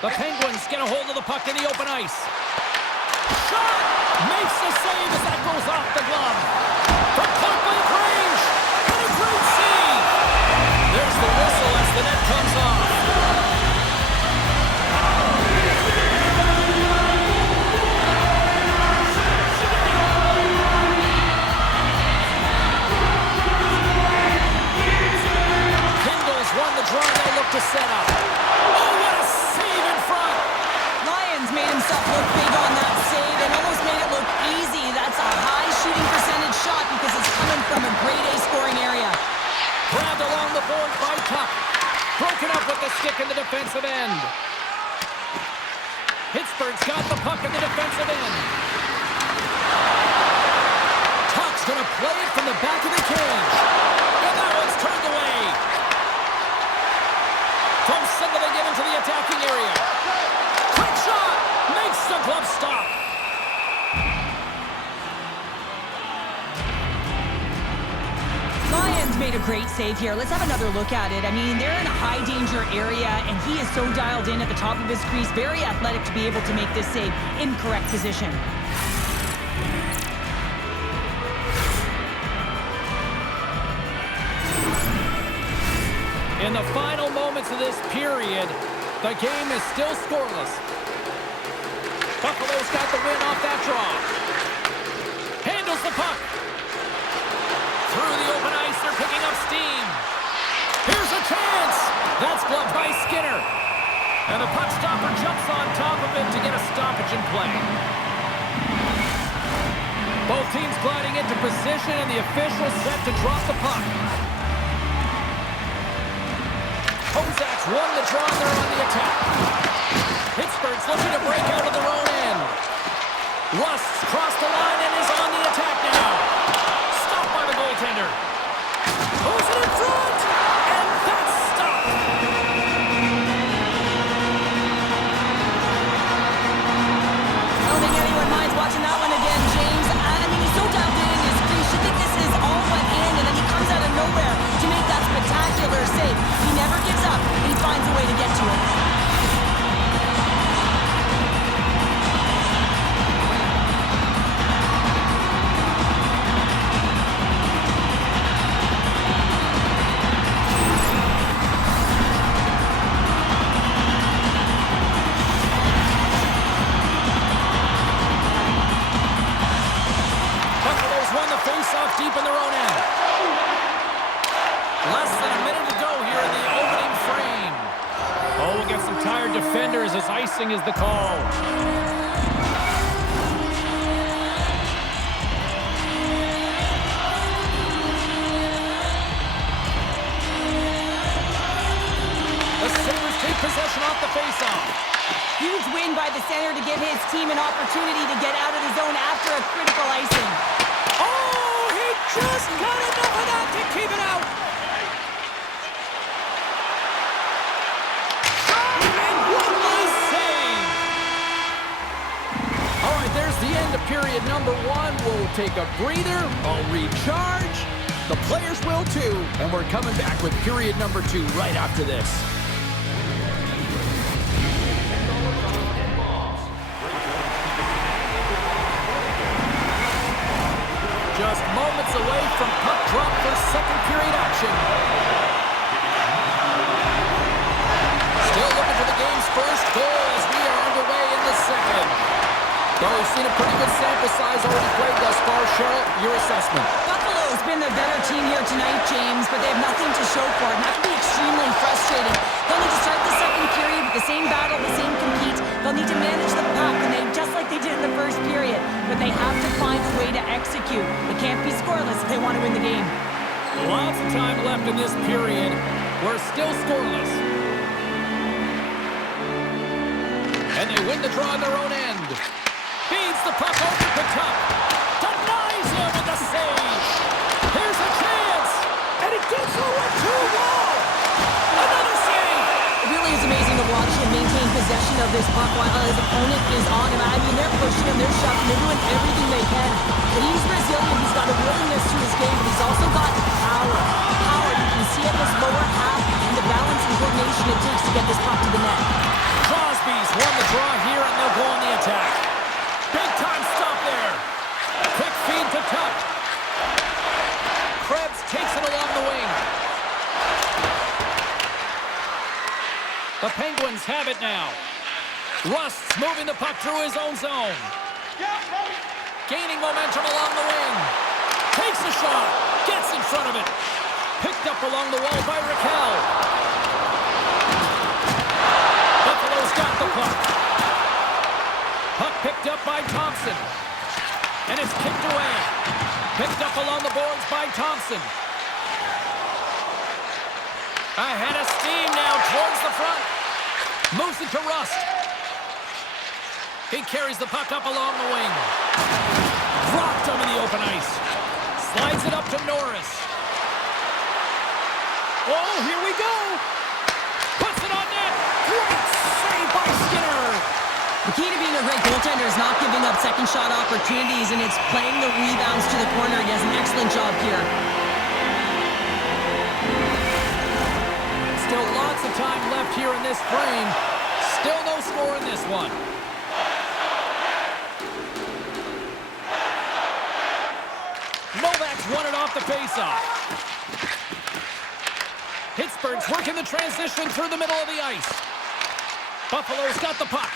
The Penguins get a hold of the puck in the open ice. shot! Makes the save as that goes off the glove. From point-blank range. And a great save. There's the whistle as the net comes off. Won the draw, they'll look to set up. Oh, what a save in front! Lyons made himself look big on that save and almost made it look easy. That's a high shooting percentage shot because it's coming from a grade A scoring area. Grabbed along the board by Tuck. Broken up with the stick in the defensive end. Pittsburgh's got the puck in the defensive end. Tuck's gonna play it from the back of the cage. And that one's turned away. From center, they get into the attacking area. Quick shot! Makes the glove stop. Lyons made a great save here. Let's have another look at it. I mean, they're in a high danger area, and he is so dialed in at the top of his crease. Very athletic to be able to make this save in correct position. In the final moments of this period, the game is still scoreless. Buffalo's got the win off that draw. Handles the puck. Through the open ice, they're picking up steam. Here's a chance. That's blocked by Skinner. And the puck stopper jumps on top of it to get a stoppage in play. Both teams gliding into position, and the official set to drop the puck. Kozak's won the draw, and they're on the attack. Pittsburgh's looking to break out of their own end. Rust's crossed the line and is on the attack now. Stopped by the goaltender. Who's it in front? And that's stopped. I don't think anyone minds watching that one again, James. I mean, he's so dialed in his crease. You think this is all went in, and then he comes out of nowhere to make that spectacular save. He never gives up, and he finds a way to get to it. Buffalo's won the face-off deep in their own end. Less than a minute to go here in the opening frame. Oh, we'll get some tired defenders as icing is the call. The Sabres take possession off the face-off. Huge win by the center to give his team an opportunity to get out of the zone after a critical icing. Oh, he just got enough of that to keep it out. And what a save! All right, there's the end of period number one. We'll take a breather. I'll recharge. The players will too. And we're coming back with period number two right after this. Just moments away from puck drop for second period action. Still looking for the game's first goal as we are underway in the second. Though we've seen a pretty good sample size already played thus far. Cheryl, your assessment. Buffalo's been the better team here tonight, James, but they have nothing to show for it. And that can be extremely frustrating. They'll need to start the second period with the same battle, the same compete. They'll need to manage the puck, and just like they did in the first period. But they have to find a way to execute. They can't be scoreless if they want to win the game. Lots of time left in this period. We're still scoreless. And they win the draw on their own end. Feeds the puck over to Tuck. Denies him with the save. Here's a chance. And he gets over to wall. Another save. It really is amazing to watch him maintain possession of this puck while his opponent is on him. I mean, they're pushing him, they're shoving, they're doing everything they can. But he's resilient, he's got a willingness to his game, but he's also got power. Power, you can see at this lower half, and the balance and coordination it takes to get this puck to the net. Crosby's won the draw here, and they'll go on the attack. Big time Penguins have it now. Rust's moving the puck through his own zone. Gaining momentum along the wing. Takes a shot. Gets in front of it. Picked up along the wall by Raquel. Buffalo's got the puck. Puck picked up by Thompson. And it's kicked away. Picked up along the boards by Thompson. Ahead of steam now towards the front. Moves it to Rust. He carries the puck up along the wing. Dropped him in the open ice. Slides it up to Norris. Oh, here we go. Puts it on net. Great save by Skinner. The key to being a great goaltender is not giving up second shot opportunities, and it's playing the rebounds to the corner. He does an excellent job here. Still lots of time left here in this frame. Still no score in this one. Novak's won it off the faceoff. Pittsburgh's working the transition through the middle of the ice. Buffalo's got the puck.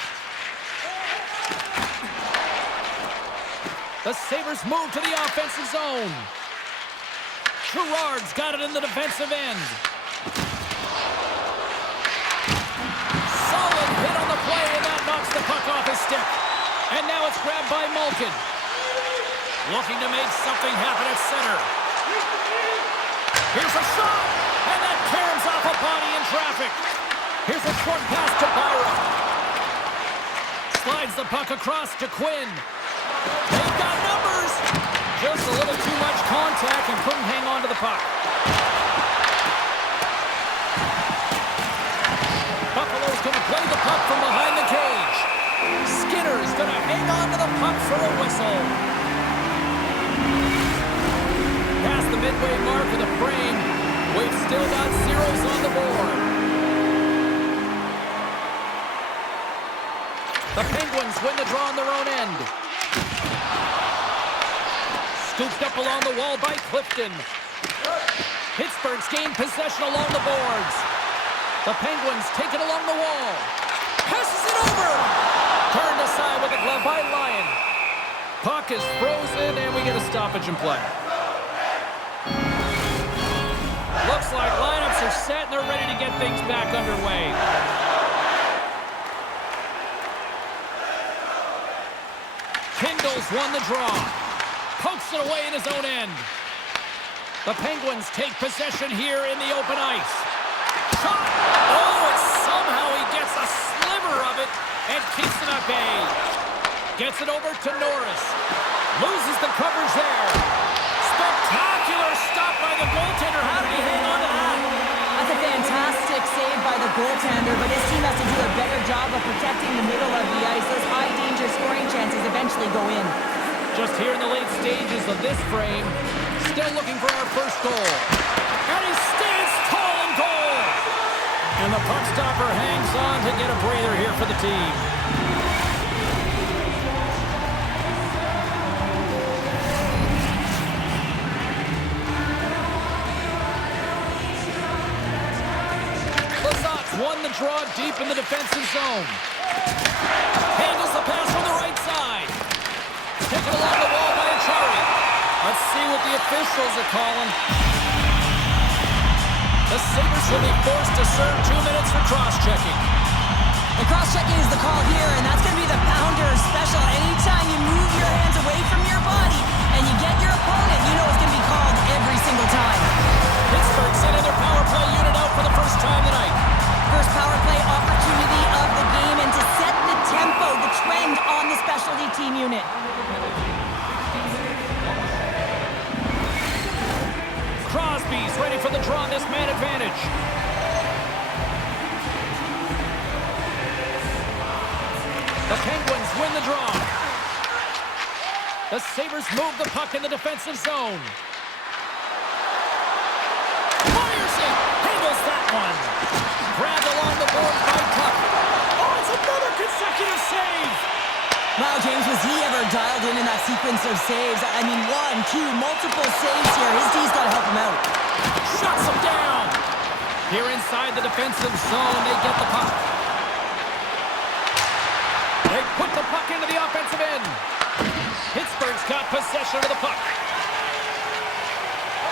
The Sabres move to the offensive zone. Girard's got it in the defensive end. Solid hit on the play, and that knocks the puck off his stick. And now it's grabbed by Malkin. Looking to make something happen at center. Here's a shot, and that caroms off a body in traffic. Here's a short pass to Byron. Slides the puck across to Quinn. They've got numbers. Just a little too much contact and couldn't hang on to the puck. Buffalo's going to play the puck from behind the cage. Skinner's going to hang on to the puck for a whistle. Past the midway mark of the frame, we've still got zeros on the board. The Penguins win the draw on their own end. Scooped up along the wall by Clifton. Pittsburgh's gained possession along the boards. The Penguins take it along the wall. Passes it over. Turned aside with a glove by Lyon. Puck is frozen, and we get a stoppage in play. Looks like lineups are set, and they're ready to get things back underway. Kindle's won the draw. Pokes it away in his own end. The Penguins take possession here in the open ice. Shot! Oh, and somehow he gets a sliver of it and keeps it at bay. Gets it over to Norris. Loses the coverage there. Spectacular stop by the goaltender. How did he hang on to that? That's a fantastic save by the goaltender, but his team has to do a better job of protecting the middle of the ice. Those high-danger scoring chances eventually go in. Just here in the late stages of this frame, still looking for our first goal. And he stands tall in goal. And the puck stopper hangs on to get a breather here for the team. Lazat's won the draw deep in the defensive zone. Handles the pass from the right side. Taken along the wall by Achari. Let's see what the officials are calling. The Sabres will be forced to serve 2 minutes for cross-checking. The cross-checking is the call here, and that's going to be the pounder special. Anytime you move your hands away from your body and you get your opponent, you know it's going to be called every single time. Pittsburgh sending their power play unit out for the first time tonight. First power play opportunity of the game, and to set the tempo, the trend on the specialty team unit. Crosby's ready for the draw on this man advantage. The Penguins win the draw. The Sabres move the puck in the defensive zone. Fires it! Handles that one. Grabbed along the board by Tuck. Oh, it's another consecutive save! Wow, James, was he ever dialed in that sequence of saves? I mean, 1, 2, multiple saves here. His D's got to help him out. Shuts him down. Here inside the defensive zone, they get the puck. back into the offensive end. Pittsburgh's got possession of the puck.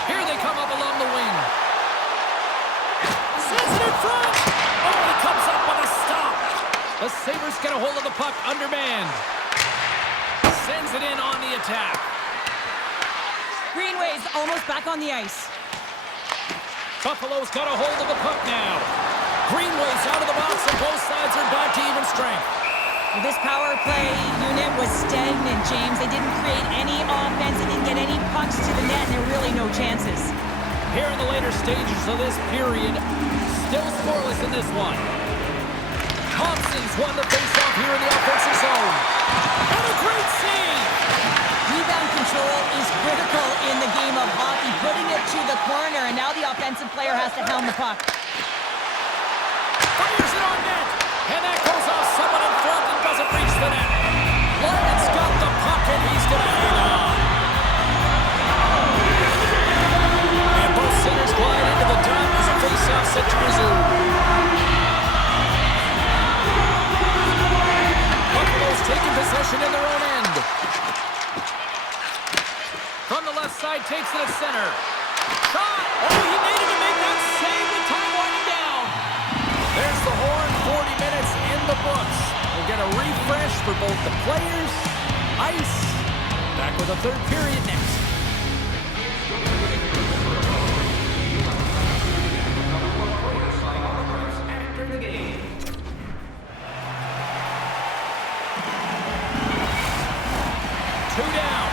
Here they come up along the wing. Sends it in front. Oh, he comes up with a stop. The Sabres get a hold of the puck undermanned. Sends it in on the attack. Greenway's almost back on the ice. Buffalo's got a hold of the puck now. Greenway's out of the box and both sides are back to even strength. Well, this power play unit was stagnant, James. They didn't create any offense. They didn't get any pucks to the net, and there were really no chances. Here in the later stages of this period, still scoreless in this one. Thompson's won the faceoff here in the offensive zone. And a great save! Rebound control is critical in the game of hockey, putting it to the corner, and now the offensive player has to hound the puck. Fires it on net, and that goes off someone in front and doesn't reach the net. Lyon's got the puck, and he's going to hang on. And both centers glide into the dot as a faceoff set to resume. Buffalo's taking possession in their own end. From the left side, takes it at center. Shot! Oh, he needed to make that save. The time winding down. There's the horn. 40 minutes in the books. We'll get a refresh for both the players, ice. Back with a third period next. After the game. Two down.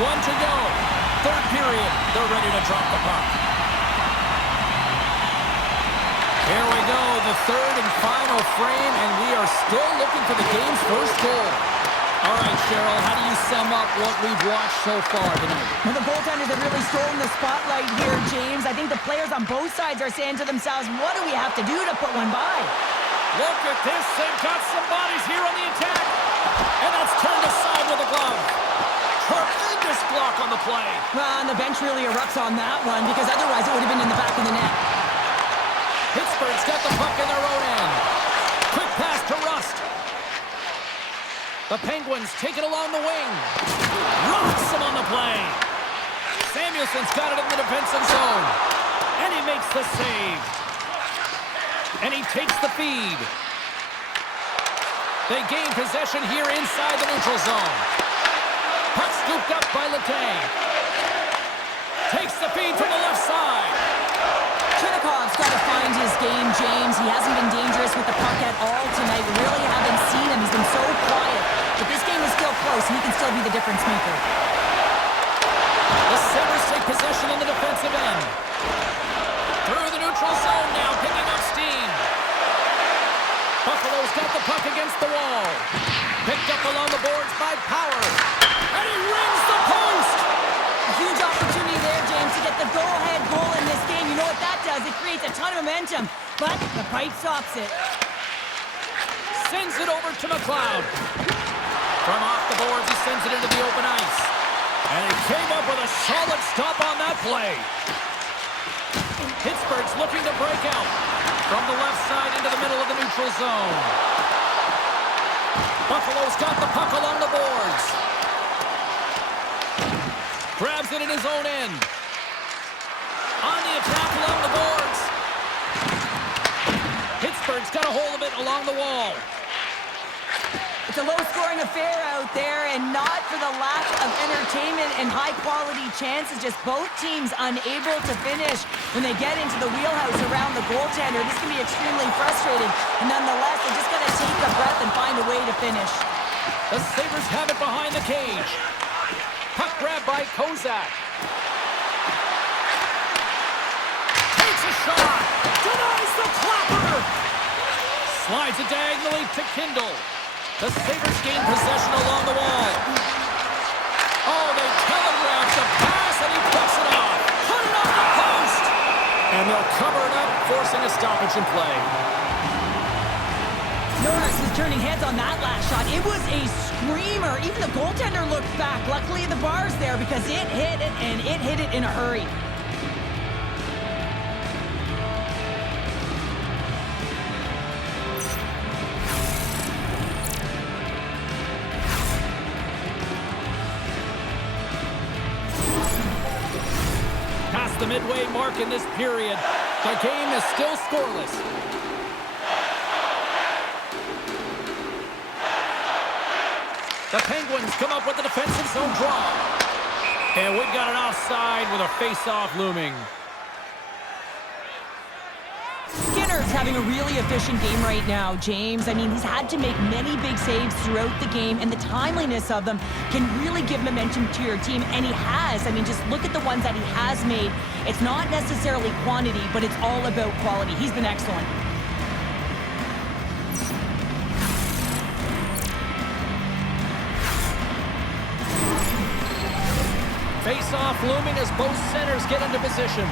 One to go. Third period. They're ready to drop the puck. Here we go, the third and final frame, and we are still looking for the game's first goal. All right, Cheryl, how do you sum up what we've watched so far tonight? Well, the goaltenders have really stolen the spotlight here, James. I think the players on both sides are saying to themselves, what do we have to do to put one by? Look at this. They've got some bodies here on the attack. And that's turned aside with a glove. Tremendous block on the play. Well, and the bench really erupts on that one, because otherwise it would have been in the back of the net. Pittsburgh's got the puck in their own end. Quick pass to Rust. The Penguins take it along the wing. Rocks him on the play. Samuelson's got it in the defensive zone. And he makes the save. And he takes the feed. They gain possession here inside the neutral zone. Puck scooped up by Letang. Takes the feed from the left side. Chinakov's got to find his game, James. He hasn't been dangerous with the puck at all tonight. We really haven't seen him. He's been so quiet. But this game is still close, and he can still be the difference maker. The Sabres take possession in the defensive end. Through the neutral zone now, picking up steam. Buffalo's got the puck against the wall. Picked up along the boards by Power. And he rings the post! A huge opportunity there, James, to get the go-ahead goal in this game. You know what that does? It creates a ton of momentum, but the pipe stops it. Sends it over to McLeod. From off the boards, he sends it into the open ice. And he came up with a solid stop on that play. Pittsburgh's looking to break out. From the left side into the middle of the neutral zone. Buffalo's got the puck along the boards. Grabs it in his own end. On the attack along the boards. Pittsburgh's got a hold of it along the wall. It's a low-scoring affair out there, and not for the lack of entertainment and high-quality chances. Just both teams unable to finish when they get into the wheelhouse around the goaltender. This can be extremely frustrating, and nonetheless, they just got to take a breath and find a way to finish. The Sabres have it behind the cage. Puck grab by Kozak. Takes a shot. Denies the clapper. Slides it diagonally to Kindle. The Sabres gain possession along the wall. Oh, they telegraph the pass, and he puts it off. Put it off the post. And they'll cover it up, forcing a stoppage in play. Norris was turning heads on that last shot. It was a screamer. Even the goaltender looked back. Luckily, the bar's there because it hit it, and it hit it in a hurry. the midway mark in this period. The game is still scoreless. The Penguins come up with the defensive zone draw. And we've got an offside with a face-off looming. Skinner's having a really efficient game right now, James. I mean, he's had to make many big saves throughout the game, and the timeliness of them can really give momentum to your team, and he has. I mean, just look at the ones that he has made. It's not necessarily quantity, but it's all about quality. He's been excellent. Face-off looming as both centers get into position.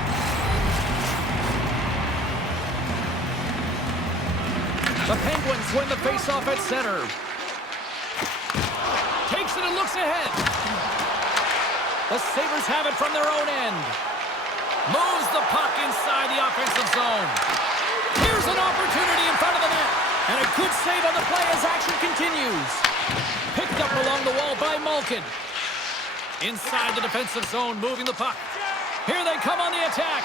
The Penguins win the face-off at center. Takes it and looks ahead. The Sabres have it from their own end. Moves the puck inside the offensive zone. Here's an opportunity in front of the net. And a good save on the play as action continues. Picked up along the wall by Malkin. Inside the defensive zone, moving the puck. Here they come on the attack.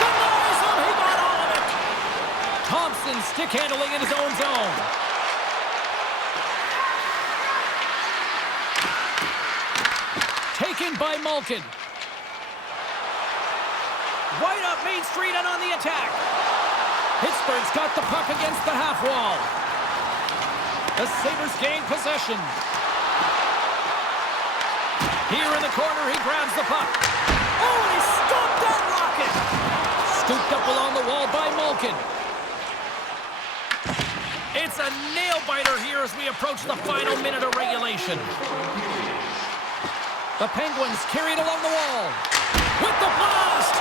Denies him, he got all of it. Thompson stick handling in his own zone. Taken by Malkin. Right up Main Street and on the attack. Pittsburgh's got the puck against the half wall. The Sabres gain possession. Here in the corner, he grabs the puck. Oh, and he stopped that rocket! Scooped up along the wall by Malkin. It's a nail-biter here as we approach the final minute of regulation. The Penguins carry it along the wall. With the blast!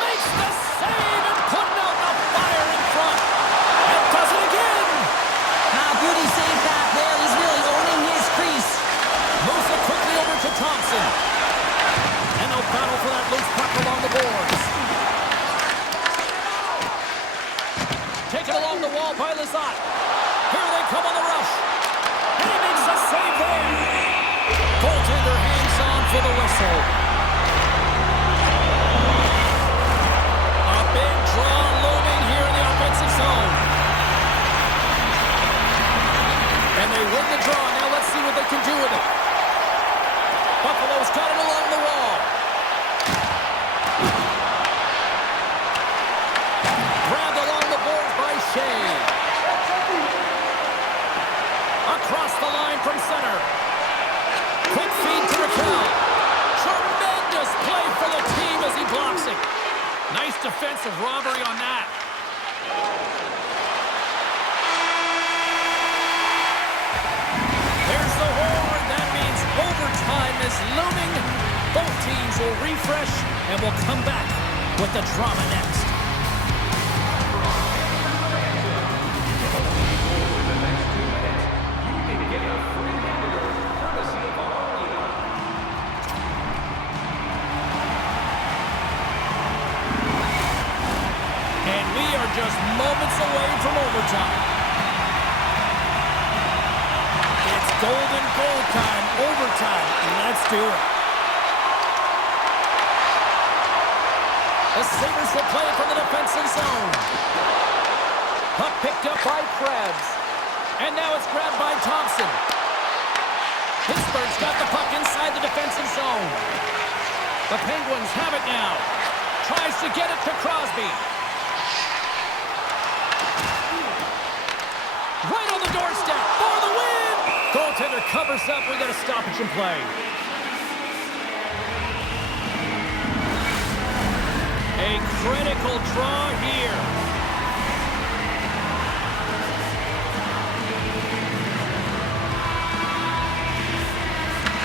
Makes the save and putting out the fire in front. And does it again! Now, beauty save back there. He's really owning his crease. Moves it quickly over to Thompson. And they'll battle for that loose puck along the boards. Taken along the wall by Lizotte. Here they come on the rush. And he makes a save there. Goaltender hangs on for the whistle. A big draw looming here in the offensive zone. And they win the draw. Now let's see what they can do with it. Buffalo's got it along the wall. Grabbed along the boards by Shea. Across the line from center. Quick feed to Raquel. Tremendous play for the team as he blocks it. Nice defensive robbery on that. There's the horn. That means overtime is looming. Both teams will refresh and will come back with the drama next. And we are just moments away from overtime. It's golden goal time, overtime. Let's do it. The Sabres will play it from the defensive zone. Puck picked up by Krebs. And now it's grabbed by Thompson. Pittsburgh's got the puck inside the defensive zone. The Penguins have it now. Tries to get it to Crosby. Right on the doorstep for the win! Goaltender covers up. We got a stoppage in play. A critical draw here.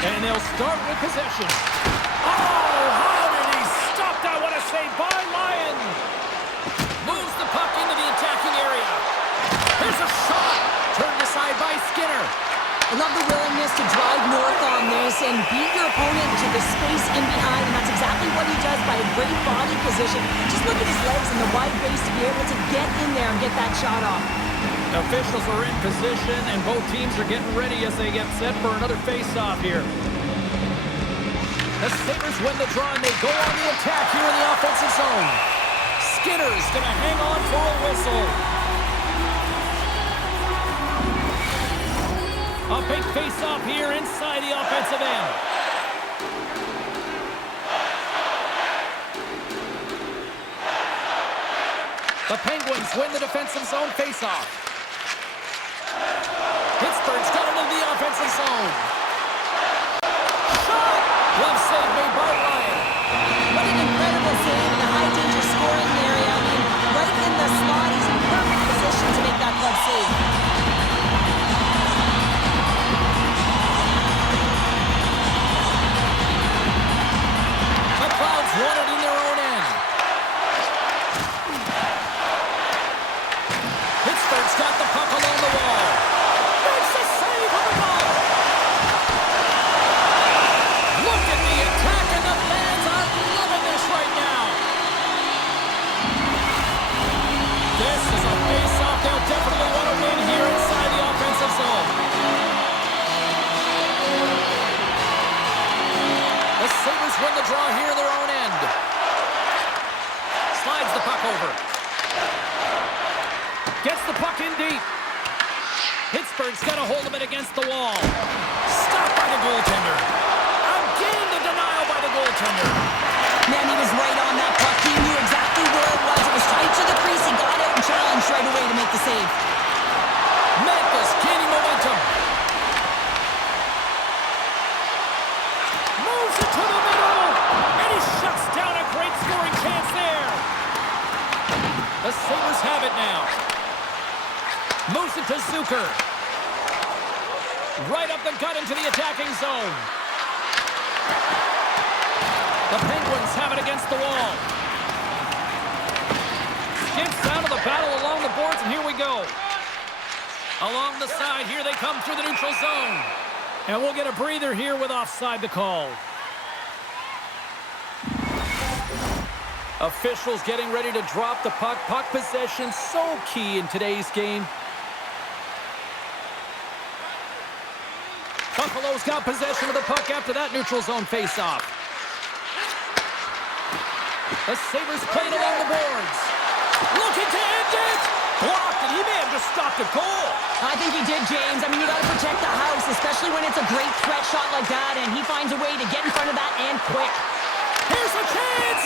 And they'll start with possession. Oh, how did he stop that? What a save by Lyon. Moves the puck into the attacking area. Here's a shot. Turned aside by Skinner. I love the willingness to drive north on this and beat your opponent to the space in behind, and that's exactly what he does by a great body position. Just look at his legs and the wide base to be able to get in there and get that shot off. Officials are in position, and both teams are getting ready as they get set for another face-off here. The Sabres win the draw, and they go on the attack here in the offensive zone. Skinner's going to hang on for a whistle. A big face-off here inside the offensive end. The Penguins win the defensive zone face-off. Pittsburgh's got it in the offensive zone. Shot! Glove save made by Ryan. What an incredible save in the high-danger scoring area. I mean, right in the slot. He's in perfect position to make that glove save. The Clouds won it in their own end. Pittsburgh's got the puck along the wall. Makes the save on the goal. Look at the attack, and the fans are loving this right now. This is a face-off they'll definitely want to win here inside the offensive zone. The Sabres win the draw here in their own end. Slides the puck over. Gets the puck in deep. Pittsburgh's got a hold of it against the wall. Stopped by the goaltender. Again, the denial by the goaltender. Man, he was right on that puck. He knew exactly where it was. It was tight to the crease. He got out and challenged right away to make the save. Memphis gaining momentum. Moves it to the middle. And he shuts down a great scoring chance there. The Sabres have it now. Moves it to Zucker. Right up the gut into the attacking zone. The Penguins have it against the wall. Skips out of the battle along the boards, and here we go. Along the side, here they come through the neutral zone. And we'll get a breather here with offside the call. Officials getting ready to drop the puck. Puck possession so key in today's game. Buffalo's got possession of the puck after that neutral zone face-off. The Sabres played along the boards. Looking to end it! Blocked, and he may have just stopped a goal. I think he did, James. I mean, you got to protect the house, especially when it's a great threat shot like that, and he finds a way to get in front of that and quick. Here's a chance!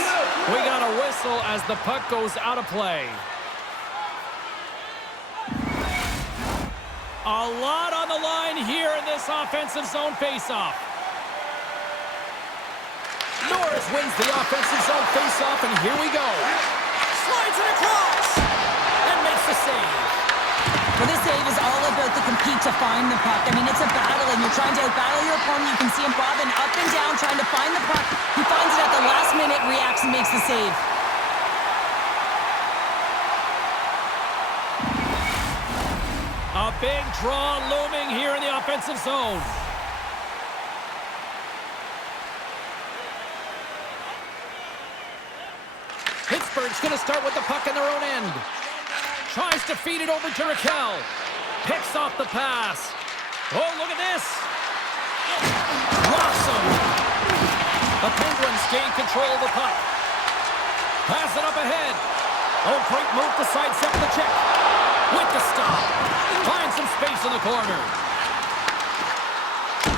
We got a whistle as the puck goes out of play. A lot on the line here in this offensive zone faceoff. Norris wins the offensive zone faceoff, and here we go. Slides it across and makes the save. Well, this save is all about the compete to find the puck. I mean, it's a battle, and you're trying to outbattle your opponent. You can see him bobbing up and down, trying to find the puck. He finds it at the last minute, reacts, and makes the save. A big draw looming here in the offensive zone. Pittsburgh's going to start with the puck in their own end. Tries to feed it over to Raquel. Picks off the pass. Oh, look at this. Rocks him. The Penguins gain control of the puck. Pass it up ahead. Oh, great move to sidestep the check. With the stop. Finds some space in the corner.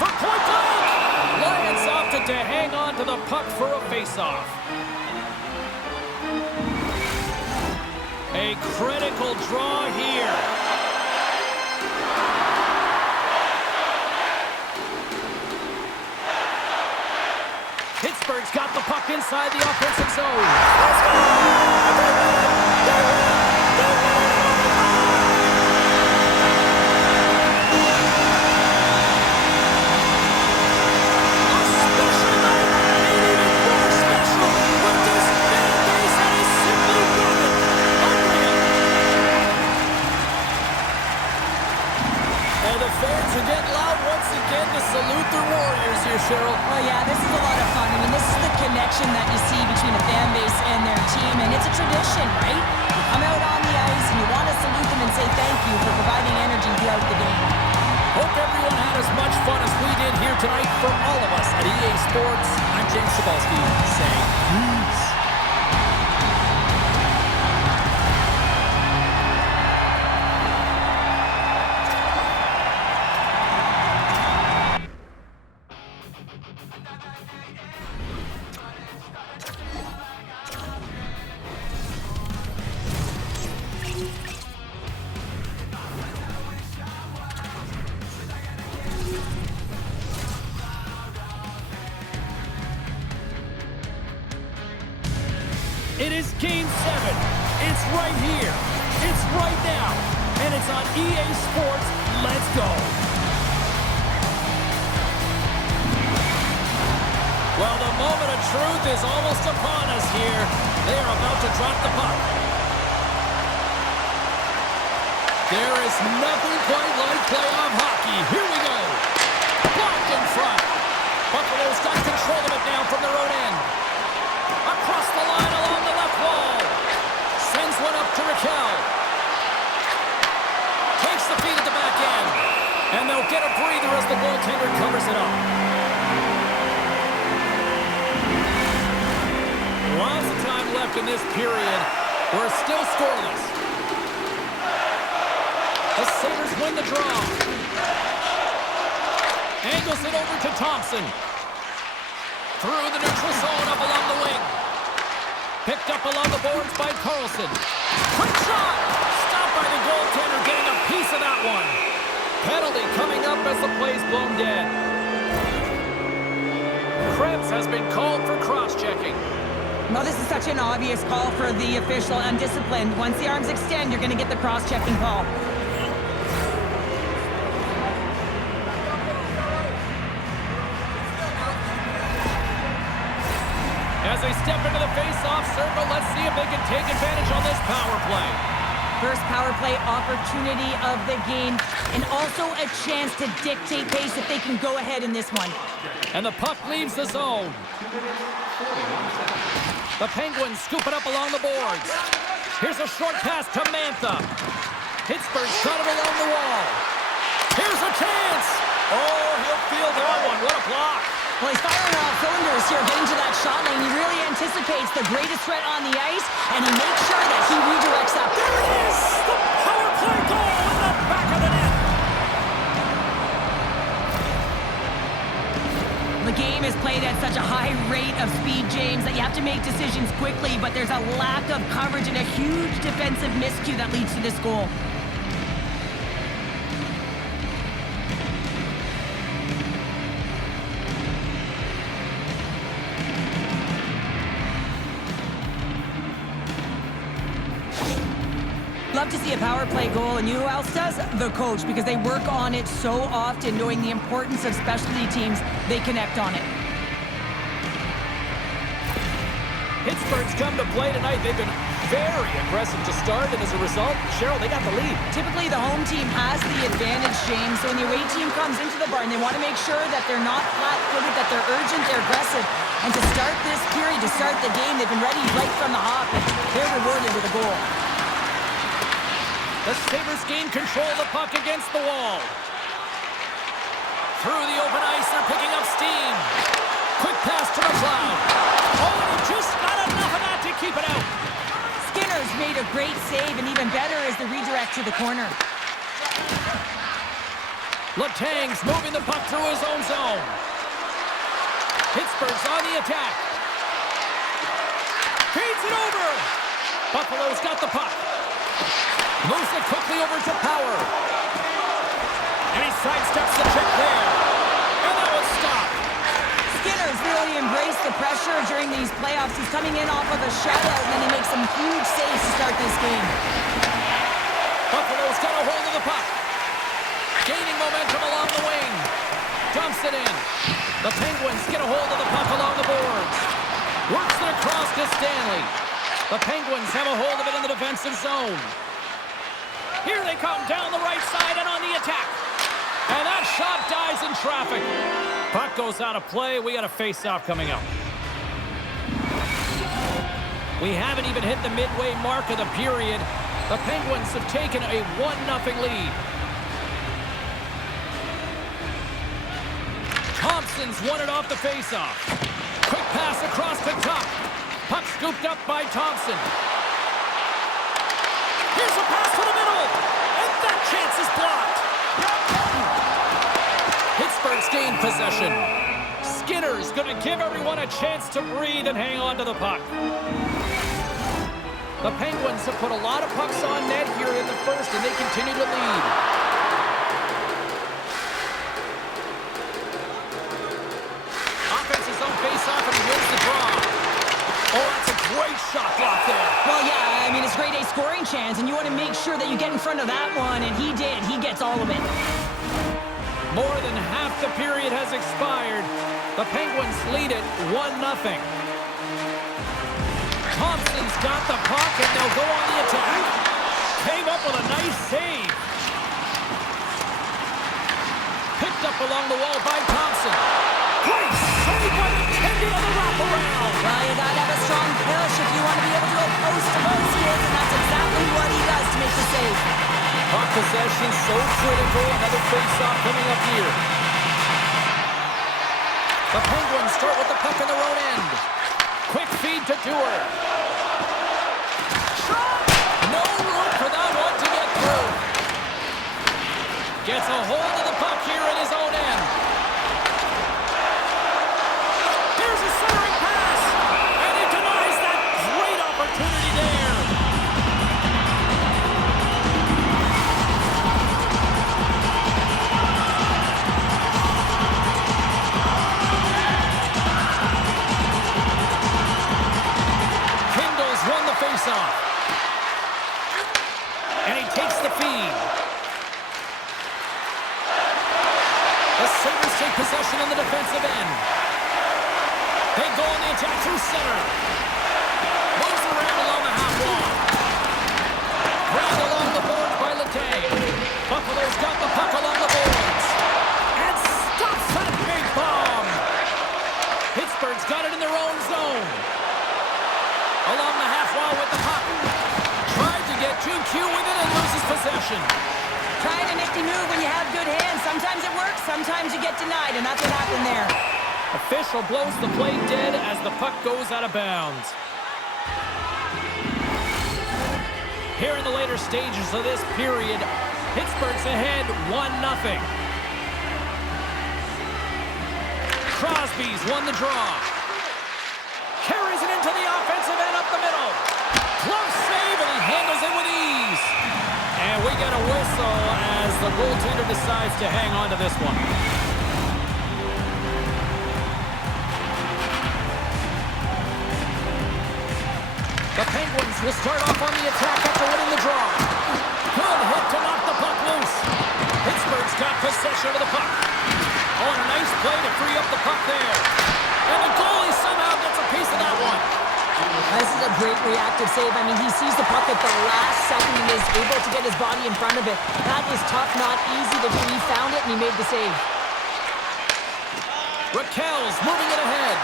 For point blank. Lions opted to hang on to the puck for a face-off. A critical draw here. Pittsburgh's got the puck inside the offensive zone. Let's go! Fans are getting loud once again to salute the Warriors here, Cheryl. Oh, yeah, this is a lot of fun. I mean, this is the connection that you see between a fan base and their team, and it's a tradition, right? You come out on the ice, and you want to salute them and say thank you for providing energy throughout the game. Hope everyone had as much fun as we did here tonight from all of us at EA Sports. I'm James Cebulski saying peace. It is Game 7. It's right here. It's right now. And it's on EA Sports. Let's go. Well, the moment of truth is almost upon us here. They are about to drop the puck. There is nothing quite like playoff hockey. Here we go. Blocked in front. Buffalo's got control of it now from their own end. Across the line along the left wall. Sends one up to Raquel. Takes the feed at the back end. And they'll get a breather as the goaltender covers it up. Lots of time left in this period. We're still scoreless. The Sabres win the draw. Angles it over to Thompson. Through the neutral zone up along the wing. Picked up along the boards by Carlson. Quick shot! Stopped by the goaltender, getting a piece of that one. Penalty coming up as the play's blown dead. Krebs has been called for cross-checking. No, this is such an obvious call for the official. Undisciplined. Once the arms extend, you're going to get the cross-checking call. As they step into the face-off circle, let's see if they can take advantage on this power play. First power play opportunity of the game, and also a chance to dictate pace if they can go ahead in this one. And the puck leaves the zone. The Penguins scoop it up along the boards. Here's a short pass to Mantha. Pittsburgh's got it along the wall. Here's a chance. Oh, he'll field that one. What a block. Well, he's firing off cylinders here, getting to that shot lane. He really anticipates the greatest threat on the ice, and he makes sure that he redirects that. There it is! The power play goal in the back of the net! The game is played at such a high rate of speed, James, that you have to make decisions quickly, but there's a lack of coverage and a huge defensive miscue that leads to this goal. Love to see a power play goal, and you know who else does? The coach, because they work on it so often, knowing the importance of specialty teams. They connect on it. Pittsburgh's come to play tonight. They've been very aggressive to start, and as a result, Cheryl, they got the lead. Typically, the home team has the advantage, James. So when the away team comes into the barn, they want to make sure that they're not flat-footed, that they're urgent, they're aggressive. And to start this period, to start the game, they've been ready right from the hop, and they're rewarded with a goal. The Sabres gain control of the puck against the wall. Through the open ice, they're picking up steam. Quick pass to McLeod. Oh, just not enough of that to keep it out. Skinner's made a great save, and even better is the redirect to the corner. Letang's moving the puck through his own zone. Pittsburgh's on the attack. Feeds it over. Buffalo's got the puck. Moves it quickly over to Power. And he sidesteps the check there. And that was stopped. Skinner's really embraced the pressure during these playoffs. He's coming in off of a shutout, and then he makes some huge saves to start this game. Buffalo's got a hold of the puck. Gaining momentum along the wing. Dumps it in. The Penguins get a hold of the puck along the boards. Works it across to Stanley. The Penguins have a hold of it in the defensive zone. Here they come down the right side and on the attack. And that shot dies in traffic. Puck goes out of play. We got a face-off coming up. We haven't even hit the midway mark of the period. The Penguins have taken a 1-0 lead. Thompson's won it off the faceoff. Quick pass across the top. Puck scooped up by Thompson. Here's a pass to the middle. And that chance is blocked. Pittsburgh's gained possession. Skinner's going to give everyone a chance to breathe and hang on to the puck. The Penguins have put a lot of pucks on net here in the first, and they continue to lead. Offense's own face-off, and he wins the draw. Oh, that's a great shot block there. Well, yeah, I mean, it's grade A scoring chance, and you want to make sure that you get in front of that one, and he did. He gets all of it. More than half the period has expired. The Penguins lead it 1-0. Thompson's got the puck, and they'll go on the attack. Came up with a nice save. Picked up along the wall by Thompson. Great save by the tender of the wraparound. Well, you got to have a strong push if you want to be able to go post-to-post, kids, and that's exactly what he does to make the save. Puck possession so critical. Another face-off coming up here. The Penguins start with the puck in their own end. Quick feed to Dewar. No room for that one to get through. Gets a hold of the puck here in his own end. Here's a centering pass. And he denies that great opportunity there. Won the faceoff. And he takes the feed. The Sabres take possession in the defensive end. They go on the attack through center. Moves around along the half wall. Grabbed along the boards by Leté. Buffalo's got the puck along the boards. And stops that big bomb. Pittsburgh's got it in their own zone. Along the half wall with the puck. Tried to get 2Q with it and loses possession. Trying a nifty move when you have good hands. Sometimes it works, sometimes you get denied, and that's what happened there. Official blows the play dead as the puck goes out of bounds. Here in the later stages of this period, Pittsburgh's ahead 1-0. Crosby's won the draw. Carries it into the offensive end up the middle. Close save, and he handles it with ease. And we get a whistle as the goaltender decides to hang on to this one. The Penguins will start off on the attack after winning the draw. Good hit to knock the puck loose. Pittsburgh's got possession of the puck. Oh, and a nice play to free up the puck there. And the goalie somehow gets a piece of that one. This is a great reactive save. I mean, he sees the puck at the last second and is able to get his body in front of it. That is tough, not easy to do. He found it, and he made the save. Raquel's moving it ahead.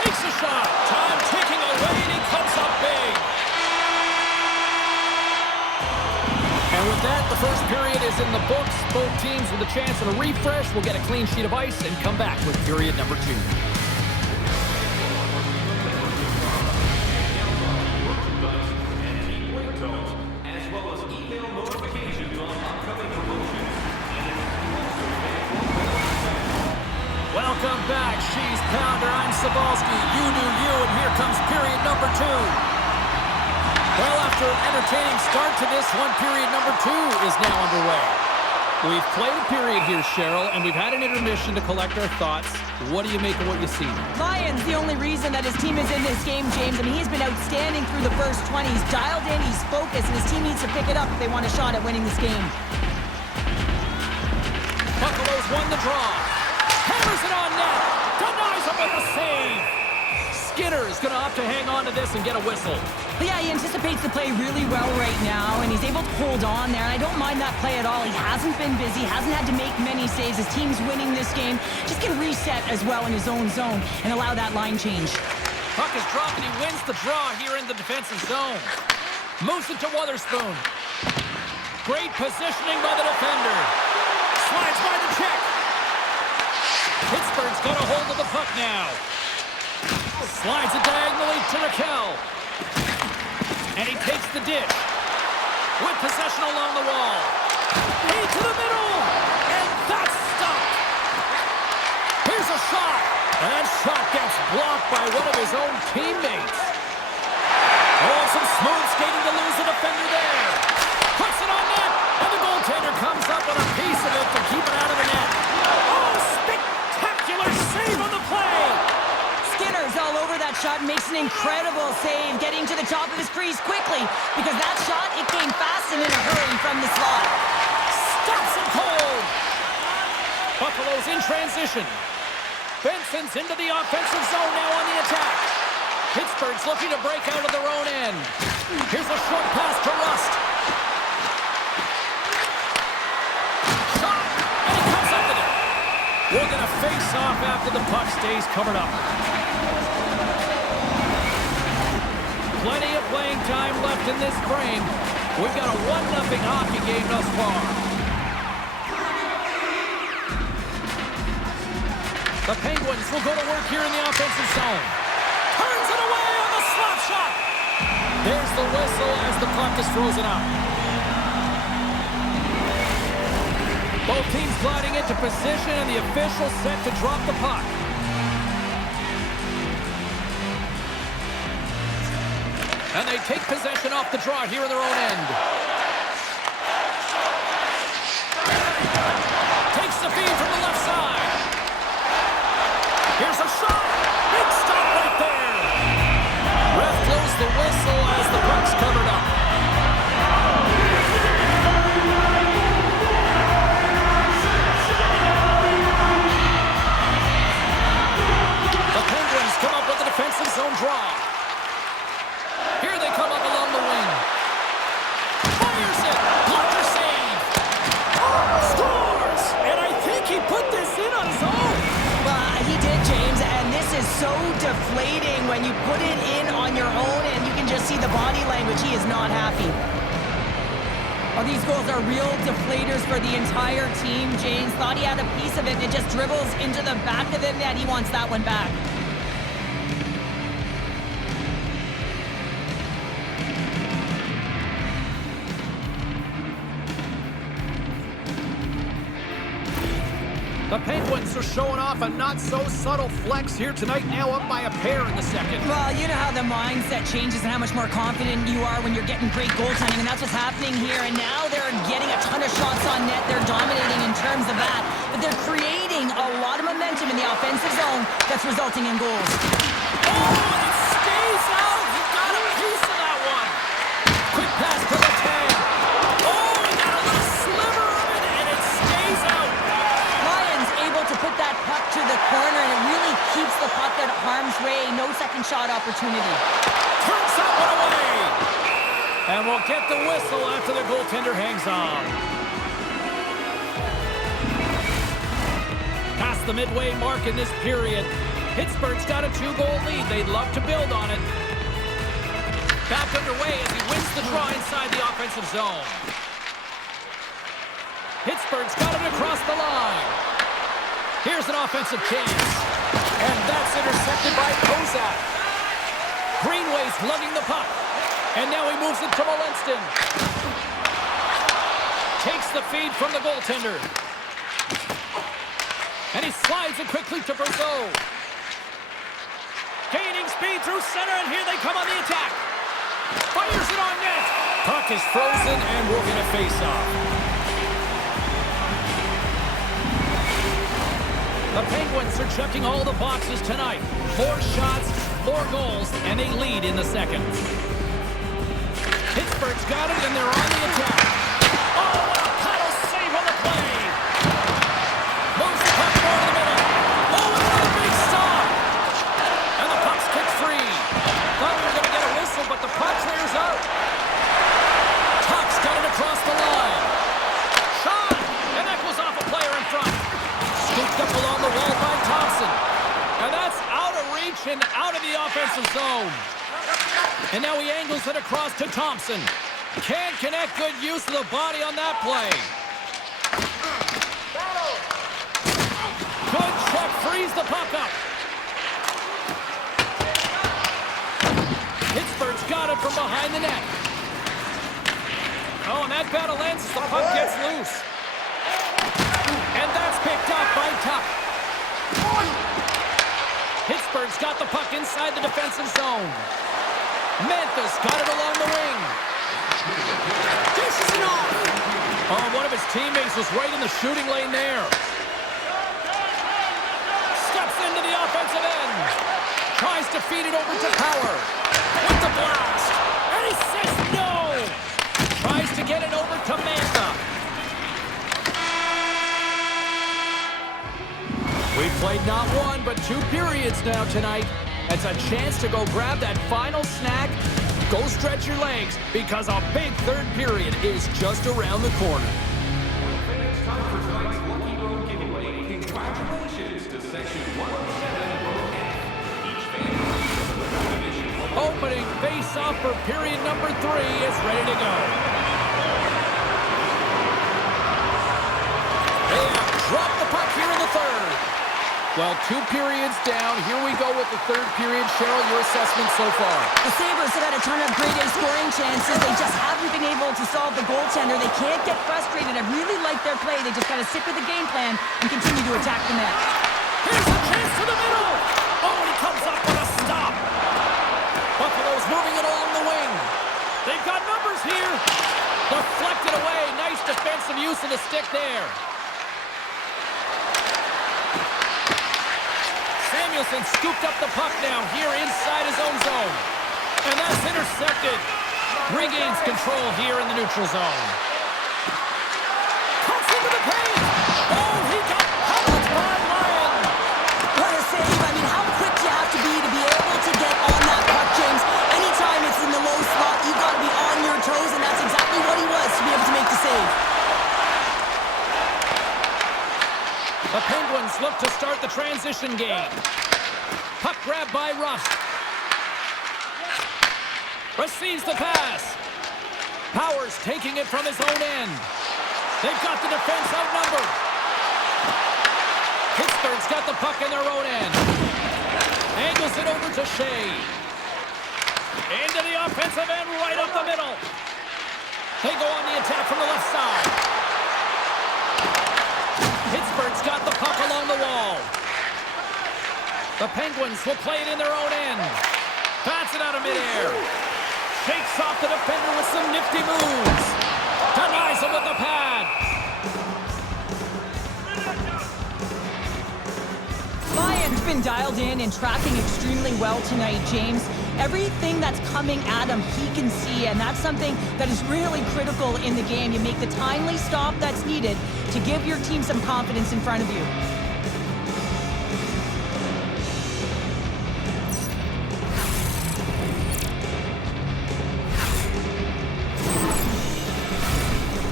Takes a shot. Time ticking away, and he comes up big. And with that, the first period is in the books. Both teams with a chance at a refresh will get a clean sheet of ice and come back with period number 2. As well as email notifications on upcoming promotions. Welcome back, She's Pounder. I'm Sabalski. You do you, and here comes period number 2. Well, after an entertaining start to this one, period number 2 is now underway. We've played a period here, Cheryl, and we've had an intermission to collect our thoughts. What do you make of what you see? Lyons, the only reason that his team is in this game, James, I mean, he's been outstanding through the first 20. He's dialed in, he's focused, and his team needs to pick it up if they want a shot at winning this game. Buffalo's won the draw. Hammers it on net. Denies him with a save. Skinner is going to opt to hang on to this and get a whistle. But yeah, he anticipates the play really well right now, and he's able to hold on there, and I don't mind that play at all. He hasn't been busy, hasn't had to make many saves. His team's winning this game. Just can reset as well in his own zone and allow that line change. Puck is dropped, and he wins the draw here in the defensive zone. Moves it to Wotherspoon. Great positioning by the defender. Slides by the check. got a hold of the puck now. Slides it diagonally to Raquel. And he takes the dish. With possession along the wall. Feed to the middle. And that's stopped. Here's a shot. And that shot gets blocked by one of his own teammates. Oh, some smooth skating to lose the defender there. Puts it on net. And the goaltender comes up with a piece of it to keep it out of the net. Oh, spectacular save on the play. Skinner's all over that shot, makes an incredible save, getting to the top of his crease quickly, because that shot, it came fast and in a hurry from the slot. Stops him cold. Buffalo's in transition. Benson's into the offensive zone now on the attack. Pittsburgh's looking to break out of their own end. Here's a short pass to Rust. Shot, and he comes up with it. We're going to face off after the puck stays covered up. Plenty of playing time left in this frame. We've got a 1-0 hockey game thus far. The Penguins will go to work here in the offensive zone. Turns it away on the slap shot. There's the whistle as the puck is frozen up. Both teams gliding into position and the official set to drop the puck. And they take possession off the draw here in their own end. Takes the feed from the left side. Here's a shot. Big stop right there. Ref blows the whistle as the puck's covered up. The Penguins come up with a defensive zone draw. Here they come up along the wing. Fires it. Blocker save. Scores! And I think he put this in on his own. He did, James, and this is so deflating when you put it in on your own and you can just see the body language. He is not happy. Oh, these goals are real deflators for the entire team. James thought he had a piece of it, and it just dribbles into the back of the net. He wants that one back. The Penguins are showing off a not-so-subtle flex here tonight, now up by a pair in the second. Well, you know how the mindset changes and how much more confident you are when you're getting great goaltending, and that's what's happening here. And now they're getting a ton of shots on net. They're dominating in terms of that, but they're creating a lot of momentum in the offensive zone that's resulting in goals. Oh, and it stays out! He got a piece of that one! Quick pass to the tag. Oh, he got a little sliver of it, and it stays out! To put that puck to the corner, and it really keeps the puck out of harm's way. No second shot opportunity. Turns that one away! And we'll get the whistle after the goaltender hangs on. Past the midway mark in this period, Pittsburgh's got a 2-goal lead. They'd love to build on it. Back underway as he wins the draw inside the offensive zone. Pittsburgh's got it across the line. Here's an offensive chance. And that's intercepted by Kozak. Greenway's lugging the puck. And now he moves it to Walenston. Takes the feed from the goaltender. And he slides it quickly to Bergeau. Gaining speed through center, and here they come on the attack. Fires it on net. Puck is frozen, and we're going to face off. The Penguins are checking all the boxes tonight. More shots, more goals, and they lead in the second. Pittsburgh's got it, and they're on the attack. Oh, what a paddle save on the play! Moves the puck more in the middle. Oh, what a big stop! And the puck's kicked free. Thought we were going to get a whistle, but the puck clears out. Tuck's got it across the line. Shot! And that goes off a player in front. Scooped up along the wall by Thompson. And that's out of reach and out of the offensive zone. And now he angles it across to Thompson. Can't connect. Good use of the body on that play. Good check. Frees the the puck up. Pittsburgh's got it from behind the net. Oh, and that battle ends as the puck gets loose. And that's picked up by Tuck. Pittsburgh's got the puck inside the defensive zone. Memphis got it along the wing. This is enough. Oh, one of his teammates was right in the shooting lane there. Steps into the offensive end. Tries to feed it over to Power. With the blast. And he says no. Tries to get it over to Mantha. We've played not one, but 2 periods now tonight. It's a chance to go grab that final snack. Go stretch your legs, because a big third period is just around the corner. Fans, time for tonight's Lucky Road giveaway. Congratulations to Section 107 Road F. Each fan receives a Liquor Division. Opening face-off for period number 3 is ready to go. They have dropped the puck here in the third. Well, 2 periods down. Here we go with the third period. Cheryl, your assessment so far? The Sabres have had a ton of grade A scoring chances. They just haven't been able to solve the goaltender. They can't get frustrated. I really like their play. They just got to stick with the game plan and continue to attack the net. Here's a chance to the middle. Oh, and he comes up with a stop. Buffalo's moving it along the wing. They've got numbers here. Deflected away. Nice defensive use of the stick there. Samuelson scooped up the puck now here inside his own zone. And that's intercepted. Regains control here in the neutral zone. Cuts into the paint. Oh, he got pummeled by Lyon. What a save. I mean, how quick you have to be able to get on that puck, James. Anytime it's in the low slot, you've got to be on your toes, and that's exactly what he was to be able to make the save. The Penguins look to start the transition game. Puck grab by Russ. Receives the pass. Powers taking it from his own end. They've got the defense outnumbered. Pittsburgh's got the puck in their own end. Angles it over to Shea. Into the offensive end, right up the middle. They go on the attack from the left side. Pittsburgh's got the puck along the wall. The Penguins will play it in their own end. Bats it out of midair. Shakes off the defender with some nifty moves. Denies him with the pad. Lyon's been dialed in and tracking extremely well tonight, James. Everything that's coming at him, he can see, and that's something that is really critical in the game. You make the timely stop that's needed to give your team some confidence in front of you.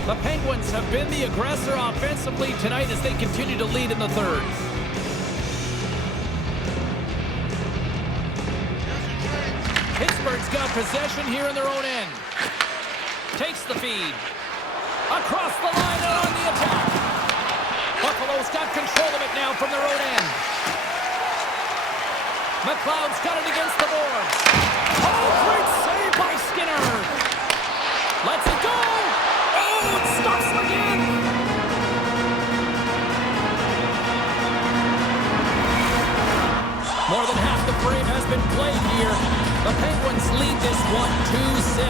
The Penguins have been the aggressor offensively tonight as they continue to lead in the third. Pittsburgh's got possession here in their own end. Takes the feed. Across the line and on the attack. Buffalo's got control of it now from their own end. McLeod's got it against the boards. Oh, great save by Skinner. Lets it go. Oh, it stops him again. More than half the frame has been played here. The Penguins lead this one 2-0.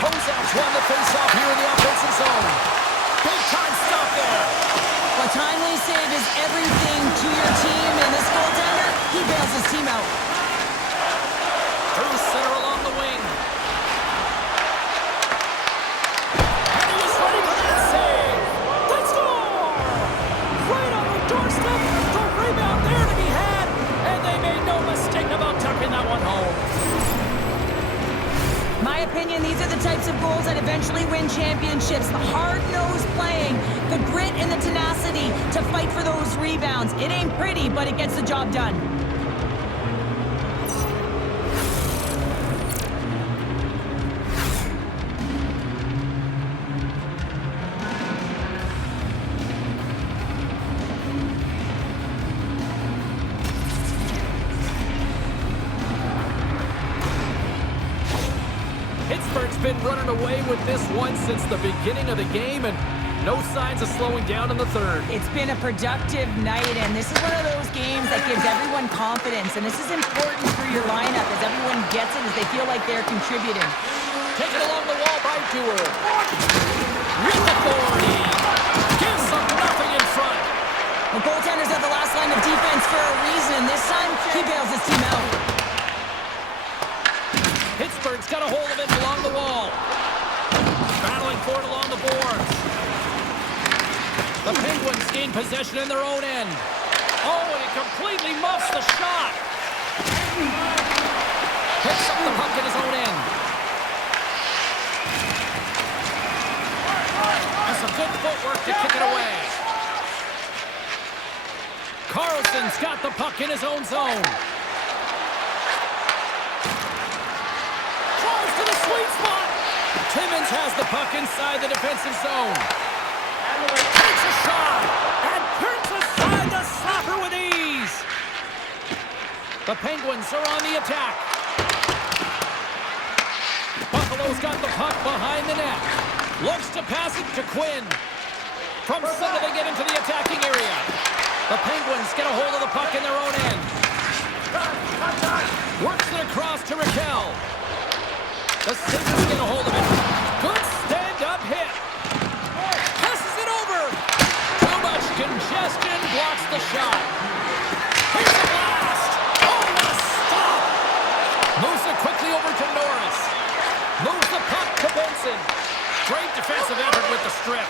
Kozak's won the faceoff here in the offensive zone. Big time stop there. A timely save is everything to your team, and this goaltender, he bails his team out. Through center along the wing. And he was ready for that save. They score! Right on the doorstep. The rebound there to be had. And they made no mistake about tucking that one home. My opinion, these are the types of goals that eventually win championships. The hard-nosed playing, the grit and the tenacity to fight for those rebounds. It ain't pretty, but it gets the job done. turned away with this one since the beginning of the game, and no signs of slowing down in the third. It's been a productive night, and this is one of those games that gives everyone confidence, and this is important for your lineup as everyone gets it, as they feel like they're contributing. Taken along the wall by Dewar. With authority. Gives them nothing in front. The goaltender's at the last line of defense for a reason. This time, he bails his team out. Pittsburgh's got a hold of it along the wall. Battling for it along the boards. The Penguins gain possession in their own end. Oh, and he completely muffs the shot. Picks up the puck in his own end. And some good footwork to kick it away. Carlson's got the puck in his own zone. Tries to the sweet spot. Timmins has the puck inside the defensive zone. Takes a shot and turns aside the slapper with ease. The Penguins are on the attack. Buffalo's got the puck behind the net. Looks to pass it to Quinn. From center they get into the attacking area. The Penguins get a hold of the puck in their own end. Works it across to Raquel. The Sabres get a hold of it. Good stand-up hit. Passes it over. Too much congestion blocks the shot. Here's the blast. Oh, what a stop. Moves it quickly over to Norris. Moves the puck to Benson. Great defensive effort with the strip.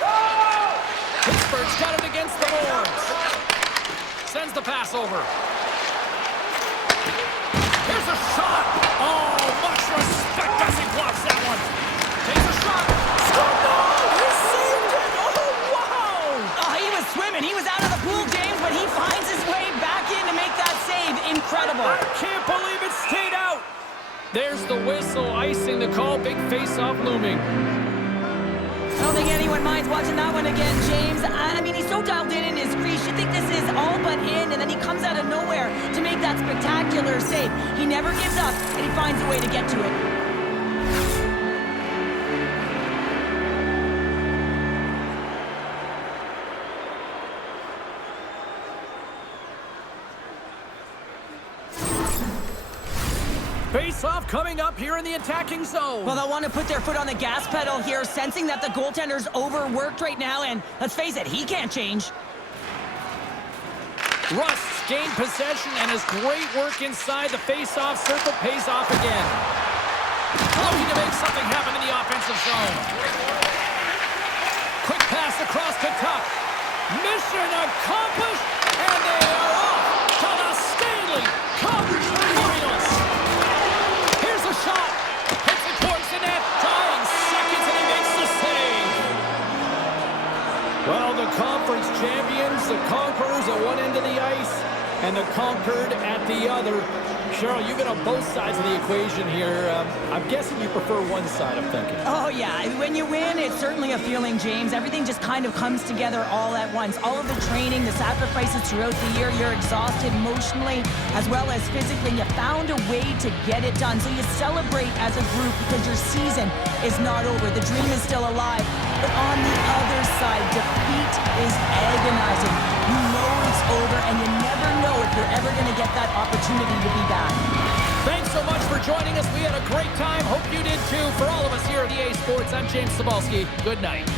Pittsburgh's got it against the boards. Sends the pass over. Here's a shot. Oh, much respect as he blocks that one. Takes a shot. Oh, no! He saved it! Oh, wow! Oh, he was swimming. He was out of the pool, James, but he finds his way back in to make that save. Incredible. I can't believe it stayed out. There's the whistle, icing the call. Big face-off looming. I don't think anyone minds watching that one again, James. I mean, he's so dialed in his crease. You think this is all but in, and then he comes out of nowhere to make that spectacular save. He never gives up, and he finds a way to get to it. Face-off coming up here in the attacking zone. Well, they'll want to put their foot on the gas pedal here, sensing that the goaltender's overworked right now, and let's face it, he can't change. Rust's gained possession, and his great work inside the face-off circle pays off again. Looking to make something happen in the offensive zone. Quick pass across to Tuck. Mission accomplished, and they are off to the Stanley Cup Finals. Here's a shot. Hits it towards the net. Dying seconds, and he makes the save. Well, the conference champions, the Conquerors at one end of the ice, and the Conquered at the other. Cheryl, you've been on both sides of the equation here. I'm guessing you prefer one side, I'm thinking. Oh, yeah. When you win, it's certainly a feeling, James. Everything just kind of comes together all at once. All of the training, the sacrifices throughout the year, you're exhausted emotionally as well as physically. You found a way to get it done. So you celebrate as a group because your season is not over. The dream is still alive. But on the other side, defeat is agonizing. You know it's over, and you never know if you're ever going to get that opportunity to be back. Thanks so much for joining us. We had a great time. Hope you did too. For all of us here at EA Sports, I'm James Cebulski. Good night.